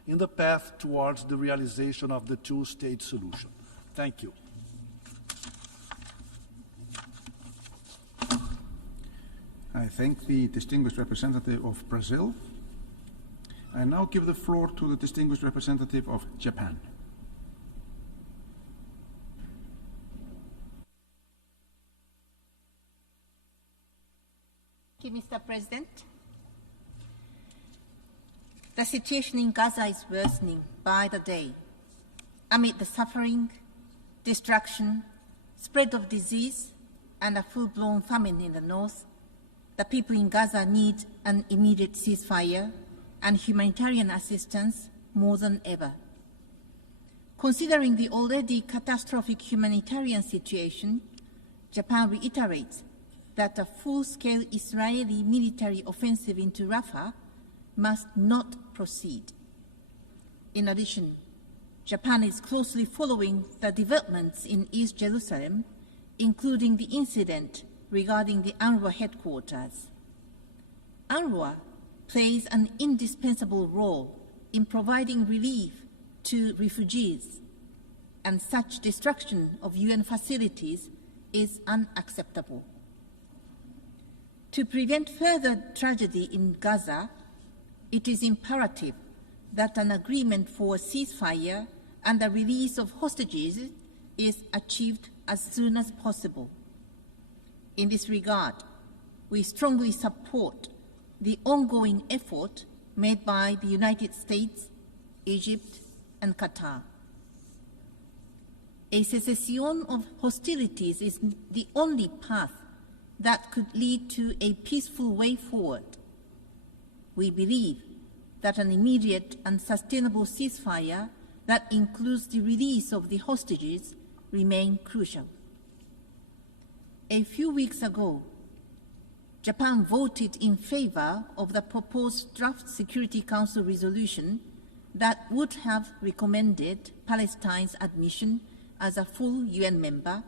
in the path towards the realization of the two-state solution. Thank you. I thank the distinguished representative of Brazil. I now give the floor to the distinguished representative of Japan. Thank you, Mr. President. The situation in Gaza is worsening by the day. Amid the suffering, destruction, spread of disease, and a full-blown famine in the north, the people in Gaza need an immediate ceasefire and humanitarian assistance more than ever. Considering the already catastrophic humanitarian situation, Japan reiterates that a full-scale Israeli military offensive into Rafah must not proceed. In addition, Japan is closely following the developments in East Jerusalem, including the incident regarding the UNRWA headquarters. UNRWA plays an indispensable role in providing relief to refugees, and such destruction of UN facilities is unacceptable. To prevent further tragedy in Gaza, it is imperative that an agreement for a ceasefire and the release of hostages is achieved as soon as possible. In this regard, we strongly support the ongoing effort made by the United States, Egypt, and Qatar. A cessation of hostilities is the only path that could lead to a peaceful way forward. We believe that an immediate and sustainable ceasefire that includes the release of the hostages remain crucial. A few weeks ago, Japan voted in favor of the proposed draft Security Council resolution that would have recommended Palestine's admission as a full UN member,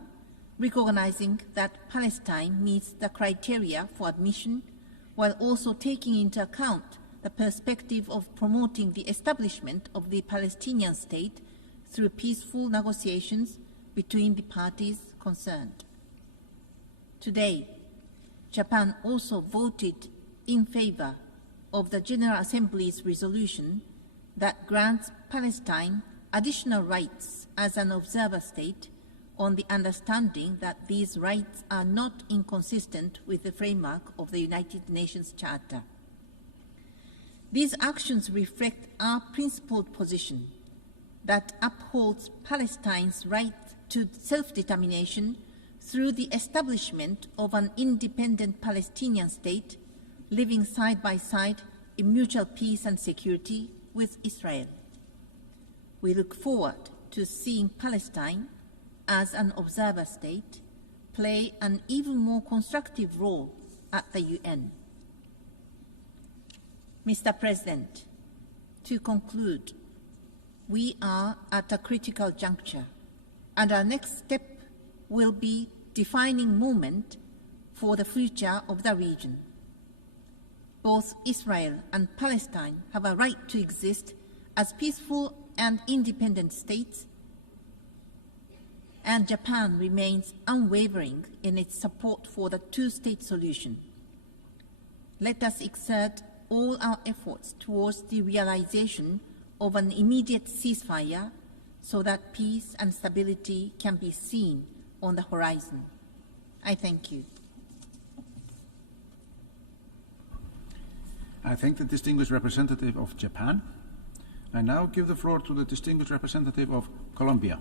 recognizing that Palestine meets the criteria for admission, while also taking into account the perspective of promoting the establishment of the Palestinian state through peaceful negotiations between the parties concerned. Today, Japan also voted in favor of the General Assembly's resolution that grants Palestine additional rights as an observer state on the understanding that these rights are not inconsistent with the framework of the United Nations Charter. These actions reflect our principled position that upholds Palestine's right to self-determination through the establishment of an independent Palestinian state living side by side in mutual peace and security with Israel. We look forward to seeing Palestine, as an observer state, play an even more constructive role at the UN. Mr. President, to conclude, we are at a critical juncture, and our next step will be defining moment for the future of the region. Both Israel and Palestine have a right to exist as peaceful and independent states, and Japan remains unwavering in its support for the two-state solution. Let us exert all our efforts towards the realization of an immediate ceasefire so that peace and stability can be seen on the horizon. I thank you. I thank the distinguished representative of Japan. I now give the floor to the distinguished representative of Colombia.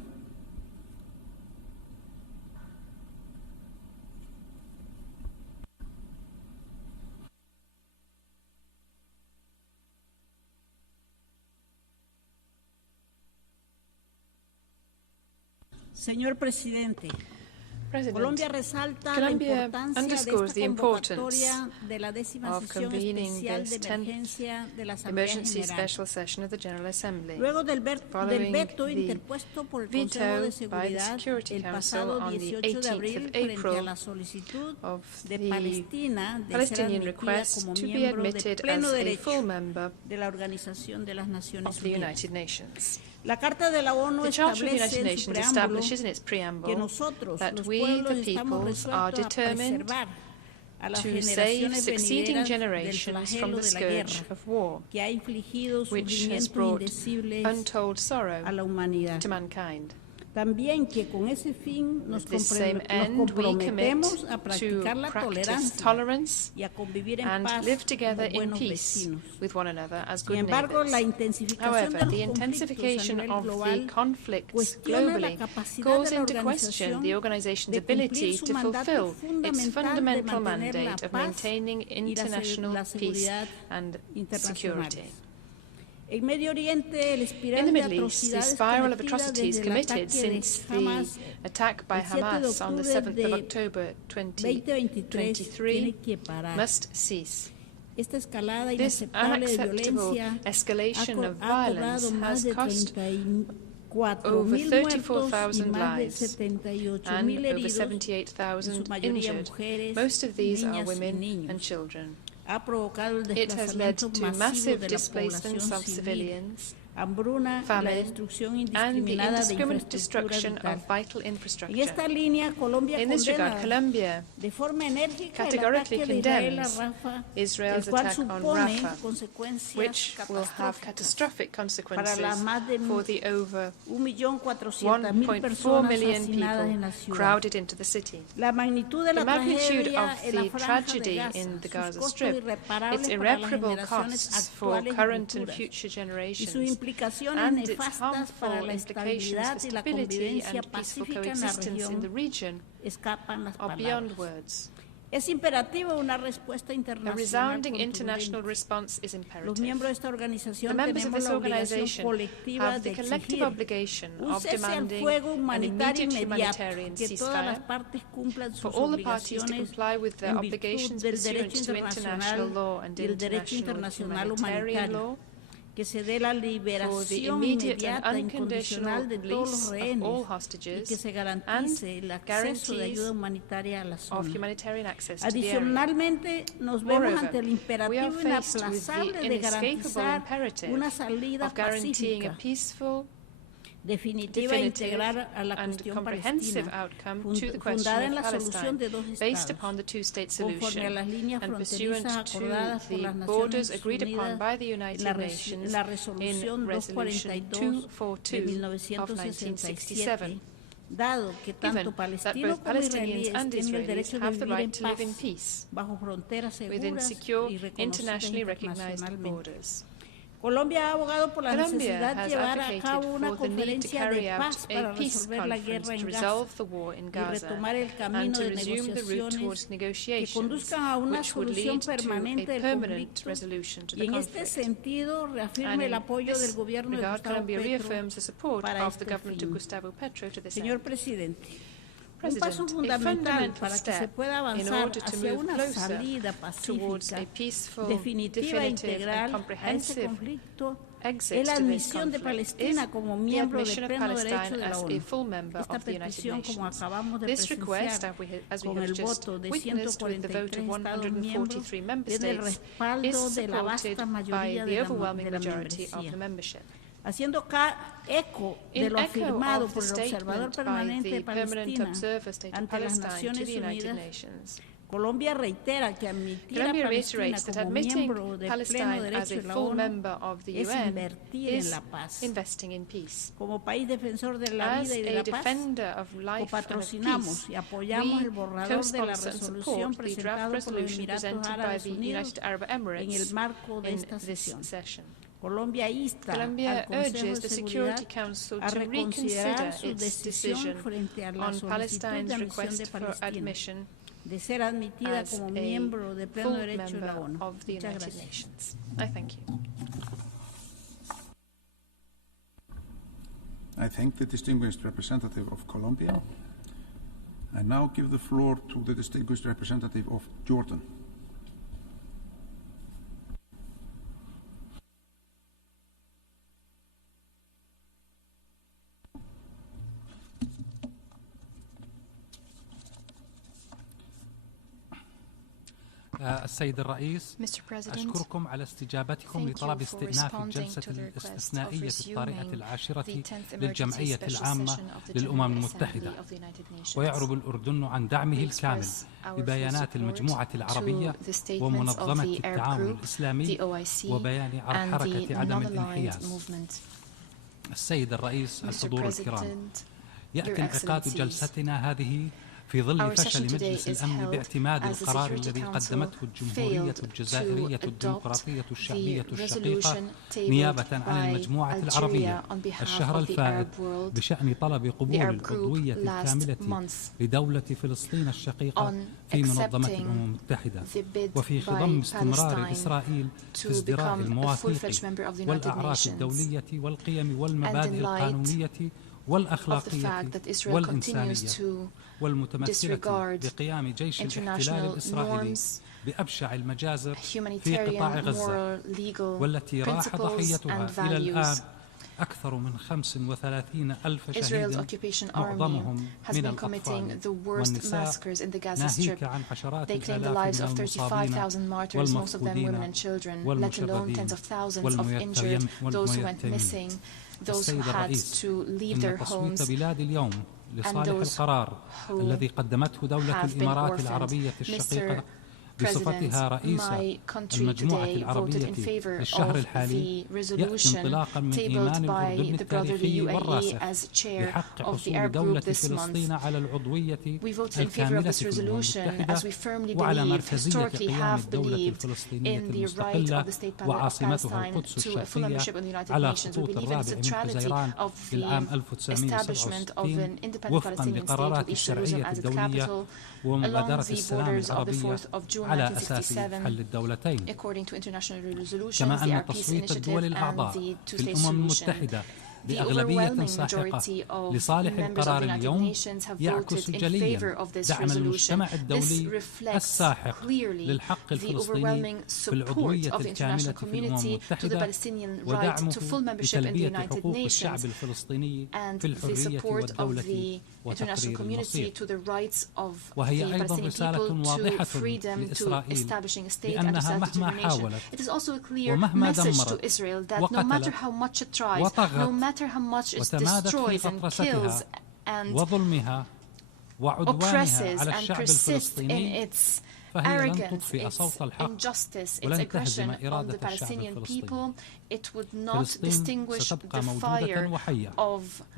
Señor Presidente, Colombia resalta la importancia de esta convocatoria de la 10ª sesión especial de emergencia de la Asamblea General. Luego del veto interpuesto por el Consejo de Seguridad el pasado 18 de abril frente a la solicitud de Palestina de ser admitida como miembro de pleno derecho de la Organización de las Naciones Unidas. La Carta de la ONU establece en su preámbulo que nosotros, los pueblos, estamos resueltos a preservar a las generaciones venideras del flagelo de la guerra, que ha infligido sufrimiento indecible a la humanidad. También que con ese fin nos comprometemos a practicar la tolerancia y a convivir en paz como buenos vecinos. Sin embargo, la intensificación de los conflictos cuestiona la capacidad de la organización de cumplir su mandato fundamental de mantener la paz y la seguridad internacional. In the Middle East, the spiral of atrocities committed since the attack by Hamas on the 7th of October 2023 must cease. This unacceptable escalation of violence has cost over 34,000 lives and over 78,000 injured. Most of these are women and children. It has led to massive displacements of civilians hambruna, la destrucción indiscriminada de infraestructura vital. En esta línea, Colombia condena de forma enérgica el ataque de Israel a Rafah, el cual supone consecuencias catastróficas para las más de 1.400.000 personas hacinadas en la ciudad. La magnitud de la tragedia en la franja de Gaza, sus costos irreparables para las generaciones actuales y futuras, y sus implicaciones nefastas para la estabilidad y la convivencia pacífica en la región escapan las palabras. Es imperativo una respuesta internacional contundente. Los miembros de esta organización tenemos la obligación colectiva de exigir un cese al fuego humanitario inmediato, que todas las partes cumplan sus obligaciones en virtud del derecho internacional y el derecho internacional humanitario, que se dé la liberación inmediata e incondicional de todos los rehenes y que se garantice el acceso de ayuda humanitaria a la zona. Adicionalmente, nos vemos ante el imperativo inaplazable de garantizar una salida pacífica, definitiva e integral a la cuestión palestina, fundada en la solución de dos estados, conforme a las líneas fronterizas acordadas por las Naciones Unidas en la resolución 242 de 1967, dado que tanto palestinos como israelíes tienen el derecho de vivir en paz bajo fronteras seguras y reconocidas internacionalmente. Colombia ha abogado por la necesidad de llevar a cabo una conferencia de paz para resolver la guerra en Gaza y retomar el camino de negociaciones que conduzcan a una solución permanente del conflicto, y en este sentido reafirme el apoyo del gobierno de Gustavo Petro para este fin. Señor presidente, un paso fundamental para que se pueda avanzar hacia una salida pacífica, definitiva e integral a este conflicto es la admisión de Palestina como miembro de pleno derecho de la ONU. Esta petición, como acabamos de presenciar con el voto de 143 Estados miembros, es el respaldo de la vasta mayoría de la membresía. Haciendo eco de lo afirmado por el observador permanente de Palestina ante las Naciones Unidas, Colombia reitera que admitir a Palestina como miembro de pleno derecho de la ONU es invertir en la paz. Como país defensor de la vida y de la paz, copatrocinamos y apoyamos el borrador de la resolución presentado por los Emiratos Árabes Unidos en el marco de esta sesión. Colombia insta al Consejo de Seguridad a reconsiderar su decisión frente a la solicitud de admisión de Palestina de ser admitida como miembro de pleno derecho de la ONU. Muchas gracias. I thank the distinguished representative of Colombia. I now give the floor to the distinguished representative of Jordan. السيد الرئيس، أشكركم على استجابتكم لطلب استئناف الجلسة الاستثنائية الطارئة العاشرة للجمعية العامة للأمم المتحدة. ويعرب الأردن عن دعمه الكامل ببيانات المجموعة العربية ومنظمة التعاون الإسلامي وبيان حركة عدم الانحياز. السيد الرئيس، الحضور الكرام، يأتي انعقاد جلستنا هذه في ظل فشل مجلس الأمن باعتماد القرار الذي قدمته الجمهورية الجزائرية الديمقراطية الشعبية الشقيقة نيابة عن المجموعة العربية الشهر الفائت بشأن طلب قبول العضوية الكاملة لدولة فلسطين الشقيقة في منظمة الأمم المتحدة، وفي خضم استمرار إسرائيل في ازدراء المواثيق والأعراف الدولية والقيم والمبادئ القانونية والأخلاقية والإنسانية والمتمثلة بقيام جيش الاحتلال الإسرائيلي بأبشع المجازر في قطاع غزة، والتي راح ضحيتها إلى الآن أكثر من 35,000 Israel's شهيد occupation army معظمهم has من been committing الأطفال the worst massacres in the Gaza ناهيك Strip. عن عشرات They claim the الآلاف lives من of 35,000 martyrs, most of them women and children, let alone tens of thousands of injured, those who went missing, those who had to leave their homes, بلاد اليوم لصالح القرار الذي قدمته دولة الإمارات العربية الشقيقة بصفتها رئيسة المجموعة العربية للشهر الحالي يأتي انطلاقا من إيمان الأردن التاريخي والراسخ بحق حصول دولة فلسطين على العضوية الكاملة في الأمم المتحدة وعلى مركزية قيام الدولة الفلسطينية المستقلة وعاصمتها القدس الشرقية على خطوط الرابع من حزيران للعام 1967 وفقا لقرارات الشرعية الدولية ومبادرة السلام العربية على أساس حل الدولتين. كما أن تصويت الدول الأعضاء في الأمم المتحدة بأغلبية ساحقة لصالح القرار اليوم يعكس جليا دعم المجتمع الدولي الساحق للحق الفلسطيني في العضوية الكاملة في الأمم المتحدة ودعمه لتلبية حقوق الشعب الفلسطيني في الحرية والدولة وتقرير المصير. وهي أيضا رسالة واضحة لإسرائيل بأنها مهما حاولت ومهما دمرت وقتلت وتمادت في غطرستها وظلمها وعدوانها على الشعب الفلسطيني فهي لن تطفئ صوت الحق ولن تهزم إرادة الشعب الفلسطيني. فلسطين ستبقى موجودة وحية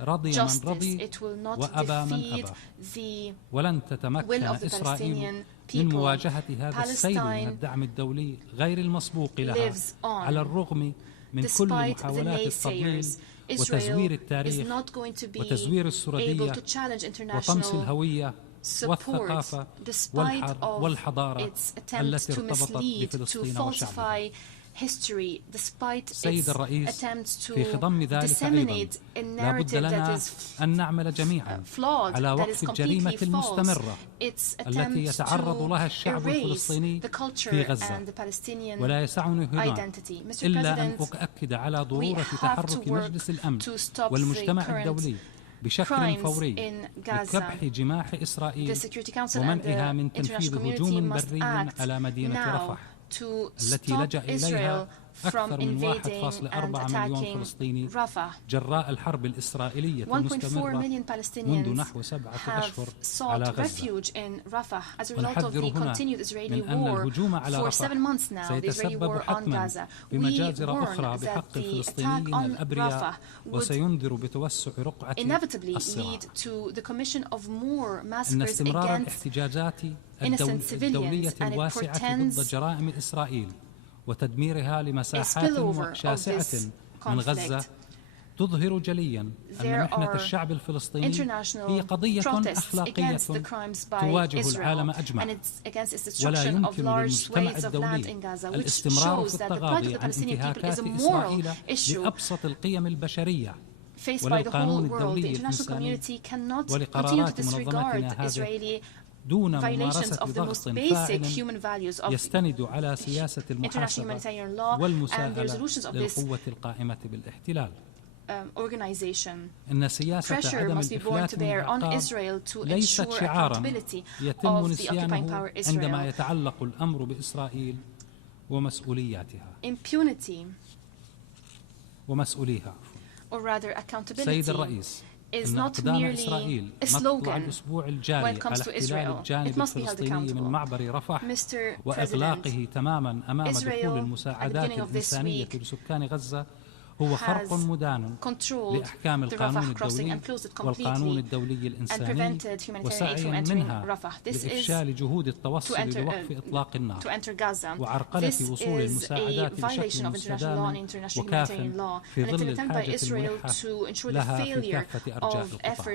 رضي من رضي وأبى من أبى ولن تتمكن إسرائيل من مواجهة هذا السيل من الدعم الدولي غير المسبوق لها على الرغم من كل محاولات التضليل وتزوير التاريخ وتزوير السردية وطمس الهوية والثقافة والحضارة التي ارتبطت بفلسطين وشعبها. سيد الرئيس، في خضم ذلك أيضا لا بد لنا أن نعمل جميعا على وقف الجريمة المستمرة التي يتعرض لها الشعب الفلسطيني في غزة. ولا يسعني هنا إلا أن أؤكد على ضرورة تحرك مجلس الأمن والمجتمع الدولي بشكل فوري لكبح جماح إسرائيل ومنعها من تنفيذ هجوم بري على مدينة رفح التي لجأ إليها أكثر من 1.4 مليون فلسطيني جراء الحرب الإسرائيلية المستمرة منذ نحو 7 أشهر على غزة. ونحذر هنا من أن الهجوم على رفح سيتسبب حتما بمجازر أخرى بحق الفلسطينيين الأبرياء وسينذر بتوسع رقعة الصراع. إن استمرار الاحتجاجات الدولية الواسعة ضد جرائم إسرائيل وتدميرها لمساحات شاسعة من غزة تظهر جليا أن محنة الشعب الفلسطيني هي قضية أخلاقية تواجه العالم أجمع، ولا يمكن للمجتمع الدولي الاستمرار في التغاضي عن انتهاكات إسرائيل لأبسط القيم البشرية وللقانون الدولي الإنساني ولقرارات منظمتنا هذه دون ممارسة ضغط فاعل يستند على سياسة المحاسبة والمساءلة للقوة القائمة بالاحتلال. إن سياسة عدم الإفلات من العقاب ليست شعارا يتم نسيانه عندما يتعلق الأمر بإسرائيل ومسؤولياتها ومسؤوليها. سيد الرئيس، إن أقدام إسرائيل مطلع الأسبوع الجاري على احتلال الجانب الفلسطيني من معبر رفح وإغلاقه تماما أمام دخول المساعدات الإنسانية لسكان غزة هو خرق مدان لأحكام القانون الدولي والقانون الدولي الإنساني وسعي منها لإفشال جهود التوصل لوقف إطلاق النار وعرقلة وصول المساعدات بشكل مستدام وكاف في ظل الحاجة الملحة لها في كافة أرجاء القطاع.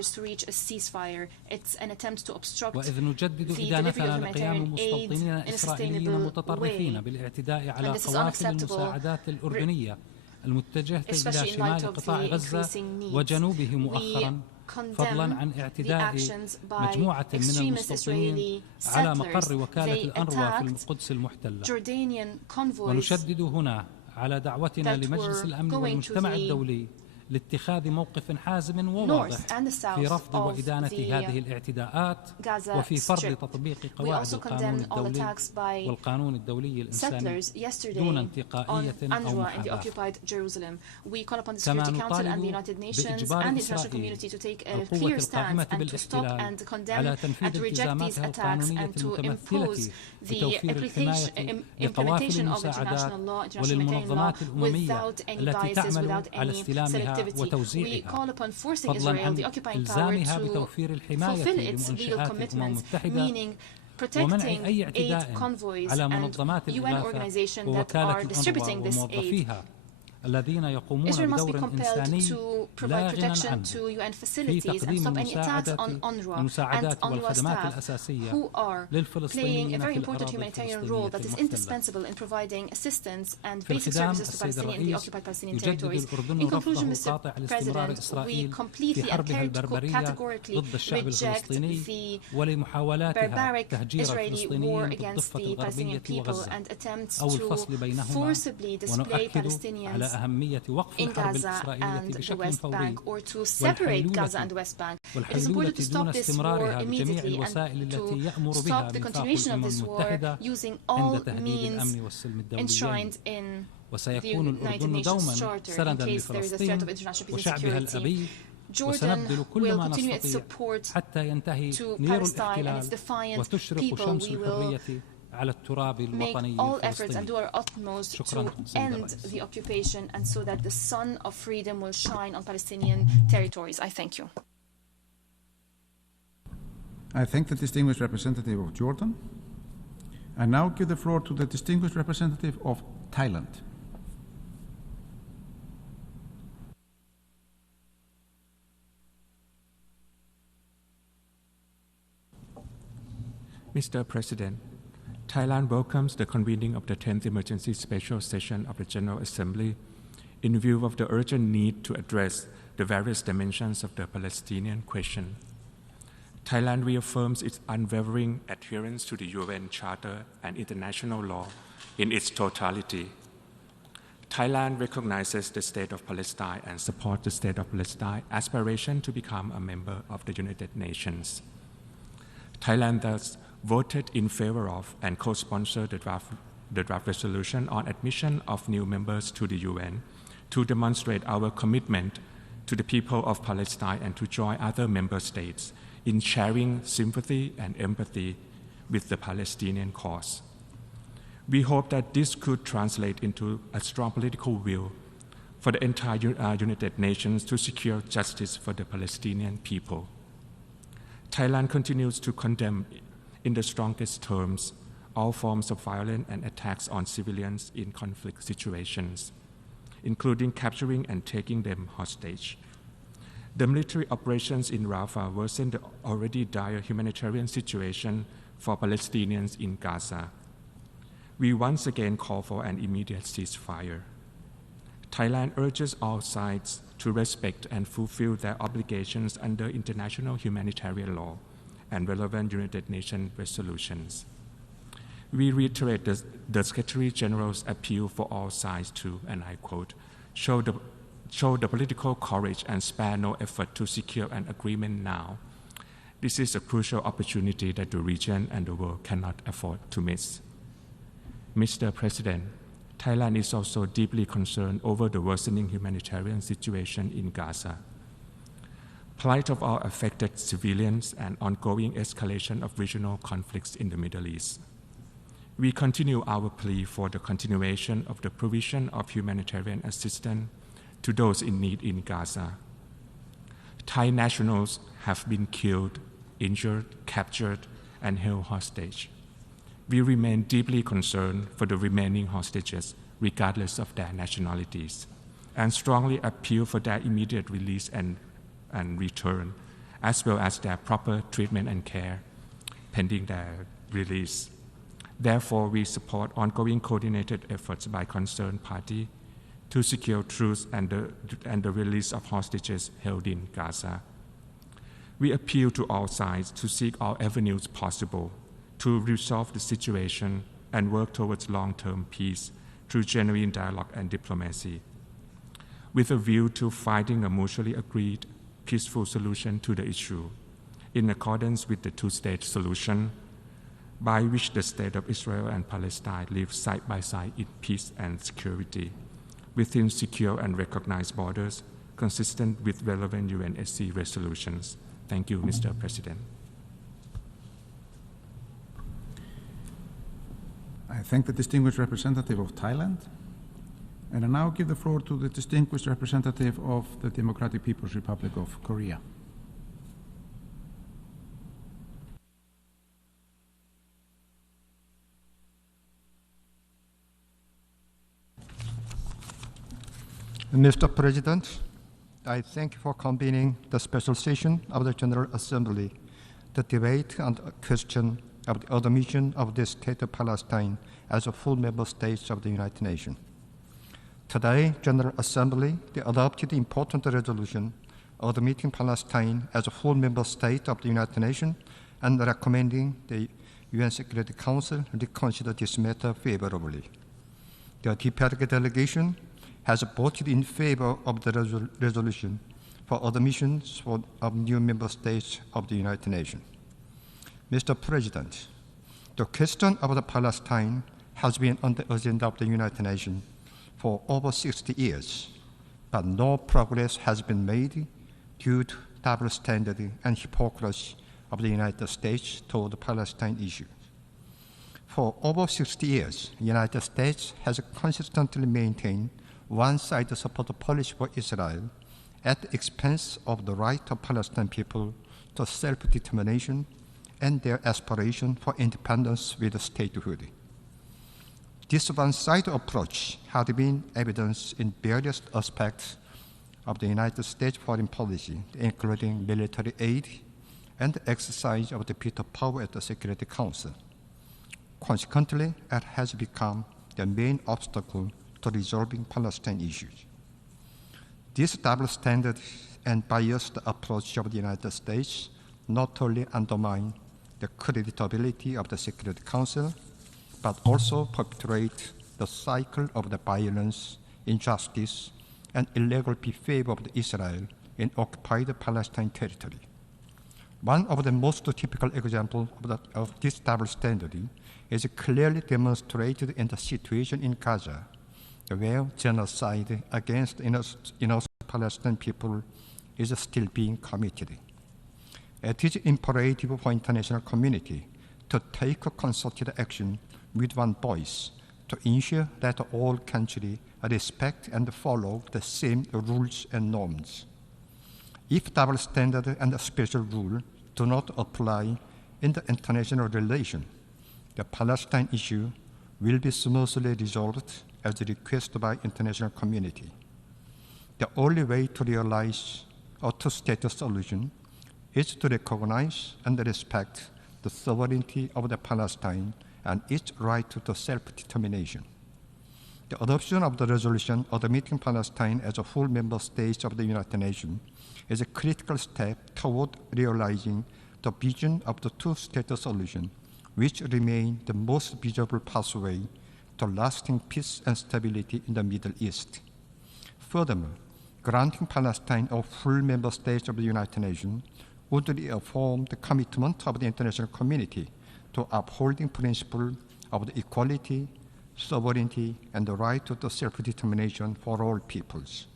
وإذ نجدد إدانتنا لقيام مستوطنين إسرائيليين متطرفين بالاعتداء على قوافل المساعدات الأردنية المتجهة إلى شمال قطاع غزة وجنوبه مؤخرا، فضلا عن اعتداء مجموعة من المستوطنين على مقر وكالة الأنروا في القدس المحتلة. ونشدد هنا على دعوتنا لمجلس الأمن والمجتمع الدولي لاتخاذ موقف حازم وواضح في رفض وإدانة هذه الاعتداءات وفي فرض تطبيق قواعد القانون الدولي والقانون الدولي الإنساني دون انتقائية أو محاباة. كما نطالب بإجبار إسرائيل القوة القائمة بالاحتلال على تنفيذ التزاماتها القانونية المتمثلة بتوفير الحماية لقوافل المساعدات وللمنظمات الأممية التي تعمل على استلامها وتوزيعها، فضلا عن إلزامها بتوفير الحماية لمنشآت الأمم المتحدة ومنع أي اعتداء على منظمات الإغاثة ووكالة الأنروا وموظفيها الذين يقومون بدور إنساني لا غنى عنه في تقديم المساعدات والخدمات الأساسية للفلسطينيين في الأراضي الفلسطينية المحتلة. في الختام، السيد الرئيس يجدد الأردن رفضه القاطع لاستمرار إسرائيل في حربها البربرية ضد الشعب الفلسطيني ولمحاولاتها تهجير الفلسطينيين بالضفة الغربية وغزة أو الفصل بينهما، ونؤكد على أهمية وقف الحرب الإسرائيلية بشكل فوري والحلول دون استمرارها بجميع الوسائل التي يأمر بها ميثاق الأمم المتحدة عند تهديد الأمن والسلم الدوليين. وسيكون الأردن دوما سندا لفلسطين وشعبها الأبي، وسنبذل كل ما نستطيع حتى ينتهي نير الاحتلال وتشرق شمس الحرية على التراب الوطني الفلسطيني. شكرا. End the occupation and so that the sun of freedom will shine on Palestinian territories. I thank you. I thank the distinguished representative of Jordan. I now give the floor to the distinguished representative of Thailand. Mr. President, Thailand welcomes the convening of the 10th Emergency Special Session of the General Assembly in view of the urgent need to address the various dimensions of the Palestinian question. Thailand reaffirms its unwavering adherence to the UN Charter and international law in its totality. Thailand recognizes the State of Palestine and supports the State of Palestine aspiration to become a member of the United Nations. Thailand thus voted in favor of and co-sponsored the draft resolution on admission of new members to the UN to demonstrate our commitment to the people of Palestine and to join other member states in sharing sympathy and empathy with the Palestinian cause. We hope that this could translate into a strong political will for the entire United Nations to secure justice for the Palestinian people. Thailand continues to condemn in the strongest terms all forms of violence and attacks on civilians in conflict situations, including capturing and taking them hostage. The military operations in Rafah worsened the already dire humanitarian situation for Palestinians in Gaza. We once again call for an immediate ceasefire. Thailand urges all sides to respect and fulfill their obligations under international humanitarian law and relevant United Nations resolutions. We reiterate the Secretary General's appeal for all sides to, and I quote, show the political courage and spare no effort to secure an agreement now. This is a crucial opportunity that the region and the world cannot afford to miss. Mr. President, Thailand is also deeply concerned over the worsening humanitarian situation in Gaza. Plight of our affected civilians and ongoing escalation of regional conflicts in the Middle East. We continue our plea for the continuation of the provision of humanitarian assistance to those in need in Gaza. Thai nationals have been killed, injured, captured, and held hostage. We remain deeply concerned for the remaining hostages, regardless of their nationalities, and strongly appeal for their immediate release and return, as well as their proper treatment and care pending their release. Therefore, we support ongoing coordinated efforts by concerned parties to secure truth and the release of hostages held in Gaza. We appeal to all sides to seek all avenues possible to resolve the situation and work towards long-term peace through genuine dialogue and diplomacy. with a view to finding a mutually agreed, peaceful solution to the issue, in accordance with the two-state solution, by which the State of Israel and Palestine live side by side in peace and security, within secure and recognized borders, consistent with relevant UNSC resolutions. Thank you, Mr. President. I thank the distinguished representative of Thailand, and I now give the floor to the distinguished representative of the Democratic People's Republic of Korea. Mr. President, I thank you for convening the special session of the General Assembly to debate on the question of the admission of the State of Palestine as a full member state of the United Nations. Today, General Assembly adopted the important resolution admitting Palestine as a full member state of the United Nations and recommending the UN Security Council reconsider this matter favorably. The DPRK delegation has voted in favor of the resolution for admissions of new member states of the United Nations. Mr. President, the question of the Palestine has been on the agenda of the United Nations for over 60 years, but no progress has been made due to double standard and hypocrisy of the United States toward the Palestine issue. For over 60 years, the United States has consistently maintained one-sided support policy for Israel at the expense of the right of Palestinian people to self-determination and their aspiration for independence with statehood. This one-sided approach had been evidenced in various aspects of the United States foreign policy, including military aid and the exercise of the veto power at the Security Council. Consequently, it has become the main obstacle to resolving Palestine issues. This double standard and biased approach of the United States not only undermine the credibility of the Security Council, but also perpetuate the cycle of the violence, injustice, and illegal behavior of Israel in occupied Palestine territory. One of the most typical examples of this double standard is clearly demonstrated in the situation in Gaza, where genocide against innocent Palestinian people is still being committed. It is imperative for international community to take concerted action with one voice to ensure that all countries respect and follow the same rules and norms. If double standard and special rule do not apply in the international relation, the Palestine issue will be smoothly resolved as requested by international community. The only way to realize a two-state solution is to recognize and respect the sovereignty of the Palestine and its right to self-determination. The adoption of the resolution admitting Palestine as a full member state of the United Nations is a critical step toward realizing the vision of the two-state solution, which remains the most visible pathway to lasting peace and stability in the Middle East. Furthermore, granting Palestine a full member state of the United Nations would reaffirm the commitment of the international community to upholding principles of the equality, sovereignty, and the right to self-determination for all peoples.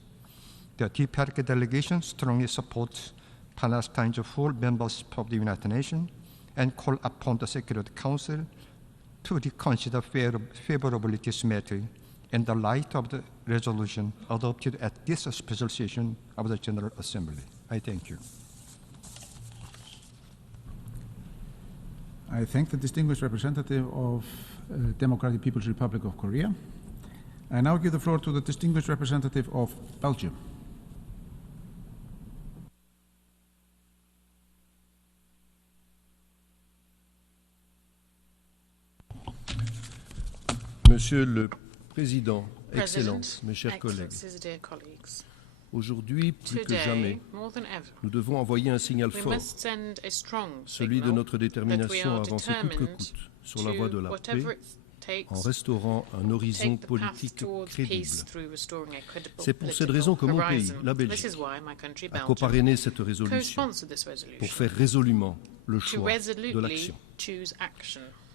The DPRK delegation strongly supports Palestine's full membership of the United Nations and call upon the Security Council to reconsider favorably this matter in the light of the resolution adopted at this special session of the General Assembly. I thank you. I thank the distinguished representative of Democratic People's Republic of Korea. I now give the floor to the distinguished representative of Belgium. Monsieur le Président, Excellences, mes chers collègues, aujourd'hui, plus que jamais, nous devons envoyer un signal fort, celui de notre détermination à avancer coûte que coûte sur la voie de la paix, en restaurant un horizon politique crédible. C'est pour cette raison que mon pays, la Belgique, a coparrainé cette résolution pour faire résolument le choix de l'action.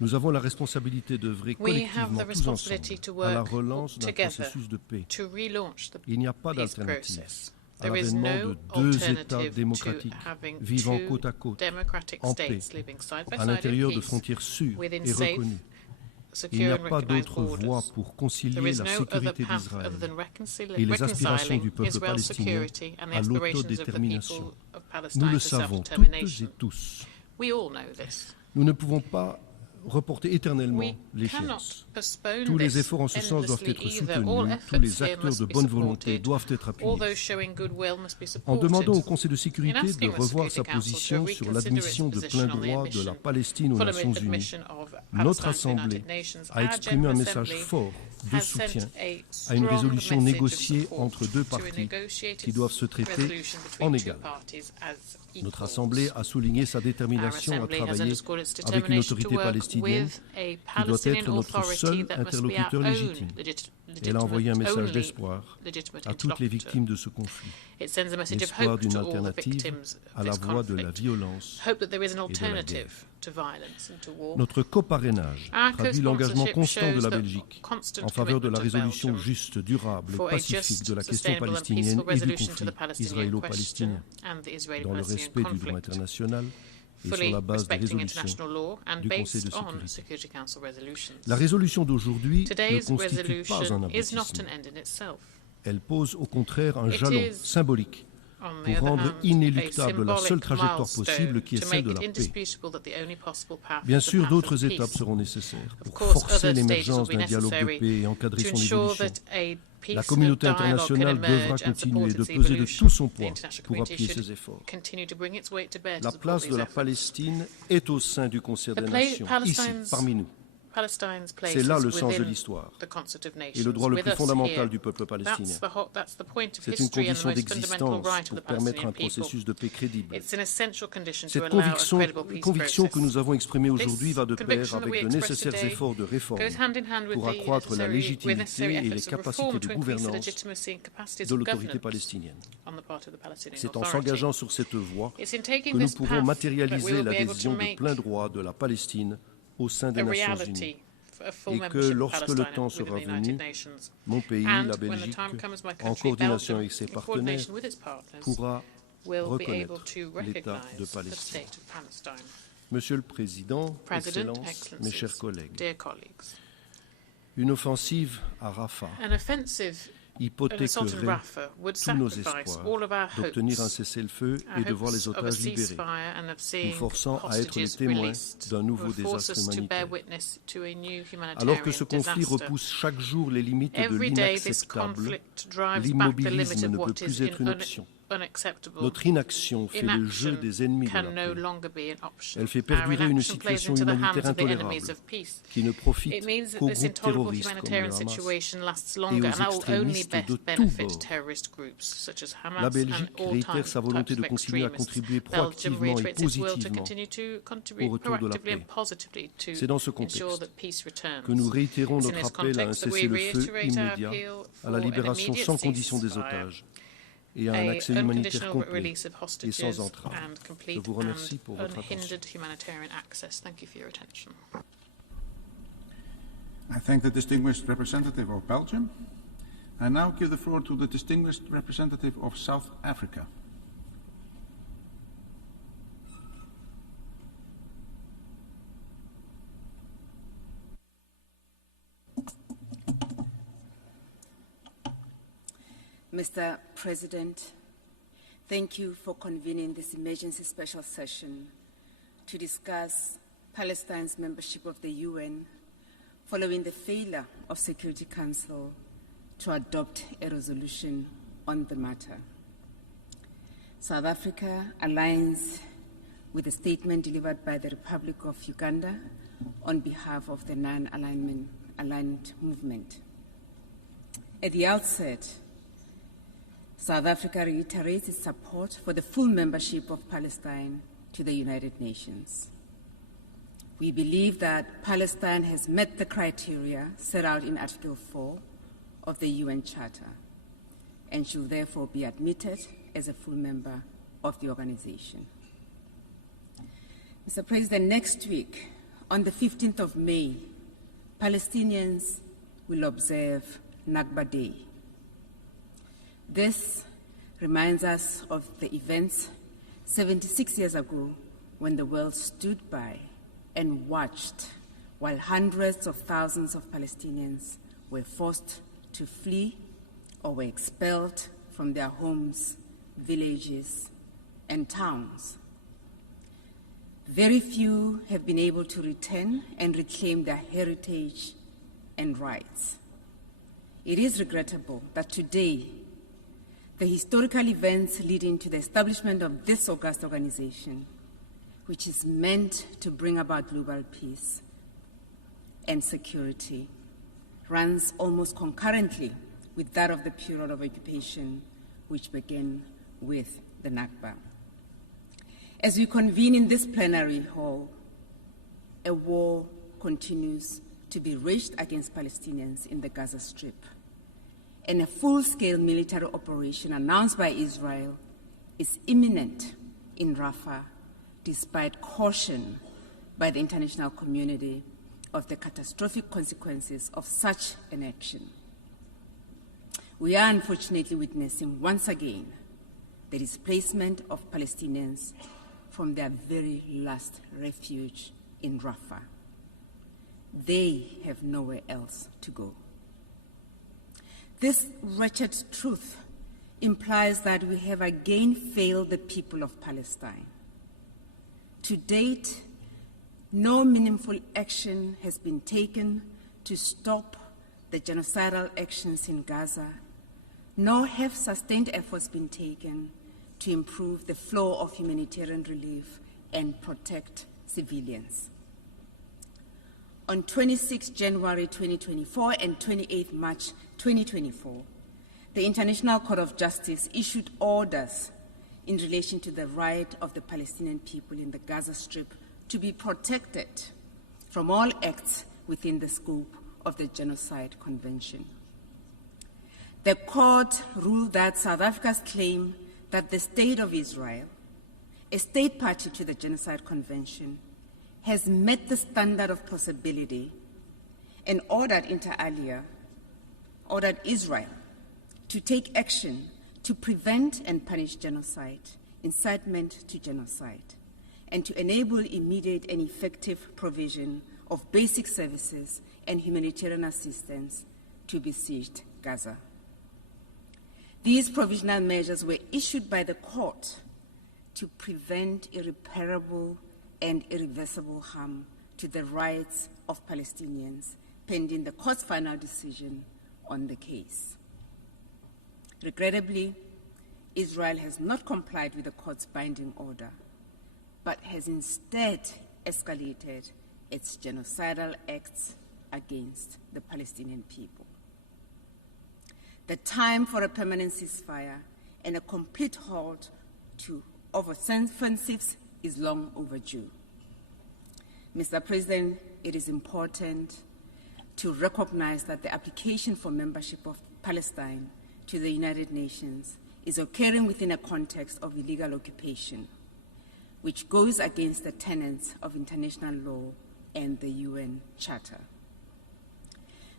Nous avons la responsabilité d'œuvrer collectivement tous ensemble à la relance d'un processus de paix. Il n'y a pas d'alternative à l'avènement de deux États démocratiques vivant côte à côte, en paix, à l'intérieur de frontières sûres et reconnues. Il n'y a pas d'autre voie pour concilier la sécurité d'Israël et les aspirations du peuple palestinien à l'autodétermination. Nous le savons toutes et tous. Nous ne pouvons pas reporter éternellement l'échéance. Tous les efforts en ce sens doivent être soutenus, tous les acteurs de bonne volonté doivent être appuyés. En demandant au Conseil de sécurité de revoir sa position sur l'admission de plein droit de la Palestine aux Nations Unies, notre Assemblée a exprimé un message fort de soutien à une résolution négociée entre deux parties qui doivent se traiter en égal. Notre Assemblée a souligné sa détermination à travailler avec une autorité palestinienne qui doit être notre seul interlocuteur légitime. Elle a envoyé un message d'espoir à toutes les victimes de ce conflit, l'espoir d'une alternative à la voie de la violence et de la guerre. Notre coparrainage traduit l'engagement constant de la Belgique en faveur de la résolution juste, durable et pacifique de la question palestinienne et du conflit israélo-palestinien, dans le respect du droit international et sur la base des résolutions du Conseil de sécurité. La résolution d'aujourd'hui ne constitue pas un aboutissement. Elle pose au contraire un jalon symbolique pour rendre inéluctable la seule trajectoire possible qui est celle de la paix. Bien sûr, d'autres étapes seront nécessaires pour forcer l'émergence d'un dialogue de paix et encadrer son évolution. La communauté internationale devra continuer de peser de tout son poids pour appuyer ces efforts. La place de la Palestine est au sein du Concert des Nations, ici, parmi nous. C'est là le sens de l'histoire et le droit le plus fondamental du peuple palestinien. C'est une condition d'existence pour permettre un processus de paix crédible. Cette conviction que nous avons exprimée aujourd'hui va de pair avec de nécessaires efforts de réforme pour accroître la légitimité et les capacités de gouvernance de l'autorité palestinienne. C'est en s'engageant sur cette voie que nous pourrons matérialiser l'adhésion de plein droit de la Palestine au sein des Nations Unies et que lorsque le temps sera venu, mon pays, la Belgique, en coordination avec ses partenaires, pourra reconnaître l'État de Palestine. Monsieur le Président, Excellences, mes chers collègues, une offensive à Rafah hypothéquerait tous nos espoirs d'obtenir un cessez-le-feu et de voir les otages libérés, nous forçant à être les témoins d'un nouveau désastre humanitaire. Alors que ce conflit repousse chaque jour les limites de l'inacceptable, l'immobilisme ne peut plus être une option. Notre inaction fait le jeu des ennemis de la paix. Elle fait perdurer une situation humanitaire intolérable qui ne profite qu'aux groupes terroristes comme le Hamas et aux extrémistes de tous bords. La Belgique réitère sa volonté de continuer à contribuer proactivement et positivement au retour de la paix. C'est dans ce contexte que nous réitérons notre appel à un cessez-le-feu immédiat, à la libération sans condition des otages et à un accès humanitaire complet et sans entrave. Je vous remercie pour votre attention. I thank the distinguished representative of Belgium. I now give the floor to the distinguished representative of South Africa. Mr. President, thank you for convening this emergency special session to discuss Palestine's membership of the UN following the failure of Security Council to adopt a resolution on the matter. South Africa aligns with the statement delivered by the Republic of Uganda on behalf of the non-aligned movement. At the outset, South Africa reiterates its support for the full membership of Palestine to the United Nations. We believe that Palestine has met the criteria set out in Article 4 of the UN Charter and should therefore be admitted as a full member of the organization. Mr. President, next week, on the 15th of May, Palestinians will observe Nakba Day. This reminds us of the events 76 years ago when the world stood by and watched while hundreds of thousands of Palestinians were forced to flee or were expelled from their homes, villages, and towns. Very few have been able to return and reclaim their heritage and rights. It is regrettable that today, the historical events leading to the establishment of this august organization, which is meant to bring about global peace and security, runs almost concurrently with that of the period of occupation, which began with the Nakba. As we convene in this plenary hall, a war continues to be waged against Palestinians in the Gaza Strip, and a full-scale military operation announced by Israel is imminent in Rafah, despite caution by the international community of the catastrophic consequences of such an action. We are unfortunately witnessing once again the displacement of Palestinians from their very last refuge in Rafah. They have nowhere else to go. This wretched truth implies that we have again failed the people of Palestine. To date, no meaningful action has been taken to stop the genocidal actions in Gaza, nor have sustained efforts been taken to improve the flow of humanitarian relief and protect civilians. On 26 January 2024 and 28 March 2024, the International Court of Justice issued orders in relation to the right of the Palestinian people in the Gaza Strip to be protected from all acts within the scope of the Genocide Convention. The court ruled that South Africa's claim that the State of Israel, a state party to the Genocide Convention, has met the standard of plausibility and ordered inter alia, ordered Israel to take action to prevent and punish genocide, incitement to genocide, and to enable immediate and effective provision of basic services and humanitarian assistance to besieged Gaza. These provisional measures were issued by the court to prevent irreparable and irreversible harm to the rights of Palestinians pending the court's final decision on the case. Regrettably, Israel has not complied with the court's binding order, but has instead escalated its genocidal acts against the Palestinian people. The time for a permanent ceasefire and a complete halt to offensives is long overdue. Mr. President, it is important to recognize that the application for membership of Palestine to the United Nations is occurring within a context of illegal occupation, which goes against the tenets of international law and the UN Charter.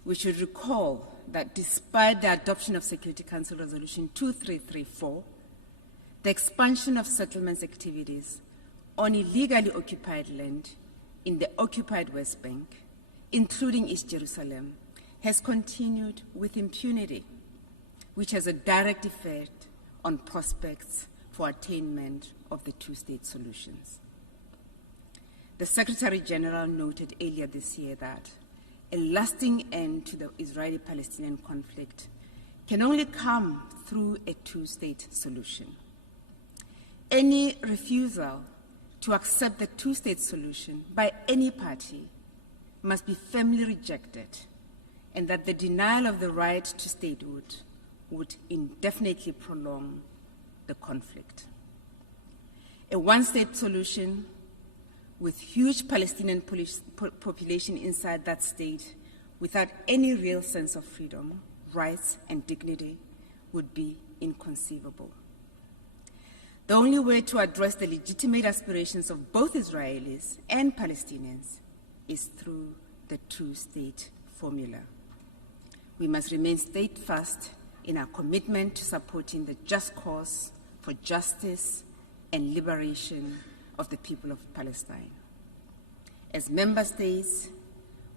We should recall that despite the adoption of Security Council Resolution 2334, the expansion of settlements activities on illegally occupied land in the occupied West Bank, including East Jerusalem, has continued with impunity, which has a direct effect on prospects for attainment of the two-state solutions. The Secretary General noted earlier this year that a lasting end to the Israeli-Palestinian conflict can only come through a two-state solution. Any refusal to accept the two-state solution by any party must be firmly rejected, and that the denial of the right to statehood would indefinitely prolong the conflict. A one-state solution with huge Palestinian population inside that state without any real sense of freedom, rights, and dignity would be inconceivable. The only way to address the legitimate aspirations of both Israelis and Palestinians is through the two-state formula. We must remain steadfast in our commitment to supporting the just cause for justice and liberation of the people of Palestine. As member states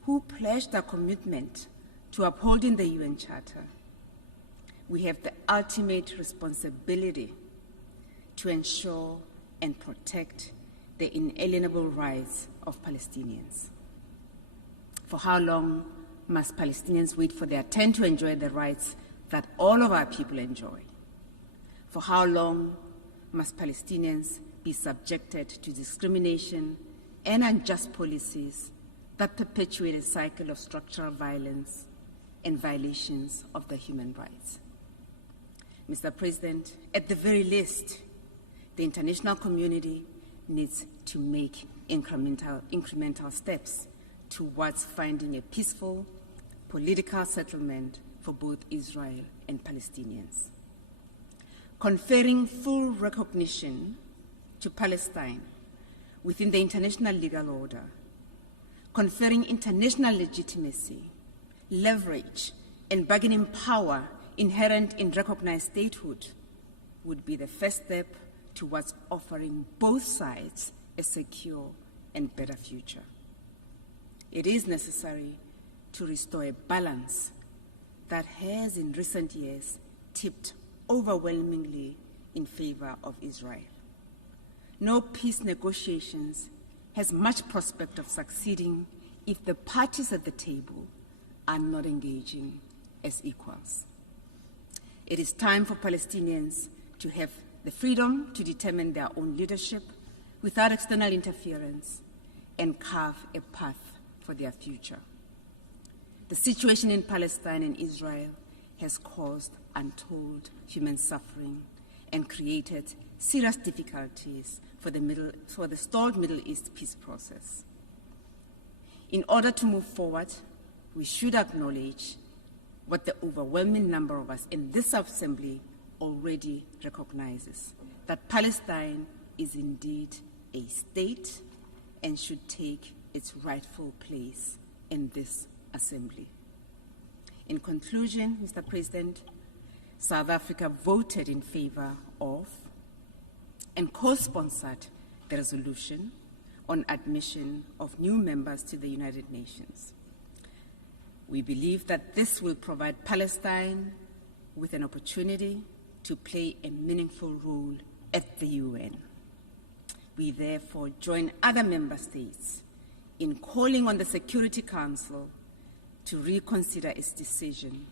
who pledged our commitment to upholding the UN Charter, we have the ultimate responsibility to ensure and protect the inalienable rights of Palestinians. For how long must Palestinians wait for their turn to enjoy the rights that all of our people enjoy? For how long must Palestinians be subjected to discrimination and unjust policies that perpetuate a cycle of structural violence and violations of their human rights? Mr. President, at the very least, the international community needs to make incremental steps towards finding a peaceful political settlement for both Israel and Palestinians. Conferring full recognition to Palestine within the international legal order, conferring international legitimacy, leverage, and bargaining power inherent in recognized statehood would be the first step towards offering both sides a secure and better future. It is necessary to restore a balance that has in recent years tipped overwhelmingly in favor of Israel. No peace negotiations has much prospect of succeeding if the parties at the table are not engaging as equals. It is time for Palestinians to have the freedom to determine their own leadership without external interference and carve a path for their future. The situation in Palestine and Israel has caused untold human suffering and created serious difficulties for the stalled Middle East peace process. In order to move forward, we should acknowledge what the overwhelming number of us in this assembly already recognizes, that Palestine is indeed a state and should take its rightful place in this assembly. In conclusion, Mr. President, South Africa voted in favor of and co-sponsored the resolution on admission of new members to the United Nations. We believe that this will provide Palestine with an opportunity to play a meaningful role at the UN. We therefore join other member states in calling on the Security Council to reconsider its decision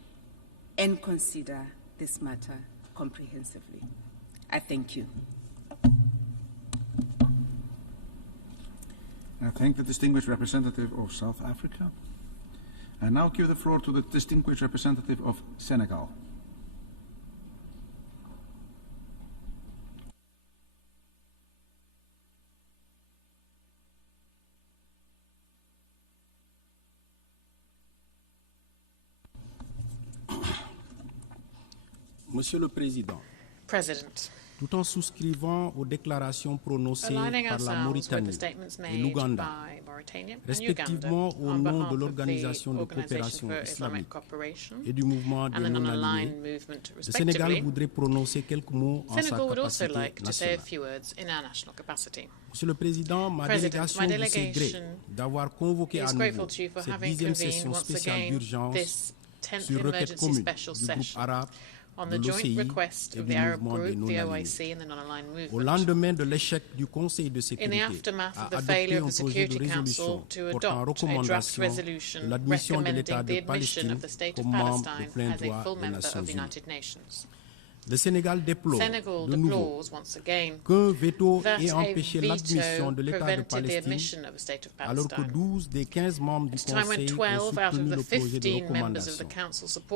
and consider this matter comprehensively. I thank you. I thank the distinguished representative of South Africa. I now give the floor to the distinguished representative of Senegal. Monsieur le Président, tout en souscrivant aux déclarations prononcées par la Mauritanie et l'Ouganda, respectivement au nom de l'Organisation de coopération islamique et du mouvement des non-alignés, le Sénégal voudrait prononcer quelques mots en sa capacité nationale. Monsieur le Président, ma délégation vous sait gré d'avoir convoqué à nouveau cette 10e session spéciale d'urgence sur requête commune du groupe arabe, on the joint request of the Arab Group, the OIC and the non-aligned movement. Au lendemain de l'échec du Conseil de In the sécurité aftermath à of the adopter failure un of the projet de Security résolution Council to portant adopt a draft recommandation resolution de l'admission de recommending l'État the de admission Palestine of the State of comme membre de Palestine plein as a droit full des member Nations of the Unies. United Nations. Le Sénégal déplore de nouveau qu'un veto ait empêché l'admission de l'État de Palestine alors que 12 des 15 membres du Conseil ont soutenu le projet de recommandation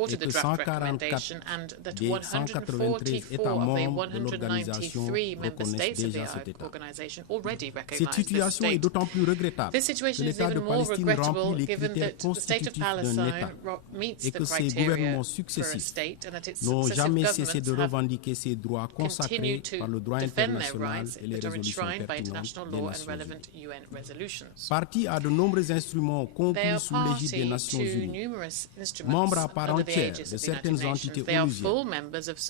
et que 144 des 193 États membres de l'organisation reconnaissent déjà cet État. Cette situation est d'autant plus regrettable que l'État de Palestine remplit les critères constitutifs d'un État et que ses gouvernements successifs n'ont jamais cessé de revendiquer ses droits consacrés par le droit international et les résolutions pertinentes des Nations Unies. Parti à de nombreux instruments conclus sous l'égide des Nations Unies, membre à part entière de certaines entités onusiennes,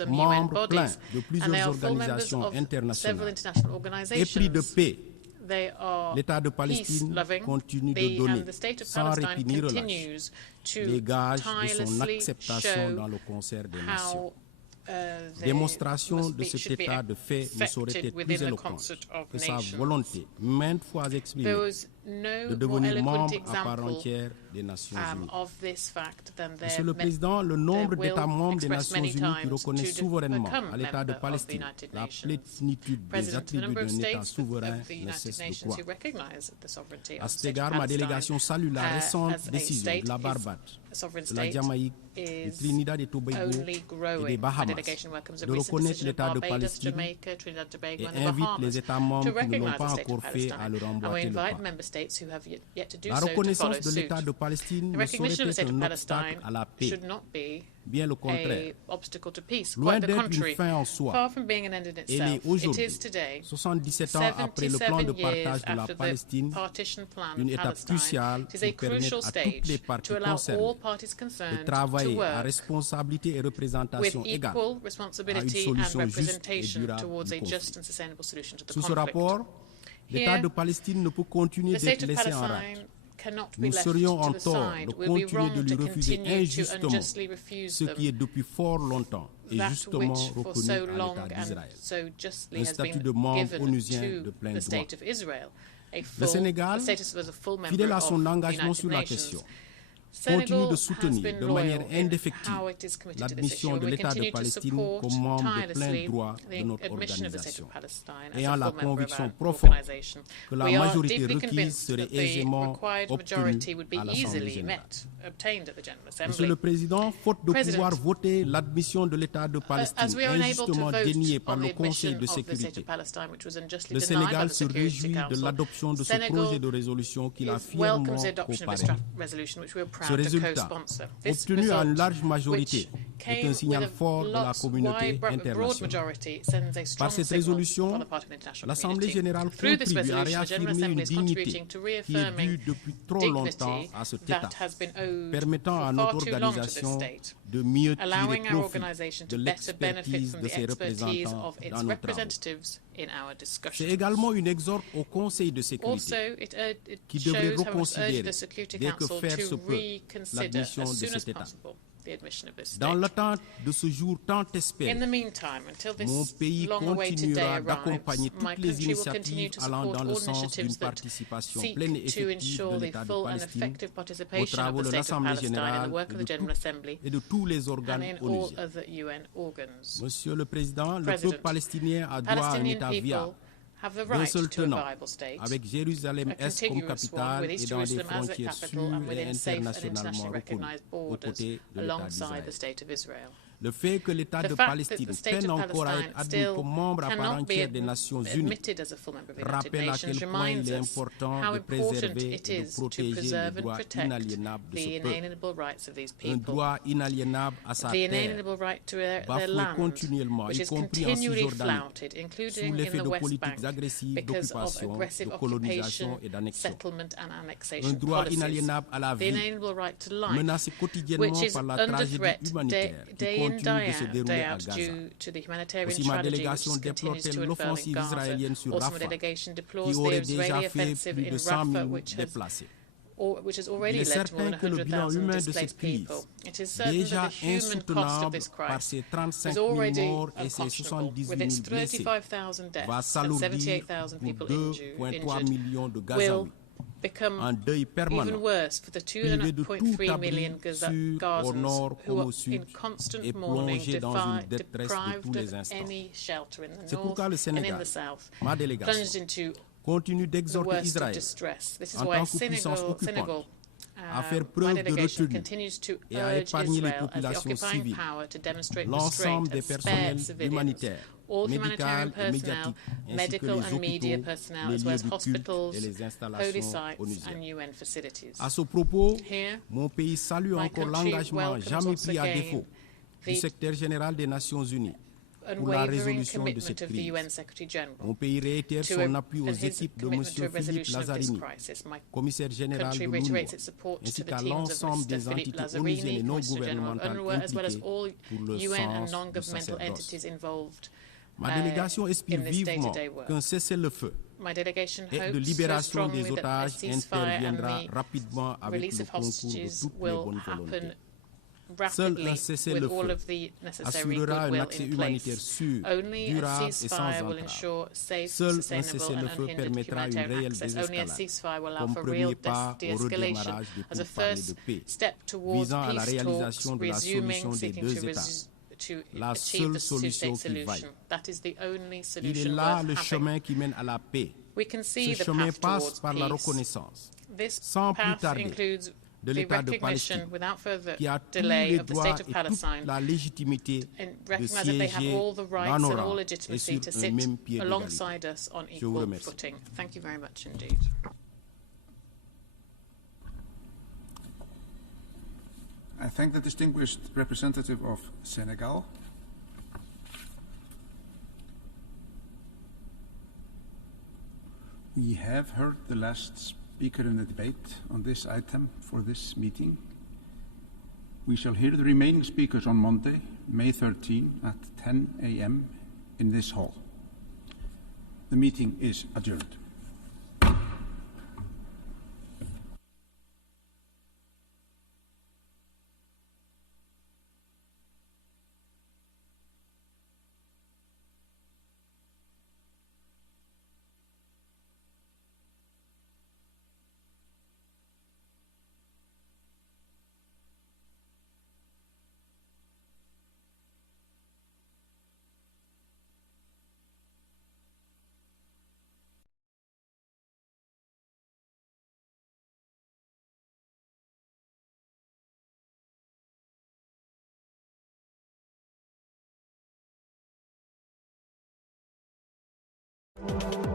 membre plein de plusieurs organisations internationales, épris de paix, l'État de Palestine continue de donner, sans répit ni relâche, les gages de son acceptation dans le concert des nations. Démonstration de cet état de fait ne saurait être plus éloquente que sa volonté, maintes fois exprimée, de devenir membre à part entière des Nations Unies. Monsieur le Président, le nombre d'États membres des Nations Unies qui reconnaissent souverainement à l'État de Palestine la plénitude des attributs d'un État souverain ne cesse de croître. À cet égard, ma délégation salue la récente décision de la Barbade, de la Jamaïque, de Trinidad et Tobago et des Bahamas de reconnaître l'État de Palestine et invite les États membres qui ne l'ont pas encore fait à leur emboîter le pas. La reconnaissance de l'État de Palestine ne saurait être un obstacle à la paix, bien le contraire. Loin d'être une fin en soi, elle est aujourd'hui, 77 ans après le plan de partage de la Palestine, une étape cruciale pour permettre à toutes les parties concernées de travailler à responsabilité et représentation égale à une solution juste et durable du conflit. Sous ce rapport, l'État de Palestine ne peut continuer d'être laissé en rade. Nous serions en tort de continuer de lui refuser injustement ce qui est depuis fort longtemps et justement reconnu à l'État d'Israël, un statut de membre onusien de plein droit. Le Sénégal, fidèle à son engagement sur la question, continue de soutenir de manière indéfectible l'admission de l'État de Palestine comme membre de plein droit de notre organisation, ayant la conviction profonde que la majorité requise serait aisément obtenue à l'Assemblée générale. Monsieur le Président, faute de pouvoir voter l'admission de l'État de Palestine injustement déniée par le Conseil de sécurité, le Sénégal se réjouit de l'adoption de ce projet de résolution qu'il a fièrement coparrainé. Ce résultat, obtenu à une large majorité, est un signal fort de la communauté internationale. Par cette résolution, l'Assemblée générale contribue à réaffirmer une dignité qui est due depuis trop longtemps à cet État, permettant à notre organisation de mieux tirer profit de l'expertise de ses représentants dans nos travaux. C'est également une exhorte au Conseil de sécurité qui devrait reconsidérer, dès que faire se peut, l'admission de cet État. Dans l'attente de ce jour tant espéré, mon pays continuera d'accompagner toutes les initiatives allant dans le sens d'une participation pleine et effective de l'État de Palestine aux travaux de l'Assemblée générale et de tous les organes onusiens. Monsieur le Président, le peuple palestinien a droit à un État viable, d'un seul tenant, avec Jérusalem-Est comme capitale et dans des frontières sûres et internationalement reconnues, aux côtés de l'État d'Israël. Le fait que l'État de Palestine peine encore à être admis comme membre à part entière des Nations Unies rappelle à quel point il est important de préserver et de protéger le droit inaliénable de ce peuple. Un droit inaliénable à sa terre, bafoué continuellement, y compris en Cisjordanie, sous l'effet de politiques agressives d'occupation, de colonisation et d'annexion. Un droit inaliénable à la vie, menacé quotidiennement par la tragédie humanitaire qui continue de se dérouler à Gaza. Aussi, ma délégation déplore-t-elle l'offensive israélienne sur Rafah, qui aurait déjà fait plus de 100 000 déplacés. Il est certain que le bilan humain de cette crise, déjà insoutenable par ses 35 000 morts et ses 78 000 blessés, va s'alourdir pour 2,3 millions de Gazaouis, en deuil permanent, privés de tout abri sur, au nord comme au sud, et plongés dans une détresse de tous les instants. C'est pourquoi le Sénégal, ma délégation, continue d'exhorter Israël, en tant que puissance occupante, à faire preuve de retenue et à épargner les populations civiles, l'ensemble des personnels humanitaires, médical et médiatique, ainsi que les hôpitaux, les lieux de culte et les installations onusiennes. À ce propos, mon pays salue encore l'engagement jamais pris à défaut du secrétaire général des Nations Unies pour la résolution de cette crise. Mon pays réitère son appui aux équipes de M. Philippe Lazzarini, commissaire général de l'UNRWA, ainsi qu'à l'ensemble des entités onusiennes et non gouvernementales impliquées pour le sens du sacerdoce. Ma délégation espère vivement qu'un cessez-le-feu et de libération des otages interviendra rapidement avec le concours de toutes les bonnes volontés. Seul un cessez-le-feu assurera un accès humanitaire sûr, durable et sans entrave. Seul un cessez-le-feu permettra une réelle désescalade, comme premier pas au redémarrage des pourparlers de paix, visant à la réalisation de la solution des deux États. La seule solution qui vaille. Il est là le chemin qui mène à la paix. Ce chemin passe par la reconnaissance, sans plus tarder, de l'État de Palestine, qui a tous les droits et toute la légitimité de siéger dans nos rangs et sur un même pied d'égalité. Je vous remercie. I thank the distinguished representative of Senegal. We have heard the last speaker in the debate on this item for this meeting. We shall hear the remaining speakers on Monday, May 13 at 10 a.m. in this hall. The meeting is adjourned. Thank you.